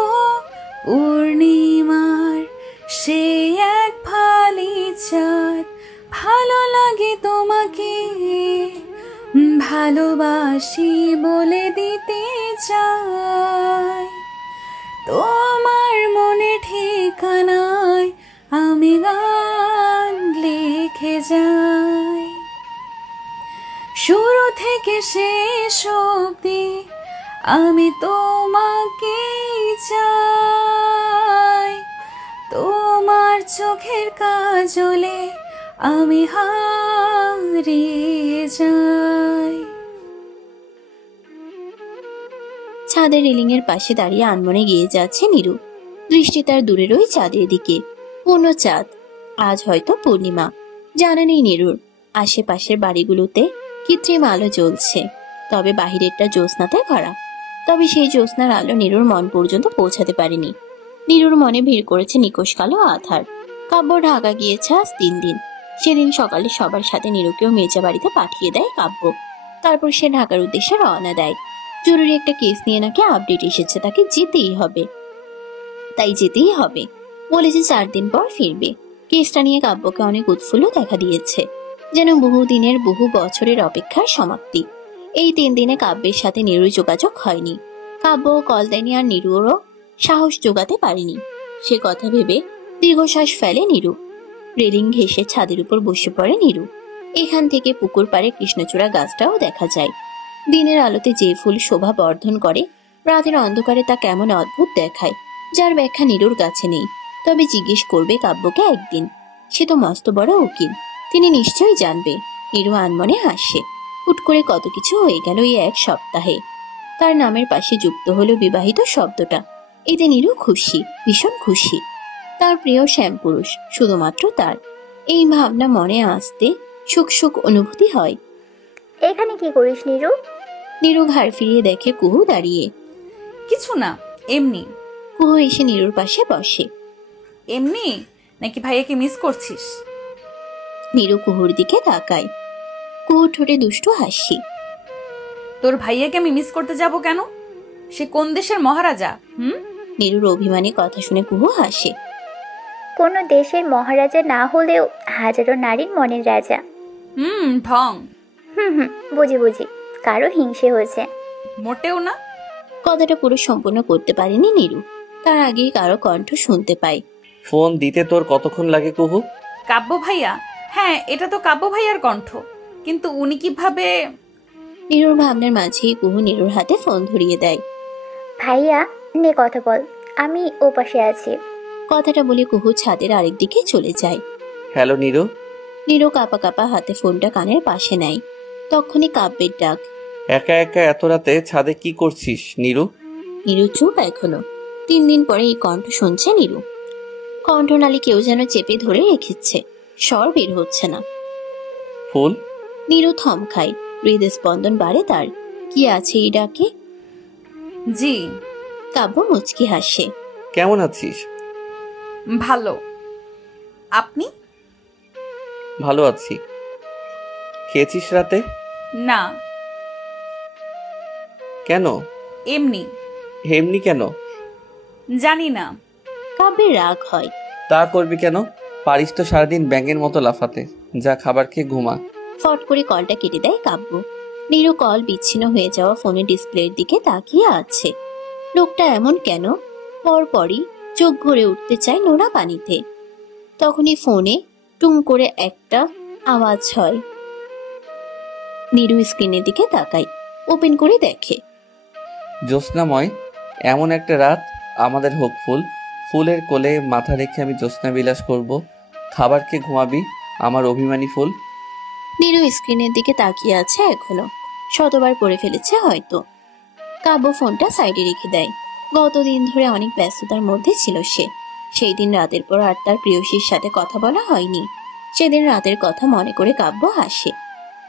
পূর্ণিমার সে এক ফালি চাঁদ, ভালো লাগে তোমাকে, ভালোবাসি বলে দিতে চাই, তোমার মনে ঠিকানায় আমি গান লিখে যাই, শুরু থেকে শেষ অবধি আমি তোমাকেই চাই, তোমার চোখের কাজলে আমি হারিয়ে যাই। ছাদের রেলিং এর পাশে দাঁড়িয়ে আনমনে গিয়ে যাচ্ছে নীরু। দৃষ্টি তার দূরের ওই চাঁদের দিকে। পূর্ণ চাঁদ, আজ হয়তো পূর্ণিমা। জানা নেই নীরুর আশেপাশের বাড়িগুলোতে কৃত্রিম আলো জ্বলছে, তবে বাহিরেরটা জ্যোৎস্নাতে ভরা। তবে সেই জ্যোৎস্নার আলো নীরুর মন পর্যন্ত পৌঁছাতে পারেনি। নীরুর মনে ভিড় করেছে নিকোষ কালো আধার। কাব্য ঢাকা গিয়েছে আজ 3 দিন। সেদিন সকালে সবার সাথে নীরুকেও মেজা বাড়িতে পাঠিয়ে দেয় কাব্য। তারপর সে ঢাকার উদ্দেশ্যে রওনা দেয়। জরুরি একটা কেস নিয়ে নাকি আপডেট এসেছে, তাকে যেতেই হবে। তাই যেতেই হবে বলেছে 4 দিন পর ফিরবে। কেসটা নিয়ে কাব্যকে অনেক উৎফুল্ল দেখা দিয়েছে, যেন বহুদিনের বহু বছরের অপেক্ষার সমাপ্তি। এই 3 দিনে কাব্যের সাথে নীরুর যোগাযোগ হয়নি। কাব্য কল দেয়নি, আর নীরুরও সাহস জোগাতে পারেনি। সে কথা ভেবে দীর্ঘশ্বাস ফেলে নীরু। রেলিং ঘেঁষে ছাদের উপর বসে পড়ে নীরু। এখান থেকে পুকুর পাড়ে কৃষ্ণচূড়া গাছটাও দেখা যায়। দিনের আলোতে যে ফুল শোভা বর্ধন করে, রাতের অন্ধকারে তা কেমন অদ্ভুত দেখায়, যার ব্যাখ্যা নীরুর কাছে নেই। তবে জিজ্ঞেস করবে কাব্যকে একদিন। সে তো মস্ত বড় উকিল, তিনি নিশ্চয়ই জানবে। নীরু আনমনে হাসে। হুট করে কত কিছু হয়ে গেল এই 1 সপ্তাহে। তার নামের পাশে যুক্ত হলো বিবাহিত শব্দটা। এতে নীরু খুশি, ভীষণ খুশি। তার প্রিয় শ্যামপুরুষ শুধুমাত্র তার। এই ভাবনা মনে আসতে সুখ সুখ অনুভূতি হয়। এখানে কি করিস নীরু? নীরু ঘাড় ফিরিয়ে দেখে কুহু দাঁড়িয়ে। কিছু না, এমনি। কুহু এসে নীরুর পাশে বসে। এমনি নাকি ভাইয়াকে মিস করছিস? নীরু কুহুর দিকে তাকায়। কুহু ঠোঁটে দুষ্টু হাসি। তোর ভাইয়াকে আমি মিস করতে যাব কেন? সে কোন দেশের মহারাজা? নীরুর অভিমানী কথা শুনে কুহু হাসে। কোন দেশের মহারাজা না হলেও হাজারো নারীর মনের রাজা। ঢং। বুঝি বুঝি, কারো হিংসে হয়েছে? মোটেও না। কথাটা পুরো সম্পূর্ণ করতে পারেনি নীরু, তার আগেই কারো কণ্ঠ শুনতে পায়। ফোন দিতে তোর কতক্ষণ লাগে কুহু? কাব্য ভাইয়া? হ্যাঁ, এটা তো কাব্য ভাইয়ার কণ্ঠ, কিন্তু উনি কিভাবে? নীরুর ভাবনার মাঝেই কুহু নীরুর হাতে ফোন ধরিয়ে দেয়। ভাইয়া নে কথা বল, আমি ও পাশে আছি। কথাটা বলে কুহু ছাদের আরেক দিকে চলে যায়। হ্যালো নীরু। নীরু কাপা কাপা হাতে ফোনটা কানের পাশে নেয়। তখনই কাব্যের ডাক। একা একা এত রাতে ছাদে কি করছিস নীরু? নীরু চুপ এখনো। 3 দিন পরে এই কণ্ঠ শুনছে নীরু। কণ্ঠনালী কেউ যেন চেপে ধরে রেখেছে, স্বর বের হচ্ছে না। ফুল? নীরু থমকায়, হৃদস্পন্দন বাড়ে তার। কি আছে এই ডাকে? জি। কাব্য মুচকি হাসে। কেমন আছিস? ভালো। আপনি? ভালো আছি। খেয়েছিস রাতে? না। কেন? এমনি। এমনি কেন? জানি না। কাব্যের রাগ হয়। তা করবি কেন? পারিস তো সারাদিন ব্যাঙের মতো লাফাতে। যা খাবার খেয়ে ঘুমা। ফট করে কলটা কেটে দেয় কাব্য। নীরু কল বিচ্ছিন্ন হয়ে যাওয়া ফোনের ডিসপ্লের দিকে তাকিয়ে আছে। লোকটা এমন কেন? পরপরই চোখ ভরে উঠতে চায় নোনা পানিতে। তখনই ফোনে টুম করে একটা আওয়াজ হয়। নীরু স্ক্রিনের দিকে তাকায়, ওপেন করে দেখে জ্যোৎস্নাময় এমন একটা রাত আমাদের হোপফুল, ফুলের কোলে মাথা রেখে আমি জ্যোৎস্না বিলাস করব, খাবার খেয়ে ঘুমাবি আমার অভিমানী ফুল। নীরু স্ক্রিনের দিকে তাকিয়ে আছে এখনো, শতবার পড়ে ফেলেছে হয়তো। কাব্য ফোনটা সাইডে রেখে দেয়। গতদিন ধরে অনেক ব্যস্ততার মধ্যে ছিল সে। সেই দিন রাতের পর আর তার প্রিয়সীর সাথে কথা বলা হয়নি। সেদিন রাতের কথা মনে করে কাব্য হাসে।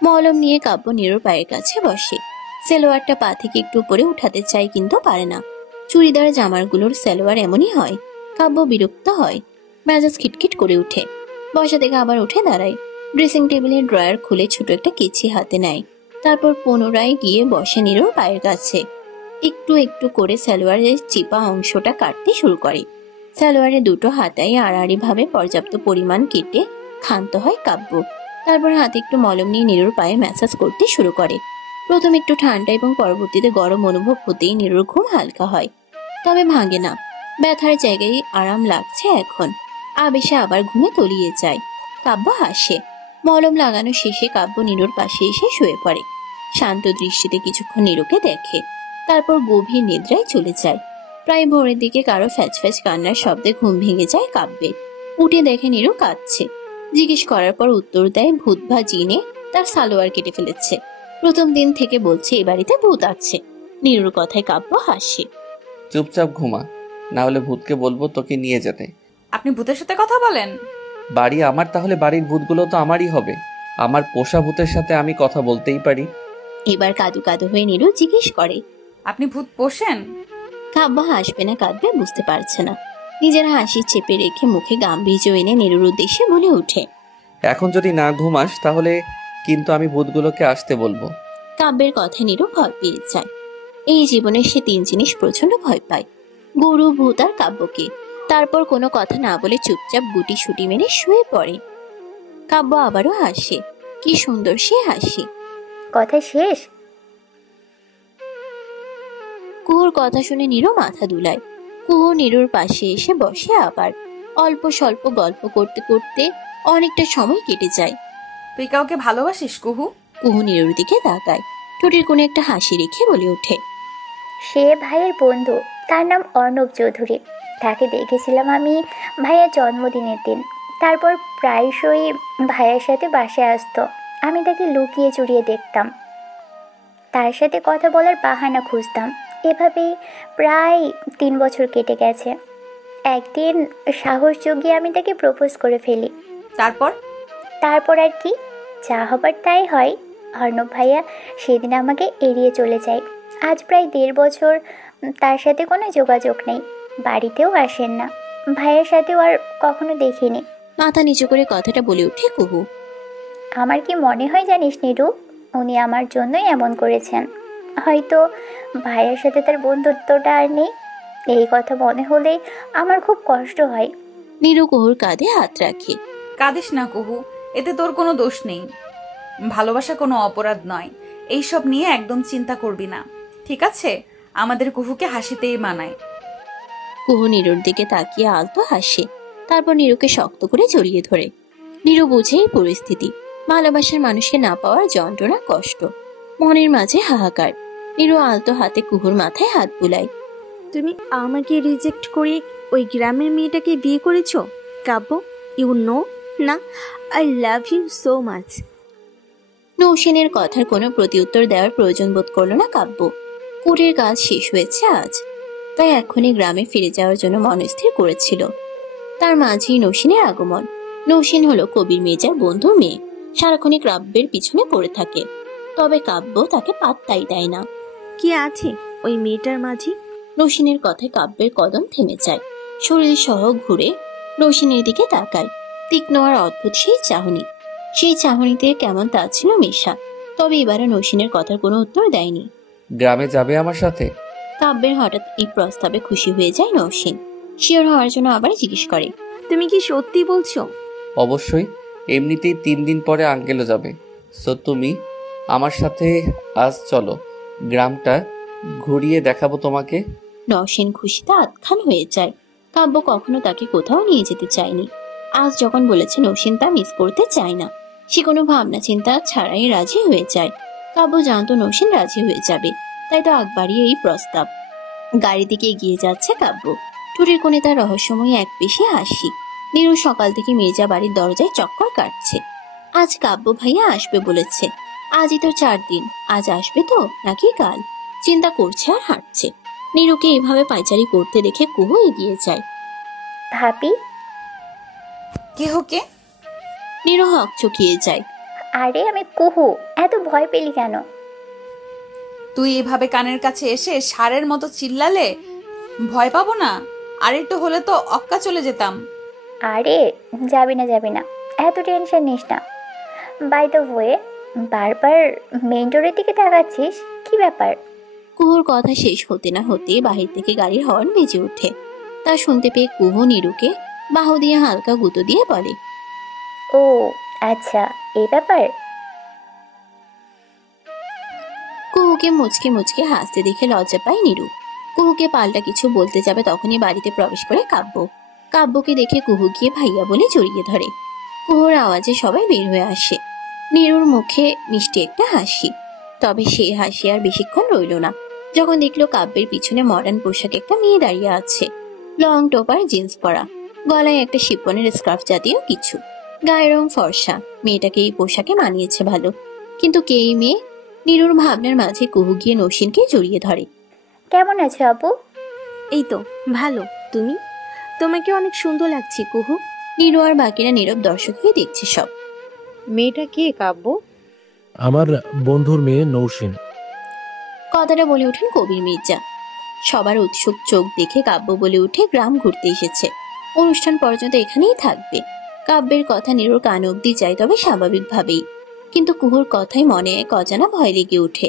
মলম নিয়ে কাব্য নীরুর পায়ের কাছে বসে। সেলোয়ারটা পা থেকে একটু উপরে উঠাতে চায় কিন্তু পারে না। চুড়িদার জামারগুলোর সেলোয়ার এমনই হয়। কাব্য বিরক্ত হয়, মেজাজ খিটখিট করে উঠে। বসা থেকে আবার উঠে দাঁড়ায়। ড্রেসিং টেবিলের ড্রয়ার খুলে ছোট একটা কেচি হাতে নেয়। তারপর পুনরায় গিয়ে বসে নীরুর পায়ের কাছে। একটু একটু করে সালোয়ারের চিপা অংশটা কাটতে শুরু করে। সালোয়ারে দুটো হাতায় আড়াআড়ি ভাবে পর্যাপ্ত পরিমাণ কেটে ক্ষান্ত হয় কাব্য। তারপর হাতে একটু মলম নিয়ে নীরুর পায়ে ম্যাসাজ করতে শুরু করে। প্রথম একটু ঠান্ডা এবং পরবর্তীতে গরম অনুভব হতেই নীরুর ঘুম হালকা হয়, তবে ভাঙে না। ব্যথার জায়গায় আরাম লাগছে এখন। আবেশে আবার ঘুমে তলিয়ে যায়। কাব্য হাসে। মলম লাগানো শেষে কাব্য নীরুর পাশে এসে শুয়ে পড়ে। শান্ত দৃষ্টিতে কিছুক্ষণ নীরুকে দেখে, তারপর গভীর নিদ্রায় চলে যায়। প্রায় ভোরের দিকে কারো ফ্যাচ ফ্যাচ কান্নার শব্দে ঘুম ভেঙে যায় কাব্যের। উঠে দেখে নীরু কাঁদছে। জিজ্ঞেস করার পর উত্তর দেয় ভূতভা জিনে তার সালোয়ার কেটে ফেলেছে। প্রথম দিন থেকে বলছে এ বাড়িতে ভূত আছে। নীরুর কথায় কাব্য হাসে। চুপচাপ ঘুমা, না হলে ভূতকে বলবো তোকে নিয়ে যেতে। আপনি ভূতের সাথে কথা বলেন? বাড়ি আমার, তাহলে বাড়ির ভূতগুলো তো আমারই হবে। আমার পোষা ভূতের সাথে আমি কথা বলতেই পারি। এবার কাদু কাদু হয়ে নীরু জিজ্ঞেস করে, আপনি ভূত পোষেন? কাব্য হাসবে না কাঁদবে বুঝতে পারছে না। নিজের হাসি চেপে রেখে মুখে গাম্ভীর্য এনে নীরুর উদ্দেশ্যে বলে ওঠে, এখন যদি না ঘুমাস তাহলে কিন্তু আমি ভূতগুলোকে আসতে বলবো। কাব্যের কথায় নীরু ভয় পেয়ে যায়। এই জীবনে সে তিন জিনিস প্রচন্ড ভয় পায়, গরু, ভূত আর কাব্যকে। তারপর কোনো কথা না বলে চুপচাপ গুটি সুটি মেরে শুয়ে পড়ে। কাব্য আবারও হাসে। কি সুন্দর সে হাসি। কথা শেষ? কুহুর কথা শুনে নীরু মাথা দুলায়। কুহু নীরুর পাশে এসে বসে আবার। অল্প স্বল্প গল্প করতে করতে অনেকটা সময় কেটে যায়। তুই কাউকে ভালোবাসিস কুহু? কুহু নীরুর দিকে তাকায়, ঠোঁটের কোণে একটা হাসি রেখে বলে ওঠে, সে ভাইয়ের বন্ধু, তার নাম অর্ণব চৌধুরী। তাকে দেখেছিলাম আমি ভাইয়ের জন্মদিনের দিন। তারপর প্রায়শই ভাইয়ের সাথে বাসায় আসতো। আমি তাকে লুকিয়ে চুরিয়ে দেখতাম, তার সাথে কথা বলার বাহানা খুঁজতাম। এভাবেই প্রায় 3 বছর কেটে গেছে। একদিন সাহস জুগিয়ে আমি তাকে প্রপোজ করে ফেলি। তারপর আর কি, যা হবার তাই হয়। অর্ণব ভাইয়া সেদিন আমাকে এড়িয়ে চলে যায়। আজ প্রায় 1.5 বছর তার সাথে কোনো যোগাযোগ নেই। বাড়িতেও আসেন না, ভাইয়ের সাথেও আর কখনো দেখিনি। মাথা নিচু করে কথাটা বলে ওঠে কুহু। আমার কি মনে হয় জানিস নীরু, উনি আমার জন্যই এমন করেছেন। হয়তো ভাইয়ের সাথে তার বন্ধুত্বটা আর নেই। এই কথা মনে হলেই আমার খুব কষ্ট হয়। নীরু কুহুর কাঁধে হাত রাখে। কাঁদিস না কুহু, এতে তোর কোনো দোষ নেই। ভালোবাসা কোনো অপরাধ নয়। এইসব নিয়ে একদম চিন্তা করবি না, ঠিক আছে? আমাদের কুহুকে হাসিতেই মানায়। কুহু নীরুর দিকে তাকিয়ে আলতো হাসে। তারপর নীরুকে শক্ত করে জড়িয়ে ধরে। নীরু বুঝে এই পরিস্থিতি। ভালোবাসার মানুষকে না পাওয়ার যন্ত্রণা, কষ্ট, মনের মাঝে হাহাকার। নীরু আলতো হাতে কুহুর মাথায় হাত বুলায়। তুমি আমাকে রিজেক্ট করে ওই গ্রামের মেয়েটাকে বিয়ে করেছো কাব্য? ইউ নো না, I love you so much. নৌসেনের কথার কোনো প্রতিউত্তর দেওয়ার প্রয়োজন বোধ করলো না কাব্য। কোর্টের কাজ শেষ হয়েছে আজ, তাই এখনই গ্রামে ফিরে যাওয়ার জন্য মনস্থির করেছিল। তার মাঝেই নৌসেনের আগমন। নৌসেন হলো কবির মেজার বন্ধু মেয়ে। সারাক্ষণই কাব্যের পিছনে পড়ে থাকে, তবে কাব্য তাকে পাত্তাই দেয় না। কি আছে ওই মেয়েটার মাঝে? নৌসেনের কথায় কাব্যের কদম থেমে যায়। শরীর সহ ঘুরে নৌসেনের দিকে তাকায়। তীক্ষ্ণ আর অদ্ভুত সেই চাহনি। সেই চাহনিতে কেমন তা ছিল মেশা। তবে এবারে নৌসেনের কথার কোনো উত্তর দেয়নি। গ্রামে যাবে আমার সাথে? কাব্যের হঠাৎ এই প্রস্তাবে খুশি হয়ে যায় নৌসেন। শিওর হওয়ার জন্য আবার জিজ্ঞেস করে, তুমি কি সত্যি বলছো? অবশ্যই, এমনিতেই 3 দিন পরে আঙ্কেলও যাবে। সো তুমি আমার সাথে আজ চলো, গ্রামটা ঘুরিয়ে দেখাবো তোমাকে। নওশীন খুশিতে আতখান হয়ে যায়। কাব্য কখনো তাকে কোথাও নিয়ে যেতে চায়নি। আজ যখন বলেছে নওশীন তা মিস করতে চায় না, সে কোনো ভাবনা চিন্তা ছাড়াই রাজি হয়ে যায়। কাব্য জানতো নওশীন রাজি হয়ে যাবে, তাই তো আগ বাড়িয়ে এই প্রস্তাব। গাড়ি দিকে এগিয়ে যাচ্ছে কাব্য। ঠোঁটের কোণে তার রহস্যময়ী এক পেশে হাসি। নীরু সকাল থেকে মির্জা বাড়ির দরজায় চক্কর কাটছে। আজ কাব্য ভাইয়া আসবে বলেছে। আজই তো 4 দিন, আজ আসবে তো নাকি কাল, চিন্তা করছে আর হাঁটছে। নীরুকে এভাবে পাইচারি করতে দেখে কুহু এগিয়ে যায়। ভাবি, কেহ কে? নীরু হক চকিয়ে যায়। আরে আমি কুহু, এত ভয় পেলি কেন? তুই এভাবে কানের কাছে এসে ষাঁড়ের মতো চিল্লালে ভয় পাবো না? আর একটু হলে তো অক্কা চলে যেতাম। আরে যাবি না, এত টেনশন নিস না। বাই দ্য ওয়ে, বারবার মেইন ডোরের দিকে তাকাচ্ছিস, কি ব্যাপার? কুহুর কথা শেষ হতে না হতে বাহির থেকে গাড়ির হর্ন বেজে ওঠে। তা শুনতে পেয়ে কুহু নীরুকে বাহু দিয়ে হালকা গুঁতো দিয়ে বলে, ও আচ্ছা, এই ব্যাপার। কুহুকে মুচকে মুচকে হাসতে দেখে লজ্জা পায় নীরু। কুহুকে পাল্টা কিছু বলতে যাবে তখনই বাড়িতে প্রবেশ করে কাব্য। কাব্যকে দেখে কুহু গিয়ে ভাইয়া বলে জড়িয়ে ধরে। কুহুর আওয়াজে সবাই বের হয়ে আসে। নীরুর মুখে মিষ্টি একটা হাসি, তবে সেই হাসি আর বেশিক্ষণ রইল না। যখন দেখলো কাব্যের পিছনে মডার্ন পোশাকে একটা মেয়ে দাঁড়িয়ে আছে, লং টোপার জিন্স পরা, গলায় একটা শিপনের স্কার্ফ জাতীয় কিছু, গায়ের রং ফর্সা। মেয়েটাকে এই পোশাকে মানিয়েছে ভালো, কিন্তু কে এই মেয়ে? নীরুর ভাবনার মাঝে কুহু গিয়ে নৌসিনকে জড়িয়ে ধরে। কেমন আছো আপু? এই তো ভালো, তুমি? তোমাকে অনেক সুন্দর লাগছে কুহু। নীরু আর বাকিরা নীরব দর্শক হয়ে দেখছে সব। মেয়েটা কে কাব্য? আমার বন্ধুর মেয়ে নৌসিন। কথাটা বলে ওঠেন কবির মির্জা। সবার উৎসুক চোখ দেখে কাব্য বলে উঠে, গ্রাম ঘুরতে এসেছে, অনুষ্ঠান পর্যন্ত এখানেই থাকবে। কাব্যের কথা নীরুর কান অব্দি যায়, তবে স্বাভাবিকভাবেই। কিন্তু কুহুর কথাই মনে এক অজানা ভয় লেগে ওঠে।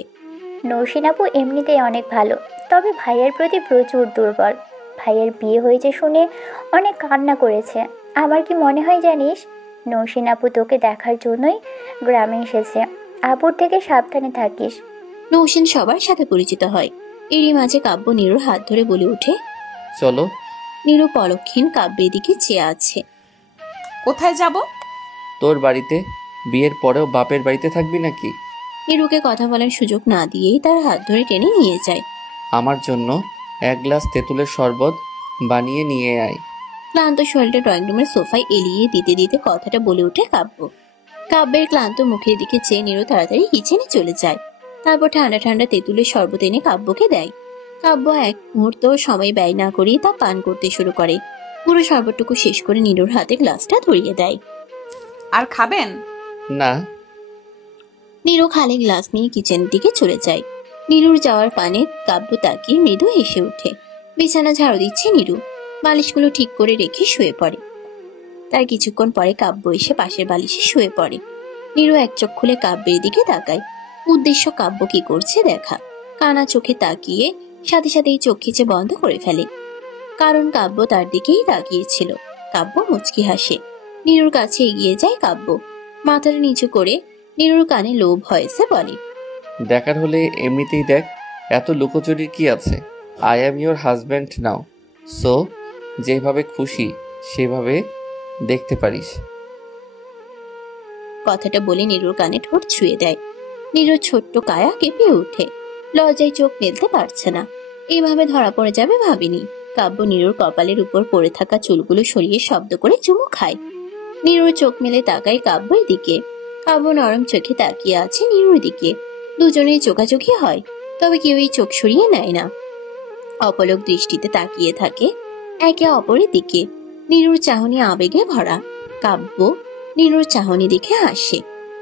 নৌসিন আপু এমনিতেই অনেক ভালো, তবে ভাইয়ের প্রতি প্রচুর দুর্বল। ভাইয়ের বিয়ে হয়েছে শুনে অনেক কান্না করেছে। আমার কি মনে হয় জানিস, নৌসিন আপু তোকে দেখার জন্যই গ্রামে এসেছে। আপুর থেকে সাবধানে থাকিস। নৌসিন সবার সাথে পরিচিত হয়। এরই মাঝে কাব্য নীরুর হাত ধরে বলে ওঠে, চলো। নীরু পলক্ষীন কাব্যের দিকে চেয়ে আছে। কোথায় যাব? তোর বাড়িতে। বিয়ের পরেও বাপের বাড়িতে থাকবি নাকি? নীরুকে কথা বলার সুযোগ না দিয়েই তার হাত ধরে টেনে নিয়ে যায়। আমার জন্য 1 গ্লাস তেঁতুলের শরবত বানিয়ে নিয়ে আয়। ক্লান্ত শরীরটা ড্রয়িং রুমের সোফায় এলিয়ে দিতে দিতে কথাটা বলে ওঠে কাব্য। কাব্যের ক্লান্ত মুখের দিকে চেয়ে নীরু তাড়াতাড়ি কিচেনে চলে যায়। তারপর ঠান্ডা ঠান্ডা তেঁতুলের শরবত এনে কাব্যকে দেয়। কাব্য এক মুহূর্ত সময় ব্যয় না করেই তা পান করতে শুরু করে। পুরো শরবতটুকু শেষ করে নীরুর হাতে গ্লাসটা ধরিয়ে দেয়। আর খাবেন না? নীরু খালি গ্লাস নিয়ে কিচেনের দিকে চলে যায়। নীরুর যাওয়ার পানে কাব্য তাকিয়ে মৃদু হেসে ওঠে। বিছানা ঝাড়ু দিচ্ছে নীরু, বালিশগুলো ঠিক করে রেখে শুয়ে পড়ে। তার কিছুক্ষণ পরে কাব্য এসে পাশের বালিশে শুয়ে পড়ে। নীরু এক চোখ খুলে কাব্যের দিকে তাকায়। উদ্দেশ্য কাব্য কি করছে দেখা। কানা চোখে তাকিয়ে সাথে সাথেই চোখ খিচে বন্ধ করে ফেলে, কারণ কাব্য তার দিকেই তাকিয়েছিল। কাব্য মুচকি হাসে। নীরুর কাছে এগিয়ে যায় কাব্য, মাথাটা নিচু করে নীরুর কানে লো ভয়েসে বলে, দেখার হলে এমনিতেই দেখ, এত লুকোচুরির কি আছে? I am your husband now, so যেভাবে খুশি সেভাবে দেখতে পারিস। কথাটা বলে নীরুর কানে ঠোঁট ছুঁয়ে দেয়। নীরুর ছোট্ট কায়া কেঁপে ওঠে, লজ্জায় চোখ মেলতে পারছে না। এইভাবে ধরা পড়ে যাবে ভাবিনি। কাব্য নীরুর কপালের উপর পড়ে থাকা চুলগুলো সরিয়ে শব্দ করে চুমু খায়। নীরুর চোখ মেলে তাকায় কাব্যের দিকে। কাব্য নরম চোখে তাকিয়ে আছে নীরুর দিকে। দুজনের চোখাচোখি হয়, তবে কেউই চোখ সরিয়ে নেয় না। অপলক দৃষ্টিতে তাকিয়ে থাকে একে অপরের দিকে। নীরুর চাহনি আবেগে ভরা। কাব্য নীরুর চাহনি দেখে হাসে,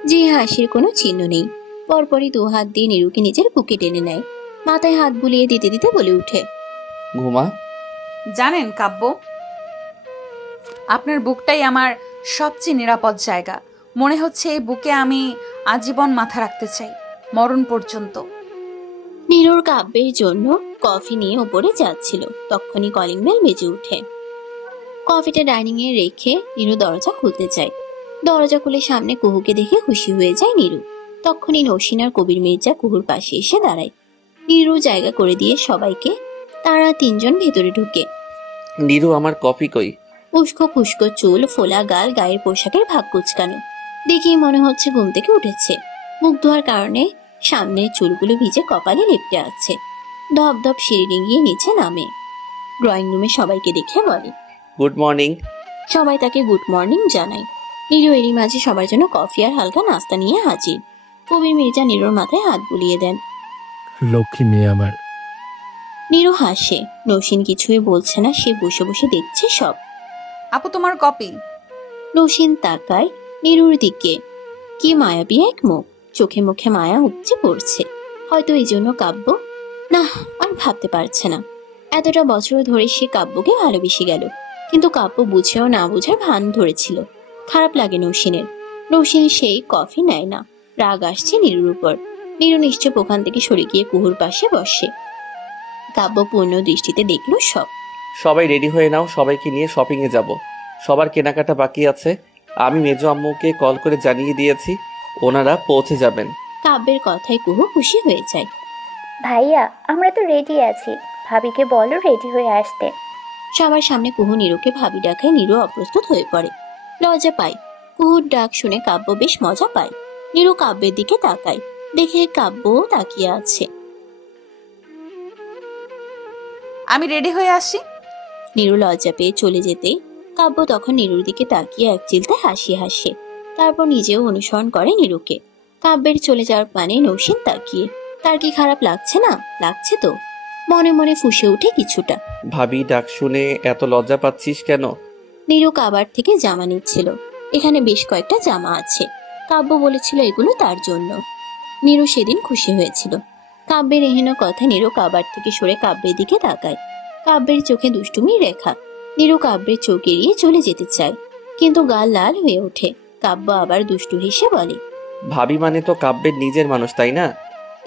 যে হাসির কোনো চিহ্ন নেই। পরপরই 2 হাত দিয়ে নীরুকে নিজের বুকে টেনে নেয়। মাথায় হাত বুলিয়ে দিতে দিতে বলে উঠে, ঘুমা। জানেন কাব্য, আপনার বুকটাই আমার সবচেয়ে নিরাপদ জায়গা। মনে হচ্ছে এই বুকে আমি আজীবন মাথা রাখতে চাই, মরণ পর্যন্ত। নীরুর কাব্যের জন্য কফি নিয়ে উপরে যাচ্ছিল, তখনই কলিং বেল বেজে উঠে। কফিটা ডাইনিং এ রেখে নীরু দরজা খুলতে চায়। দরজা খুলে সামনে কুহুকে দেখে খুশি হয়ে যায় নীরু। তখনই নৌসিন আর কবির মির্জা কুহুর পাশে এসে দাঁড়ায়। নীরু জায়গা করে দিয়ে সবাইকে তারা তিনজন ভেতরে ঢুকে। নীরু, আমার কফি কই? উস্কো খুস্কো চুল, ফোলা গাল, গায়ের পোশাকের ভাগ কুচকানো, দেখেই মনে হচ্ছে ঘুম থেকে উঠেছে। মুখ ধোয়ার কারণে সামনের চুলগুলো ভিজে কপালে লেপটে আছে। ধপ ধপ সিঁড়ি ডিঙিয়ে নিচে নামে। ড্রয়িং রুমে সবাইকে দেখে বলে, গুড মর্নিং। সবাই তাকে গুড মর্নিং জানায়। নীরু এরই মাঝে সবার জন্য কফি আর হালকা নাস্তা নিয়ে হাজির। কবির মির্জা নীরুর মাথায় হাত বুলিয়ে দেন। লক্ষ্মী মেয়ে আমার। নীরু হাসে। নৌসিন কিছুই বলছে না, সে বসে বসে দেখছে সব। আপু, তোমার কপি। নৌসিন তাকায় নীরুর দিকে। কি মায়াবী এক মুখ, চোখে মুখে মায়া উপচে পড়ছে। হয়তো এই জন্য কাব্য না আর ভাবতে পারছে না। এতটা বছর ধরে সে কাব্যকে ভালোবেসে গেল, কিন্তু কাব্য বুঝেও না বুঝার ভান ধরেছিল। খারাপ লাগে নৌসিনের। নৌসিন সেই কফি নেয় না। রাগ আসছে নীরুর উপর। নীরু নিশ্চয় ওখান থেকে সরে গিয়ে কুহুর পাশে বসে। কাব্য পূর্ণ দৃষ্টিতে দেখলো সব। সবাই রেডি হয়ে নাও, সবাইকে নিয়ে শপিং এ যাব। সবার কেনাকাটা বাকি আছে। আমি মেজো আম্মুকে কল করে জানিয়ে দিয়েছি, ওনারা পৌঁছে যাবেন। কাব্যের কথায় কুহু খুশি হয়ে যায়। ভাইয়া, আমরা তো রেডি আছি, ভাবিকে বলো রেডি হয়ে আসতে। সবার সামনে কুহু নীরুকে ভাবি ডাকায়। নীরু অপ্রস্তুত হয়ে পড়ে, লজ্জা পায়। কুহুর ডাক শুনে কাব্য বেশ মজা পায়। নীরু কাব্যের দিকে তাকায়, দেখে কাব্যও তাকিয়ে আছে। আমি রেডি হয়ে আসি। নীরু লজ্জা পেয়ে চলে যেতে কাব্য তখন নীরুর দিকে তাকিয়ে এক চিলতে হাসি হাসে। তারপর নিজেও অনুসরণ করে নীরুকে। কাব্যের চলে যাওয়ার পানে নৌসিন তাকিয়ে। তার কি খারাপ লাগছে না? লাগছে তো। মনে মনে ফুঁসে উঠে কিছুটা। ভাবি ডাক শুনে এত লজ্জা পাচ্ছিস কেন? নীরু কাবার থেকে জামা নিচ্ছিল। এখানে বেশ কয়েকটা জামা আছে। কাব্য বলেছিল এগুলো তার জন্য। নীরু সেদিন খুশি হয়েছিল। কাব্যের এহেন কথা নীরু কাবার থেকে সরে কাব্যের দিকে তাকায়। কাব্যের চোখে দুষ্টুমির রেখা। নীরু কাব্যের চোখ এড়িয়ে চলে যেতে চায়, কিন্তু গাল লাল হয়ে ওঠে। কাব্য আবার দুষ্টু হেসে বলে, ভাবি মানে তো কাব্যের নিজের মানুষ, তাই না?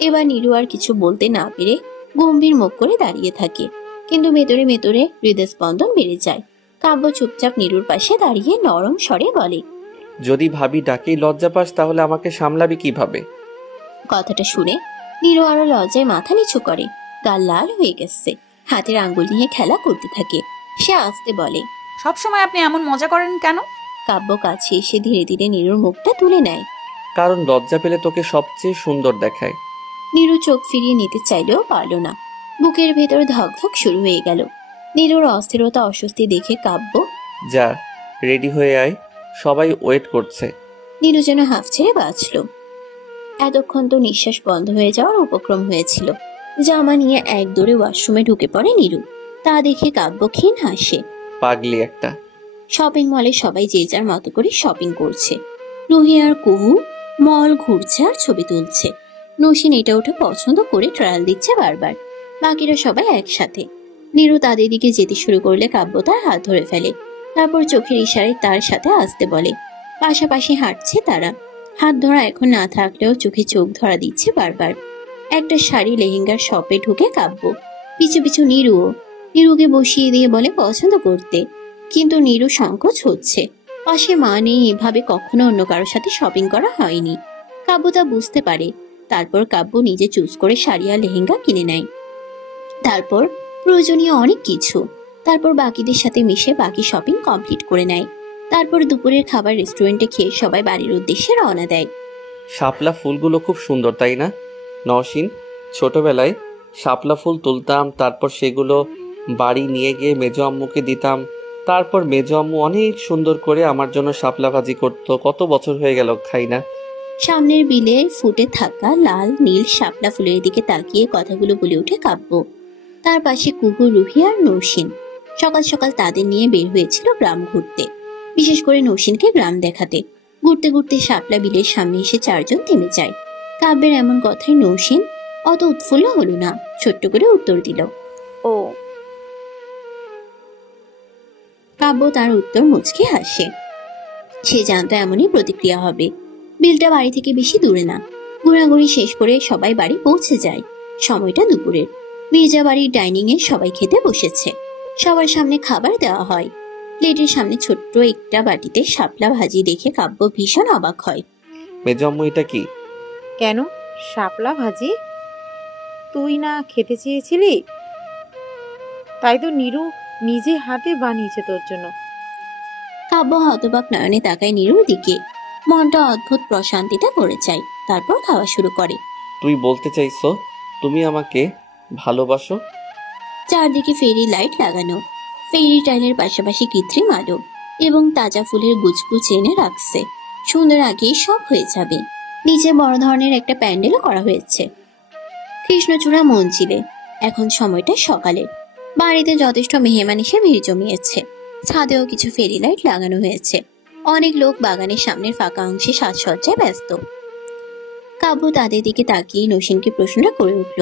এবার নীরু আর কিছু বলতে না পেরে গম্ভীর মুখ করে দাঁড়িয়ে থাকে, কিন্তু ভেতরে ভেতরে হৃদস্পন্দন বেড়ে যায়। কাব্য চুপচাপ নীরুর পাশে দাঁড়িয়ে নরম স্বরে বলে, যদি ভাবি ডাকেই লজ্জা পাস তাহলে আমাকে সামলাবি কিভাবে? কথাটা শুনে নীরু আরো লজ্জায় মাথা নিচু করে। গাল লাল হয়ে গেছে। হাতের আঙ্গুল নিয়ে খেলা করতে থাকে। সে আস্তে বলে, সবসময় আপনি এমন মজা করেন কেন? কাব্য কাছে এসে ধীরে ধীরে নীরুর মুখটা তুলে নেয়। কারণ লজ্জা পেলে তোকে সবচেয়ে সুন্দর দেখায়। নীরু চোখ ফিরিয়ে নিতে চাইলেও পারল না। বুকের ভেতর ধকধক শুরু হয়ে গেল। নীরুর অস্থিরতা অস্বস্তি দেখে কাব্য, যা রেডি হয়ে আয়, সবাই ওয়েট করছে। নীরু যেন হাফ ছেড়ে বাঁচল। এতক্ষণ তো নিঃশ্বাস বন্ধ হয়ে যাওয়ার উপক্রম হয়েছিল। জামা নিয়ে এক দৌড়ে ওয়াশরুমে ঢুকে পড়ে নীরু। তা দেখে কাব্য ক্ষীণ হাসে। পাগলি একটা। শপিং মলে সবাই যে যার মতো করে শপিং করছে। রুহি আর কুহু মল ঘুরছে আর ছবি তুলছে। নৌসিন এটা ওটা পছন্দ করে ট্রায়াল দিচ্ছে বারবার। বাকিরা সবাই একসাথে। নীরু তাদের দিকে যেতে শুরু করলে কাব্য তার হাত ধরে ফেলে। তারপর চোখের ইশারায় তার সাথে আসতে বলে। পাশাপাশি হাঁটছে তারা। হাত ধরা এখন না থাকলেও চোখে চোখ ধরা দিচ্ছে বারবার। একটা শাড়ি লেহেঙ্গার শপে ঢুকে কাব্য। পিছু পিছু নীরুকে বসিয়ে দিয়ে বলে পছন্দ করতে, কিন্তু নীরু সংকোচ হচ্ছে। পাশে মা নেই, এভাবে কখনো অন্য কারোর সাথে শপিং করা হয়নি। কাব্য তা বুঝতে পারে। তারপর কাব্য নিজে চুজ করে শাড়ি আর লেহেঙ্গা কিনে নেয়। তারপর প্রয়োজনীয় অনেক কিছু। তারপর বাকিদের সাথে মিশে বাকি শপিং কমপ্লিট করে নেয়। তারপর দুপুরের খাবার রেস্টুরেন্টে খেয়ে সবাই বাড়ির উদ্দেশ্যে রওনা দেয়। শাপলা ফুলগুলো খুব সুন্দর, তাই না নওশিন? ছোটবেলায় শাপলা ফুল তুলতাম, তারপর সেগুলো বাড়ি নিয়ে গিয়ে মেজো আম্মুকে দিতাম। তারপর মেজো আম্মু অনেক সুন্দর করে আমার জন্য শাপলা ভাজি করতো। কত বছর হয়ে গেল খাই না। সামনের বিলে ফুটে থাকা লাল নীল শাপলা ফুলের দিকে তাকিয়ে কথাগুলো বলে ওঠে কাব্য। তার পাশে কুহু, রুহি আর নৌসিন। সকাল সকাল তাদের নিয়ে বের হয়েছিল গ্রাম ঘুরতে, বিশেষ করে নৌসিনকে গ্রাম দেখাতে। ঘুরতে ঘুরতে শাপলা বিলের সামনে এসে চারজন থেমে যায়। কাব্যের এমন কথায় নৌসিন অত উৎফুল্ল হলো না, ছোট্ট করে উত্তর দিল, ও। কাব্য তার উত্তর মুচকে হাসে। সে জানতো এমনই প্রতিক্রিয়া হবে। বিলটা বাড়ি থেকে বেশি দূরে না। ঘোরাঘুরি শেষ করে সবাই বাড়ি পৌঁছে যায়। সময়টা দুপুরের। মির্জা বাড়ির ডাইনিং এ সবাই খেতে বসেছে। সবার সামনে খাবার দেওয়া হয়। প্লেটের সামনে ছোট্ট একটা বাটিতে শাপলা ভাজি দেখে কাব্য ভীষণ অবাক হয়। মেজো আম্মু এটা কি? কেন? শাপলা ভাজি তুই না খেতে চেয়েছিলি? তাই তো নীরু নিজে হাতে বানিয়েছে তোর জন্য। কাব্য হতবাক নয়নে তাকায় নীরুর দিকে। মনটা অদ্ভুত প্রশান্তিটা করে চাই, তারপর খাওয়া শুরু করে। তুই বলতে চাইছো তুমি আমাকে ভালোবাসো? চারদিকে ফেরি লাইট লাগানো, ফেরি টাইলের পাশাপাশি কৃত্রিম আলো এবং তাজা ফুলের গুছগুছ এনে রাখছে। সুন্দর আগে সব হয়ে যাবে। নিচে বড় ধরনের একটা প্যান্ডেলও করা হয়েছে কৃষ্ণচূড়া মঞ্জিলে। এখন সময়টা সকালে। বাড়িতে যথেষ্ট মেহমান এসে ভিড় জমিয়েছে। ছাদেও কিছু ফেরি লাইট লাগানো হয়েছে। অনেক লোক বাগানের সামনের ফাঁকা অংশে সাজসজ্জায় ব্যস্ত। কাব্য তাদের দিকে তাকিয়ে নসীনকে প্রশ্নটা করে উঠল।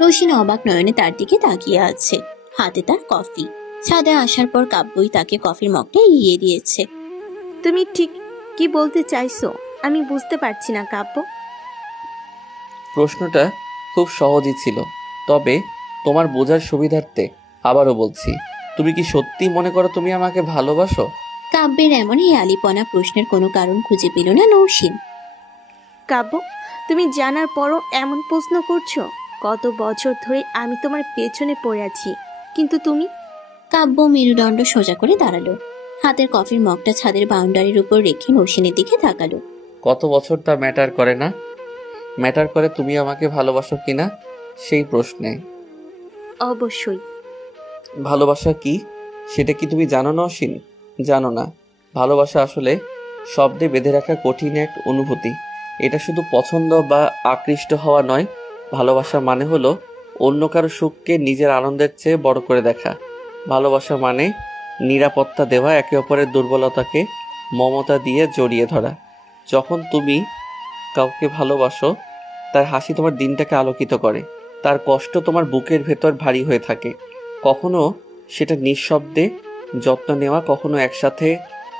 নসীন অবাক নয়নে তার দিকে তাকিয়ে আছে, হাতে তার কফি। ছাদে আসার পর কাব্যই তাকে কফির মগটা এগিয়ে দিয়েছে। তুমি ঠিক কি বলতে চাইছো আমি বুঝতে পারছি না কাব্য। প্রশ্নটা খুব সহজই ছিল, তবে তোমার বোঝার সুবিধার্থে আবারও বলছি, তুমি কি সত্যি মনে করো তুমি আমাকে ভালোবাসো? কাব্যের এমন হেয়ালিপনা প্রশ্নের কোনো কারণ খুঁজে পেল না নৌসীন। কাব্য, তুমি জানার পরও এমন প্রশ্ন করছো? কত বছর ধরে আমি তোমার পেছনে পড়ে আছি, কিন্তু তুমি। কাব্য মেরুদণ্ড সোজা করে দাঁড়ালো, হাতের কফির মগটা ছাদের বাউন্ডারির উপর রেখে নৌসীনের দিকে তাকালো। কত বছর তা ম্যাটার করে না, ম্যাটার করে তুমি আমাকে ভালোবাসো কিনা সেই প্রশ্নে। অবশ্যই। ভালোবাসা কি সেটা কি তুমি জানো নসীন? জানো না। ভালোবাসা আসলে শব্দে বেঁধে রাখা কঠিন এক অনুভূতি। এটা শুধু পছন্দ বা আকৃষ্ট হওয়া নয়। ভালোবাসা মানে হলো অন্য কারো সুখকে নিজের আনন্দের চেয়ে বড় করে দেখা। ভালোবাসা মানে নিরাপত্তা দেওয়া, একে অপরের দুর্বলতাকে মমতা দিয়ে জড়িয়ে ধরা। যখন তুমি কাউকে ভালোবাসো, তার হাসি তোমার দিনটাকে আলোকিত করে, তার কষ্ট তোমার বুকের ভেতর ভারী হয়ে থাকে। কখনো সেটা নিঃশব্দে যত্ন নেওয়া, কখনো একসাথে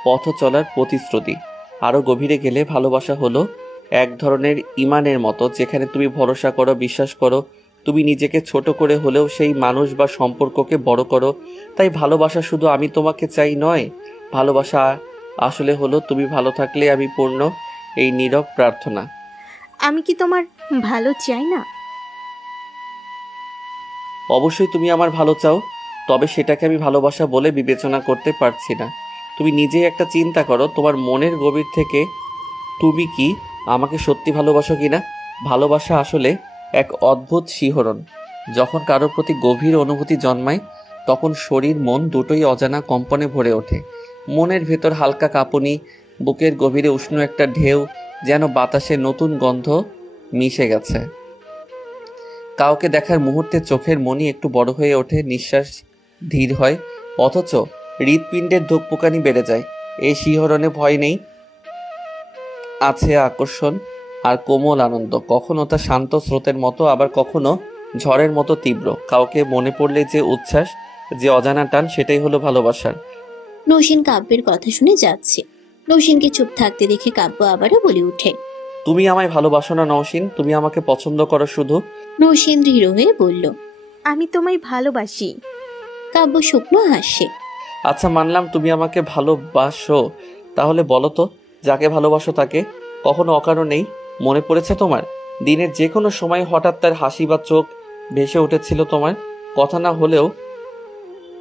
পথ চলার প্রতিশ্রুতি। আরও গভীরে গেলে ভালোবাসা হলো এক ধরনের ইমানের মতো, যেখানে তুমি ভরসা করো, বিশ্বাস করো, তুমি নিজেকে ছোট করে হলেও সেই মানুষ বা সম্পর্ককে বড় করো। তাই ভালোবাসা শুধু আমি তোমাকে চাই নয়, ভালোবাসা আসলে হলো তুমি ভালো থাকলে আমি পূর্ণ, এই নীরব প্রার্থনা। আমি কি তোমার ভালো চাই না? অবশ্যই তুমি আমার ভালো চাও, তবে সেটাকে আমি ভালোবাসা বলে বিবেচনা করতে পারছি না। তুমি নিজেই একটা চিন্তা করো, তোমার মনের গভীর থেকে তুমি কি আমাকে সত্যি ভালোবাসো কিনা? ভালোবাসা আসলে এক অদ্ভুত শিহরণ। যখন কারোর প্রতি গভীর অনুভূতি জন্মায়, তখন শরীর মন দুটোই অজানা কম্পনে ভরে ওঠে। মনের ভেতর হালকা কাঁপুনি, বুকের গভীরে উষ্ণ একটা ঢেউ, যেন বাতাসে নতুন গন্ধ মিশে গেছে। কাউকে দেখার মুহূর্তে চোখের মনি একটু বড় হয়ে ওঠে, নিঃশ্বাস ধীর হয়, অথচ হৃৎপিণ্ডের ধুকপুকানি বেড়ে যায়। এই শিহরণে ভয় নেই, আছে আকর্ষণ আর কোমল আনন্দ। কখনো তা শান্ত স্রোতের মতো, আবার কখনো ঝড়ের মতো তীব্র। কাউকে মনে পড়লে যে উচ্ছ্বাস, যে অজানা টান, সেটাই হলো ভালোবাসার। নৌসীন কাব্যের কথা শুনে যাচ্ছে। নৌসীনকে চুপ থাকতে দেখে কাব্য আবারও বলে উঠে, তুমি আমায় ভালোবাসো না নৌসীন? তুমি আমাকে পছন্দ করো শুধু? নৌসীন দৃঢ় হয়ে বলল, আমি তোমায় ভালোবাসি। কাব্য শুকনো হাসে। আচ্ছা মানলাম তুমি আমাকে ভালোবাসো, তাহলে বলো তো যাকে ভালোবাসো তাকে কখনো অকারণেই মনে পড়েছে তোমার? দিনের যে কোনো সময় হঠাৎ তার হাসি বা চোখ ভেসে উঠেছিল তোমার? কথা না হলেও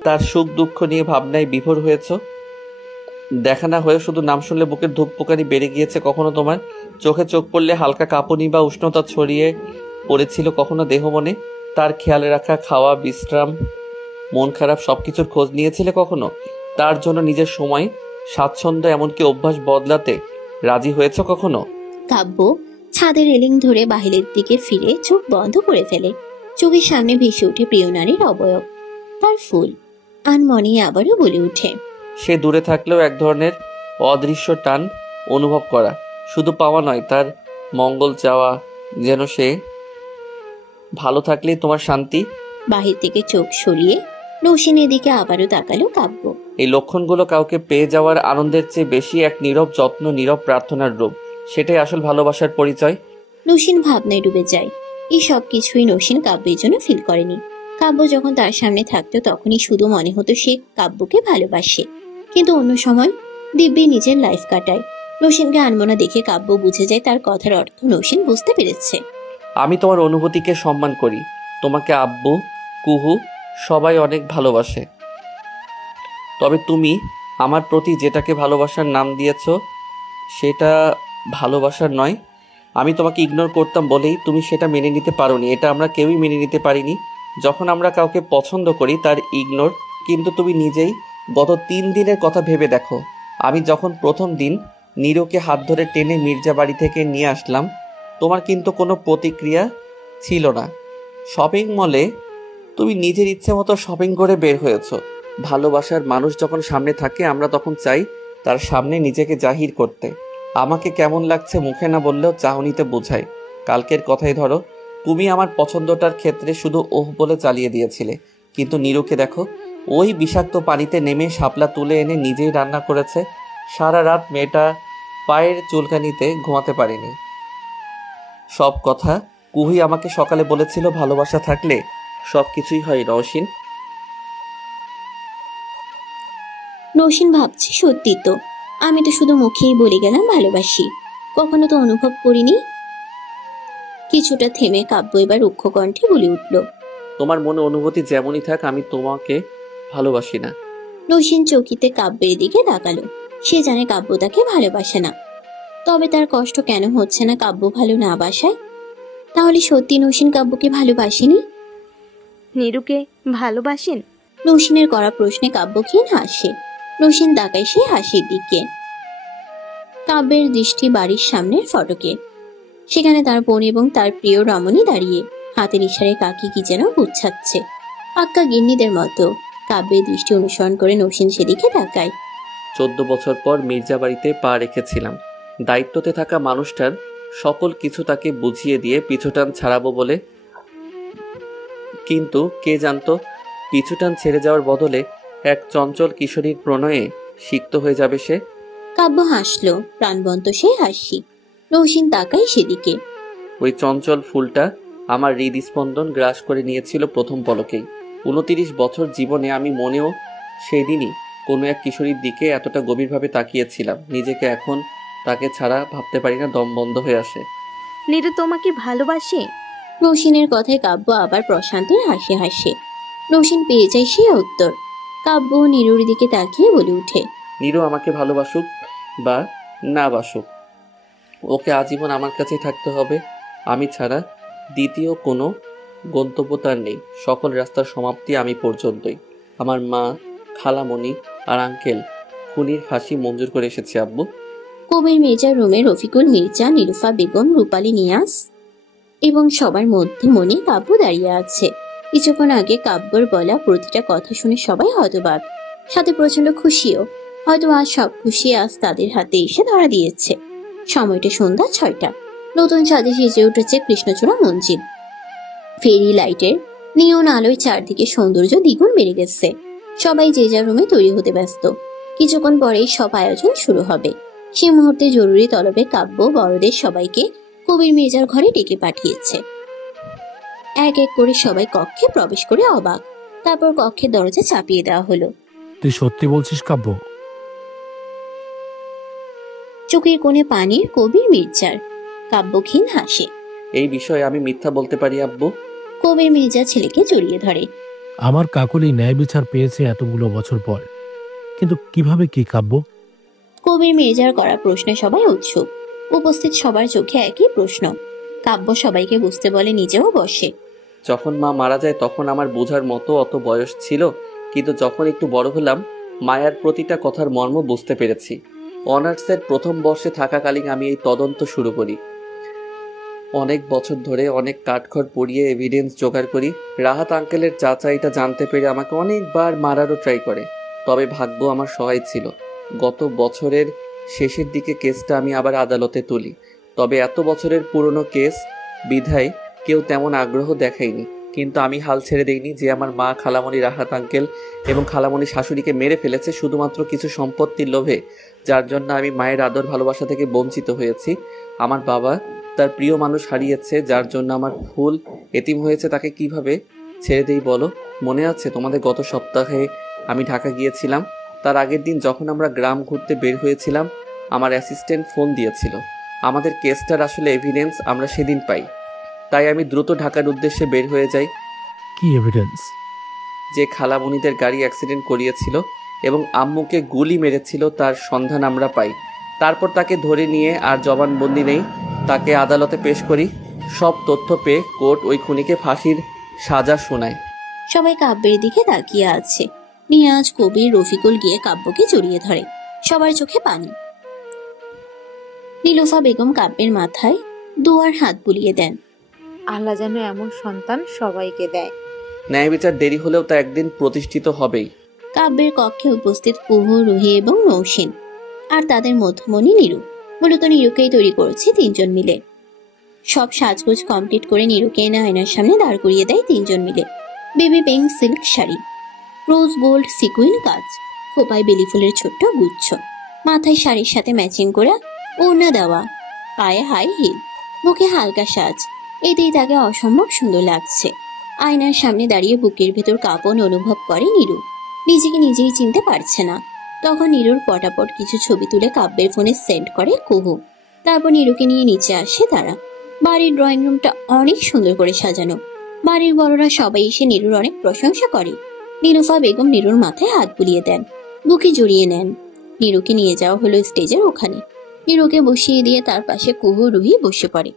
তার সুখ দুঃখ নিয়ে ভাবনায় বিভোর হয়েছ? দেখা না হয়ে শুধু নাম শুনলে বুকের ধুকপুকানি বেড়ে গিয়েছে কখনো তোমার? চোখে চোখ পড়লে হালকা কাঁপুনি বা উষ্ণতা ছড়িয়ে পড়েছিল কখনো দেহ মনে? তার খেয়াল রাখা, খাওয়া, বিশ্রাম, মন খারাপ সবকিছুর খোঁজ নিয়েছিলে কখনো? তার জন্য নিজের সময়, স্বাচ্ছন্দ্য, এমনকি অভ্যাস বদলাতে রাজি হয়েছ কখনো? কাব্য ছাদের রেলিং ধরে বাহিরের দিকে ফিরে চোখ বন্ধ করে ফেলে। চোখের সামনে ভেসে উঠে প্রিয় নারীর অবয়ব, তার ফুল। আনমনে আবারও বলে উঠে, সে দূরে থাকলেও এক ধরনের অদৃশ্য টান অনুভব করা, শুধু পাওয়া নয়, তার মঙ্গল চাওয়া, যেন সে ভালো থাকলেই তোমার শান্তি। বাহির থেকে চোখ সরিয়ে নৌসীনের দিকে আবারও তাকালো কাব্য। এই লক্ষণগুলো কাউকে পেয়ে যাওয়ার আনন্দের চেয়ে বেশি এক নীরব যত্ন, নীরব প্রার্থনার রূপ। সেটাই আসল ভালোবাসার পরিচয়। নৌসীন ভাবনায় ডুবে যায়। এই সব কিছুই নৌসীন কাব্যের জন্য ফিল করেনি। কাব্য যখন তার সামনে থাকতো তখনই শুধু মনে হতো সে কাব্যকে ভালোবাসে, কিন্তু অন্য সময় দিব্যি নিজের লাইফ কাটায়। নৌসিনকে আনমনা দেখে কাব্য বুঝে যায় তার কথার অর্থ নৌসিন বুঝতে পেরেছে। আমি তোমার অনুভূতিকে সম্মান করি। তোমাকে আব্বু, কুহু সবাই অনেক ভালোবাসে। তবে তুমি আমার প্রতি যেটাকে ভালোবাসার নাম দিয়েছ সেটা ভালোবাসার নয়। আমি তোমাকে ইগনোর করতাম বলেই তুমি সেটা মেনে নিতে পারোনি। এটা আমরা কেউই মেনে নিতে পারিনি। যখন আমরা কাউকে পছন্দ করি তার ইগনোর। কিন্তু তুমি নিজেই গত 3 দিনের কথা ভেবে দেখো। আমি যখন প্রথম দিন নীরুকে হাত ধরে টেনে মির্জা বাড়ি থেকে নিয়ে আসলাম, তোমার কিন্তু কোনো প্রতিক্রিয়া ছিল না। শপিং মলে তুমি নিজের ইচ্ছে মতো শপিং করে বের হয়েছ। ভালোবাসার মানুষ যখন সামনে থাকে আমরা তখন চাই তার সামনে নিজেকে জাহির করতে। আমাকে কেমন লাগছে মুখে না বললেও চাহনিতে বোঝায়। কালকের কথাই ধরো, তুমি আমার পছন্দটার ক্ষেত্রে শুধু ওহ বলে চালিয়ে দিয়েছিলে, কিন্তু নীরুকে দেখো, ওই বিষাক্ত পানিতে নেমে শাপলা তুলে এনে নিজেই রান্না করেছে। সারা রাত মেয়েটা পায়ের চুলকানিতে ঘুমাতে পারেনি। সব কথা কুহি আমাকে সকালে বলেছিল, ভালোবাসা থাকলে সব কিছুই হয় নওশিন। নৌসিন ভাবছে সত্যি তো, আমি তো শুধু মুখেই বলে গেলাম ভালোবাসি, কখনো তো অনুভব করিনি। কিছুটা থেমে কাব্য এবার রুক্ষ কণ্ঠে বলে উঠল, তোমার মনে অনুভূতি যেমনই থাক, আমি তোমাকে ভালোবাসি না। নৌসিন চকিতে কাব্যের দিকে তাকালো। সে জানে কাব্য তাকে ভালোবাসে না, তবে তার কষ্ট কেন হচ্ছে না কাব্য ভালো না বাসায়? তাহলে সত্যি নৌসিন কাব্যকে ভালোবাসেনি? নীরুকে ভালোবাসেন? নৌসিনের করা প্রশ্নে কাব্য ক্ষীণ হাসে। নৌসিন তাকায় সেই হাসির দিকে। কাব্যের দৃষ্টি বাড়ির সামনের ফটকে। সেখানে তার বোন এবং তার প্রিয় রমণী দাঁড়িয়ে হাতের ইশারায় কাকি কি যেন বুঝাচ্ছে। পাক্কা গিন্নিদের মতো কাব্যের দৃষ্টি অনুসরণ করে নৌসিন সেদিকে তাকায়। 14 বছর পর মির্জা বাড়িতে পা রেখেছিলাম। দায়িত্বতে থাকা মানুষটার সকল কিছু তাকে বুঝিয়ে দিয়ে পিছুটান ছাড়াবো বলে, কিন্তু কে জানতো পিছুটান ছেড়ে যাওয়ার বদলে এক চঞ্চল কিশোরীর প্রণয়ে সিক্ত হয়ে যাবে সে। কাব্য হাসলো, প্রাণবন্ত সেই হাসি। নৌসিন তাকায় সেদিকে। ওই চঞ্চল ফুলটা আমার হৃদস্পন্দন গ্রাস করে নিয়েছিল প্রথম পলকেই। 29 বছর জীবনে আমি মনেও সেই দিনই কোনো এক কিশোরীর দিকে এতটা গভীরভাবে তাকিয়েছিলাম। নিজেকে এখন তাকে ছাড়া ভাবতে পারি না, দম বন্ধ হয়ে আসে। নীরু তোমাকে ভালোবাসে? নৌসিনের কথায় কাব্য আবার প্রশান্তের হাসি হাসে। নৌসিন পেয়ে যায় সেই উত্তর। কাব্য নীরুর দিকে তাকিয়ে বলে উঠে, নীরু আমাকে ভালোবাসুক বা না বাসুক, ওকে আজীবন আমার কাছেই থাকতে হবে। আমি ছাড়া দ্বিতীয় কোনো গন্তব্য তার নেই। সকল রাস্তার সমাপ্তি আমি পর্যন্তই। আমার মা, খালামণি আর আঙ্কেল খুনির ফাঁসি মঞ্জুর করে এসেছে আব্বু। কবির মির্জার রুমে রফিকুল মির্জা, নিরুফা বেগম, রূপালী নিয়াজ এবং সবার মধ্যে মনে কাব্য দাঁড়িয়ে আছে। কিছুক্ষণ আগে কাব্যর বলা প্রতিটা কথা শুনে সবাই হতবাক, সাথে প্রচন্ড খুশিও। হয়তো আজ সব খুশি আজ তাদের হাতে এসে ধরা দিয়েছে। সময়টা সন্ধ্যা 6টা। নতুন ছাদে সেজে উঠেছে কৃষ্ণচূড়া মঞ্জিল। ফেরি লাইটের নিয়ন আলোয় চারদিকে সৌন্দর্য দ্বিগুণ বেড়ে গেছে। সবাই যে যার রুমে তৈরি হতে ব্যস্ত। কিছুক্ষণ পরেই সব আয়োজন শুরু হবে। সে মুহূর্তে জরুরি তলবে কাব্য বড়দের সবাইকে কবির মির্জার ঘরে ডেকে পাঠিয়েছে। এক এক করে সবাই কক্ষে প্রবেশ করে অবাক। তারপর কক্ষের দরজা চাপিয়ে দেওয়া হলো। তুই সত্যি বলছিস কাব্য? চোখের কোণে পানির কবির মির্জার। কাব্য ক্ষীণ হাসে। এই বিষয়ে আমি মিথ্যা বলতে পারি আব্বু? কবির মির্জা ছেলেকে জড়িয়ে ধরে। আমার কাকুলি ন্যায় বিচার পেয়েছে এতগুলো বছর পর, কিন্তু কিভাবে কি কাব্য? কবির মির্জার করা প্রশ্নে সবাই উৎসুক। উপস্থিত সবার চোখে একই প্রশ্ন। কাব্য সবাইকে বুঝতে বলে, নিজেও বসে। যখন মা মারা যায় তখন আমার বোঝার মতো অত বয়স ছিল, কিন্তু যখন একটু বড় হলাম মায়ার প্রতিটা কথার মর্ম বুঝতে পেরেছি। অনার্সের প্রথম বর্ষে থাকাকালীন আমি এই তদন্ত শুরু করি। অনেক বছর ধরে অনেক কাঠখড় পড়িয়ে এভিডেন্স জোগাড় করি। রাহাত আঙ্কেলের চাচা এটা জানতে পেরে আমাকে অনেকবার মারারও ট্রাই করে, তবে ভাগ্য আমার সহায় ছিল। গত বছরের শেষের দিকে কেসটা আমি আবার আদালতে তুলি, তবে এত বছরের পুরনো কেস বিধায় কেউ তেমন আগ্রহ দেখায়নি। কিন্তু আমি হাল ছেড়ে দেইনি যে আমার মা, খালামণি, রাহাত আঙ্কেল এবং খালামণি শাশুড়িকে মেরে ফেলেছে শুধুমাত্র কিছু সম্পত্তির লোভে, যার জন্য আমি মায়ের আদর ভালোবাসা থেকে বঞ্চিত হয়েছি। আমার বাবা তার প্রিয় মানুষ হারিয়েছে, যার জন্য আমার ফুল এতিম হয়েছে। তাকে কিভাবে ছেড়ে দেই বলো? মনে আছে তোমাদের গত সপ্তাহে আমি ঢাকা গিয়েছিলাম? তার আগের দিন যখন আমরা গ্রাম ঘুরতে বের হয়েছিলাম আমার অ্যাসিস্ট্যান্ট ফোন দিয়েছিল। আমাদের কেসটার আসলে এভিডেন্স আমরা সেদিন পাই, তাই আমি দ্রুত ঢাকার উদ্দেশ্যে বের হয়ে যাই। কি এভিডেন্স? যে খালামণিদের গাড়ি অ্যাক্সিডেন্ট করিয়েছিল এবং আম্মুকে গুলি মেরেছিল তার সন্ধান আমরা পাই। তারপর তাকে ধরে নিয়ে আর জবানবন্দি নেই, তাকে আদালতে পেশ করি। সব তথ্য পেয়ে কোর্ট ওই খুনিকে ফাঁসির সাজা শোনায়। সবাই কাব্যের দিকে তাকিয়ে আছে। নিয়াজ, কবির, রফিকুল গিয়ে কাব্যকে জড়িয়ে ধরে। সবার চোখে পানি। নীলুফা বেগম কাব্যের মাথায় দুয়ার হাত বুলিয়ে দেন। আল্লাহ যেন এমন সন্তান সবাইকে দেয়। ন্যায় বিচার দেরি হলেও তা একদিন প্রতিষ্ঠিত হবেই। কাব্যের কক্ষে উপস্থিত কুহু, রুহি এবং মৌসিন, আর তাদের মধ্যমণি নীরু। মূলত নীরুকেই তৈরি করেছে তিনজন মিলে। সব সাজগোজ কমপ্লিট করে নীরুকে এনে আয়নার সামনে দাঁড় করিয়ে দেয় তিনজন মিলে। Baby pink silk sari, rose gold sequin কাজ, খোপায় বেলি ফুলের ছোট্ট গুচ্ছ, মাথায় শাড়ির সাথে ম্যাচিং করা ওড়না দেওয়া, পায়ে হাই হিল, মুখে হালকা সাজ। এতেই তাকে অসম্ভব সুন্দর লাগছে। আয়নার সামনে দাঁড়িয়ে বুকের ভেতর কাঁপন অনুভব করে নীরু। নিজেকে নিজেই চিনতে পারছে না। তখন নীরুর পটাপট কিছু ছবি তুলে কাব্যের ফোনে সেন্ড করে কুহু। তারপর নীরুকে নিয়ে নিচে আসে তারা। বাড়ির ড্রয়িং রুমটা অনেক সুন্দর করে সাজানো। বাড়ির বড়রা সবাই এসে নীরুর অনেক প্রশংসা করে। নীলুফা বেগম নীরুর মাথায় হাত বুলিয়ে দেন, বুকে জড়িয়ে নেন। নীরুকে নিয়ে যাওয়া হলো স্টেজের ওখানে। নীরুকে বসিয়ে দিয়ে তার পাশে কুহু, রুহি বসে পড়ে।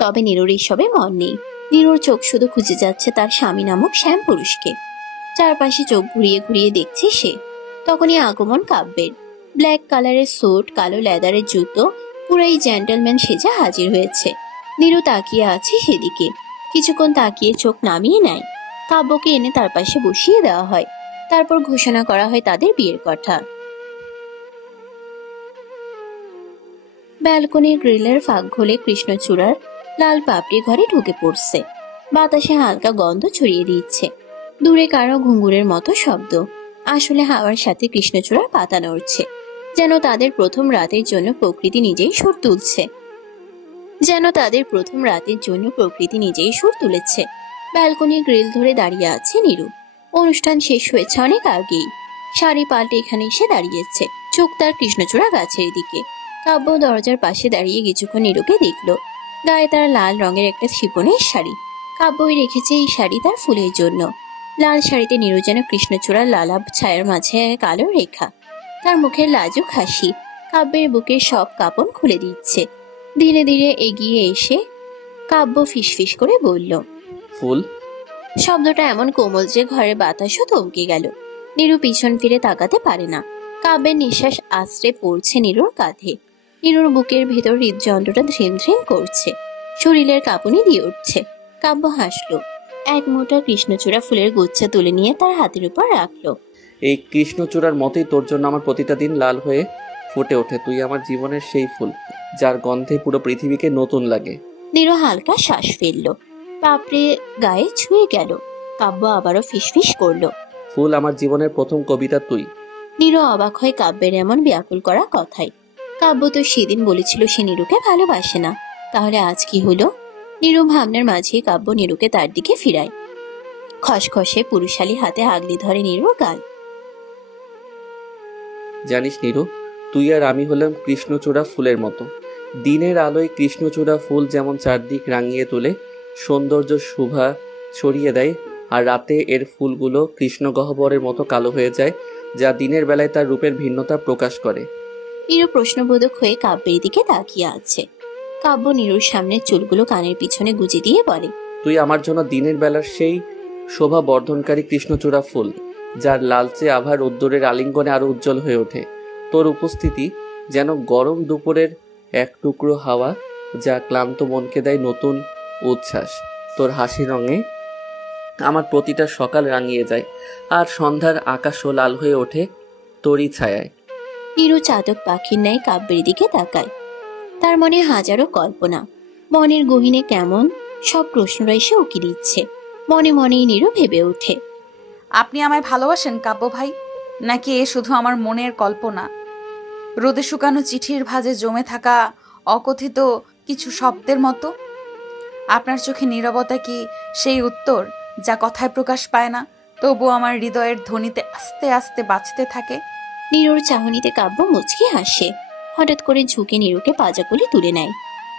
তবে নীরুর এইসবে মন নেই। নীরুর চোখ শুধু খুঁজে যাচ্ছে তার স্বামী নামক শ্যাম পুরুষকে। চারপাশে চোখ ঘুরিয়ে ঘুরিয়ে দেখছে সে। তখনই আগমন কাব্যের। ব্ল্যাক কালারের স্যুট, কালো লেদারের জুতো, পুরাই জেন্টলম্যান সেজে হাজির হয়েছে। নীরু তাকিয়ে আছে সেদিকে। কিছুক্ষণ তাকিয়ে চোখ নামিয়ে নেয়। কাব্যকে এনে তার পাশে বসিয়ে দেওয়া হয়। তারপর ঘোষণা করা হয় তাদের বিয়ের কথা। ব্যালকনির গ্রিলের ফাঁক ঘোলে কৃষ্ণচূড়ার লাল পাপড়ি ঘরে ঢুকে পড়ছে। বাতাসে হালকা গন্ধ ছড়িয়ে দিচ্ছে। দূরে কারো ঘুঙুরের মতো শব্দ। আসলে হাওয়ার সাথে কৃষ্ণচূড়ার পাতা নড়ছে। যেন তাদের প্রথম রাতের জন্য প্রকৃতি নিজেই সুর তুলেছে। ব্যালকনির গ্রিল ধরে দাঁড়িয়ে আছে নীরু। অনুষ্ঠান শেষ হয়েছে অনেক আগেই। শাড়ি পাল্টে এখানে এসে দাঁড়িয়েছে, চোখ তার কৃষ্ণচূড়া গাছের দিকে। কাব্য দরজার পাশে দাঁড়িয়ে কিছুক্ষণ নীরুকে দেখলো। গায়ে তার লাল রঙের একটা শিপনের শাড়ি। কাব্যই রেখেছে এই শাড়ি তার ফুলের জন্য। লাল শাড়িতে নীরু যেন কৃষ্ণচূড়ার লালাভ ছায়ার মাঝে কালো রেখা। তার মুখের লাজুক হাসি কাব্যের বুকের সব কাঁপন খুলে দিচ্ছে। ধীরে ধীরে এগিয়ে এসে কাব্য ফিসফিস করে বলল, ফুল। শব্দটা এমন কোমল যে ঘরের বাতাসও থমকে গেল। নীরু পিছন ফিরে তাকাতে পারে না। কাব্যের নিঃশ্বাস আশ্রে পড়ছে নীরুর কাঁধে। নীরুর বুকের ভেতর হৃদযন্ত্রটা ধ্রিম ধ্রিম করছে, শরীরের কাঁপুনি দিয়ে উঠছে। কাব্য হাসলো। এক মুঠো কৃষ্ণচূড়া ফুলের গুচ্ছা তুলে নিয়ে তার হাতের উপর রাখলো। এই কৃষ্ণচূড়ার মতোই তোর জন্য আমার প্রতিটা দিন লাল হয়ে ফুটে ওঠে। তুই আমার জীবনের সেই ফুল যার গন্ধে পুরো পৃথিবীকে নতুন লাগে। নীরু হালকা শ্বাস ফেললো। পাপড়ে গায়ে ছুঁয়ে গেল। কাব্য আবারও ফিসফিস করলো, ফুল, আমার জীবনের প্রথম কবিতা তুই। নীরু অবাক হয় কাব্যের এমন ব্যাকুল করা কথাই। কাব্য তো সেদিন বলেছিল সে নীরুকে ভালোবাসে না, তাহলে আজ কি হলো? নীরু ভাবনার মাঝে কাব্য নীরুকে তার দিকে ফিরায়। খসখসে পুরুষালী হাতে আগলে ধরে নীরুর গাল। জানিস নীরু, তুই আর আমি হলাম কৃষ্ণচূড়া ফুলের মতো। দিনের আলোয় কৃষ্ণচূড়া ফুল যেমন চারদিক রাঙিয়ে তোলে, সৌন্দর্য শোভা ছড়িয়ে দেয়, আর রাতে এর ফুলগুলো কৃষ্ণগহ্বরের মতো কালো হয়ে যায়, যা দিনের বেলায় তার রূপের ভিন্নতা প্রকাশ করে। নীরু প্রশ্নবোধক হয়ে কাব্যের দিকে তাকিয়ে আছে। কাব্য নীরুর সামনে চুলগুলো কানের পিছনে গুজে দিয়ে বলে, তুই আমার জন্য দিনের বেলার সেই শোভা বর্ধনকারী কৃষ্ণচূড়া ফুল, যার লালচে আভা রোদ্দুরের আলিঙ্গনে আরো উজ্জ্বল হয়ে ওঠে। তোর উপস্থিতি যেন গরম দুপুরের এক টুকরো হাওয়া, যা ক্লান্ত মনকে দেয় নতুন উচ্ছ্বাস। তোর হাসি রঙে আমার প্রতিটা সকাল রাঙিয়ে যায়, আর সন্ধ্যার আকাশও লাল হয়ে ওঠে তোরই ছায়ায়। নীরু চাতক পাখির ন্যায় কাব্যের দিকে তাকায়। তার মনে হাজারো কল্পনা। মনের গহীনে কেমন সব প্রশ্নরা এসে উকি দিচ্ছে। মনে মনেই নীরু ভেবে ওঠে, আপনি আমায় ভালোবাসেন কাব্য ভাই, নাকি এ শুধু আমার মনের কল্পনা? রোদে শুকানো চিঠির ভাঁজে জমে থাকা অকথিত কিছু শব্দের মতো? আপনার চোখে নীরবতা কি সেই উত্তর যা কথায় প্রকাশ পায় না, তবু আমার হৃদয়ের ধ্বনিতে আস্তে আস্তে বাঁচতে থাকে? নীরুর চাহনিতে কাব্য মুচকি হাসে। হঠাৎ করে ঝুঁকে নীরুকে পাজাগুলি তুলে নেয়।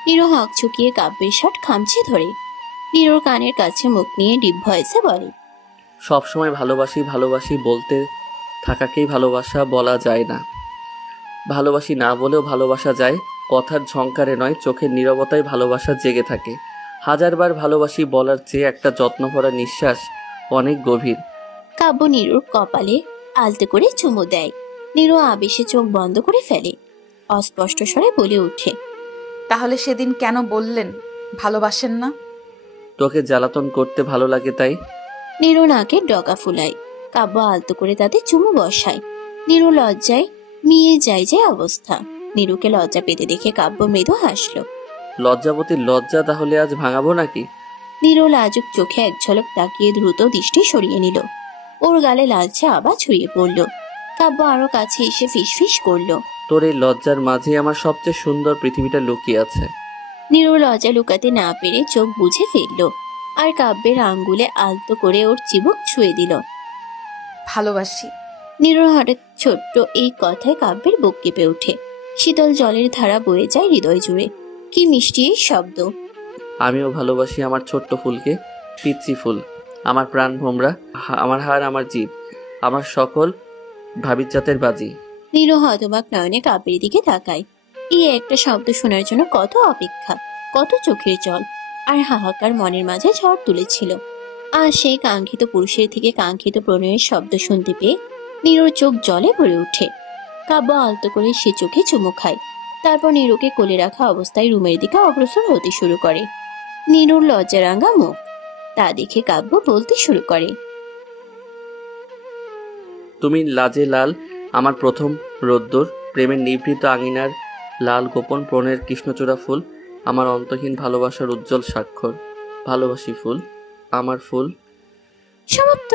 নীরু হাঁক ঝুঁকিয়ে কাব্যের শার্ট খামচে ধরে। নীরুর কানের কাছে মুখ নিয়ে ডিপ ভয়েসে বলে, সবসময় ভালোবাসি ভালোবাসি বলতে থাকাকেই ভালোবাসা বলা যায় না। ভালোবাসি না বলেও ভালোবাসা যায়। কথার ঝংকারে নয়, চোখের নীরবতায় ভালোবাসা জেগে থাকে। হাজারবার ভালোবাসি বলার চেয়ে একটা যত্নভরা নিঃশ্বাস অনেক গভীর। কাব্য নীরুর কপালে আলতে করে চুমু দেয়। নীরু আবেশে চোখ বন্ধ করে ফেলে। অস্পষ্ট স্বরে বলে ওঠে, তাহলে সেদিন কেন বললেন ভালোবাসেন না? তোকে জ্বালাতন করতে ভালো লাগে তাই। নীরু নাকে ডগা ফুলায়। কাব্য আলতো করে তাতে চুমু বসায়। নীরু লজ্জায় মিয়ে যায় যে অবস্থা। নীরুকে লজ্জা পেতে দেখে কাব্য মৃদু হাসলো। লজ্জাবতীর লজ্জা তাহলে আজ ভাঙাবো নাকি? নীরু লাজুক চোখে এক ঝলক তাকিয়ে দ্রুত দৃষ্টি সরিয়ে নিল। ওর গালে লালচে আবার ছড়িয়ে পড়ল। কাব্য আরো কাছে এসে ফিসফিস করলো, তোর এই লজ্জার মাঝে আমার সবচেয়ে সুন্দর পৃথিবীটা লুকিয়ে আছে। নীরু লজ্জা লুকাতে না পেরে চোখ বুঝে ফেলল আর কাব্যের আঙ্গুলে আলতো করে ওর চিবুক ছুঁয়ে দিল। ভালোবাসি। নীরুর হঠাৎ ছোট্ট এই কথায় কাব্যের বুক কেঁপে ওঠে। শীতল জলের ধারা বয়ে যায় হৃদয় জুড়ে। কি মিষ্টি এই শব্দ। আমিও ভালোবাসি আমার ছোট্ট ফুলকে। পিচ্ছি ফুল, আমার প্রাণ ভোমরা, আমার হার, আমার জিভ, আমার সকল ভাবির জাতের বাজি। নীরু হতবাক নয়নে কাব্যের দিকে তাকায়। এই একটা শব্দ শোনার জন্য কত অপেক্ষা, কত চোখের জল আর হাহাকার মনের মাঝে ঝড় তুলেছিল। আর সেই কাঙ্ক্ষিত পুরুষের থেকে কাঙ্ক্ষিত প্রণয়ের শব্দ শুনতে পেয়ে নীরুর চোখ জলে ভরে ওঠে। কাব্য আলতো করে সে চোখে চুমু খায়। তারপর নীরুকে কোলে রাখা অবস্থায় রুমের দিকে অগ্রসর হতে শুরু করে। নীরুর লজ্জারাঙ্গা মুখ, তা দেখে কাব্য বলতে শুরু করে, তুমি লাজে লাল আমার প্রথম রোদ্দুর, প্রেমের নিভৃত আঙিনার লাল গোপন প্রণয়ের কৃষ্ণচূড়া ফুল, আমার অন্তহীন ভালোবাসার উজ্জ্বল স্বাক্ষর। ভালোবাসি ফুল, আমার ফুল। সমাপ্ত।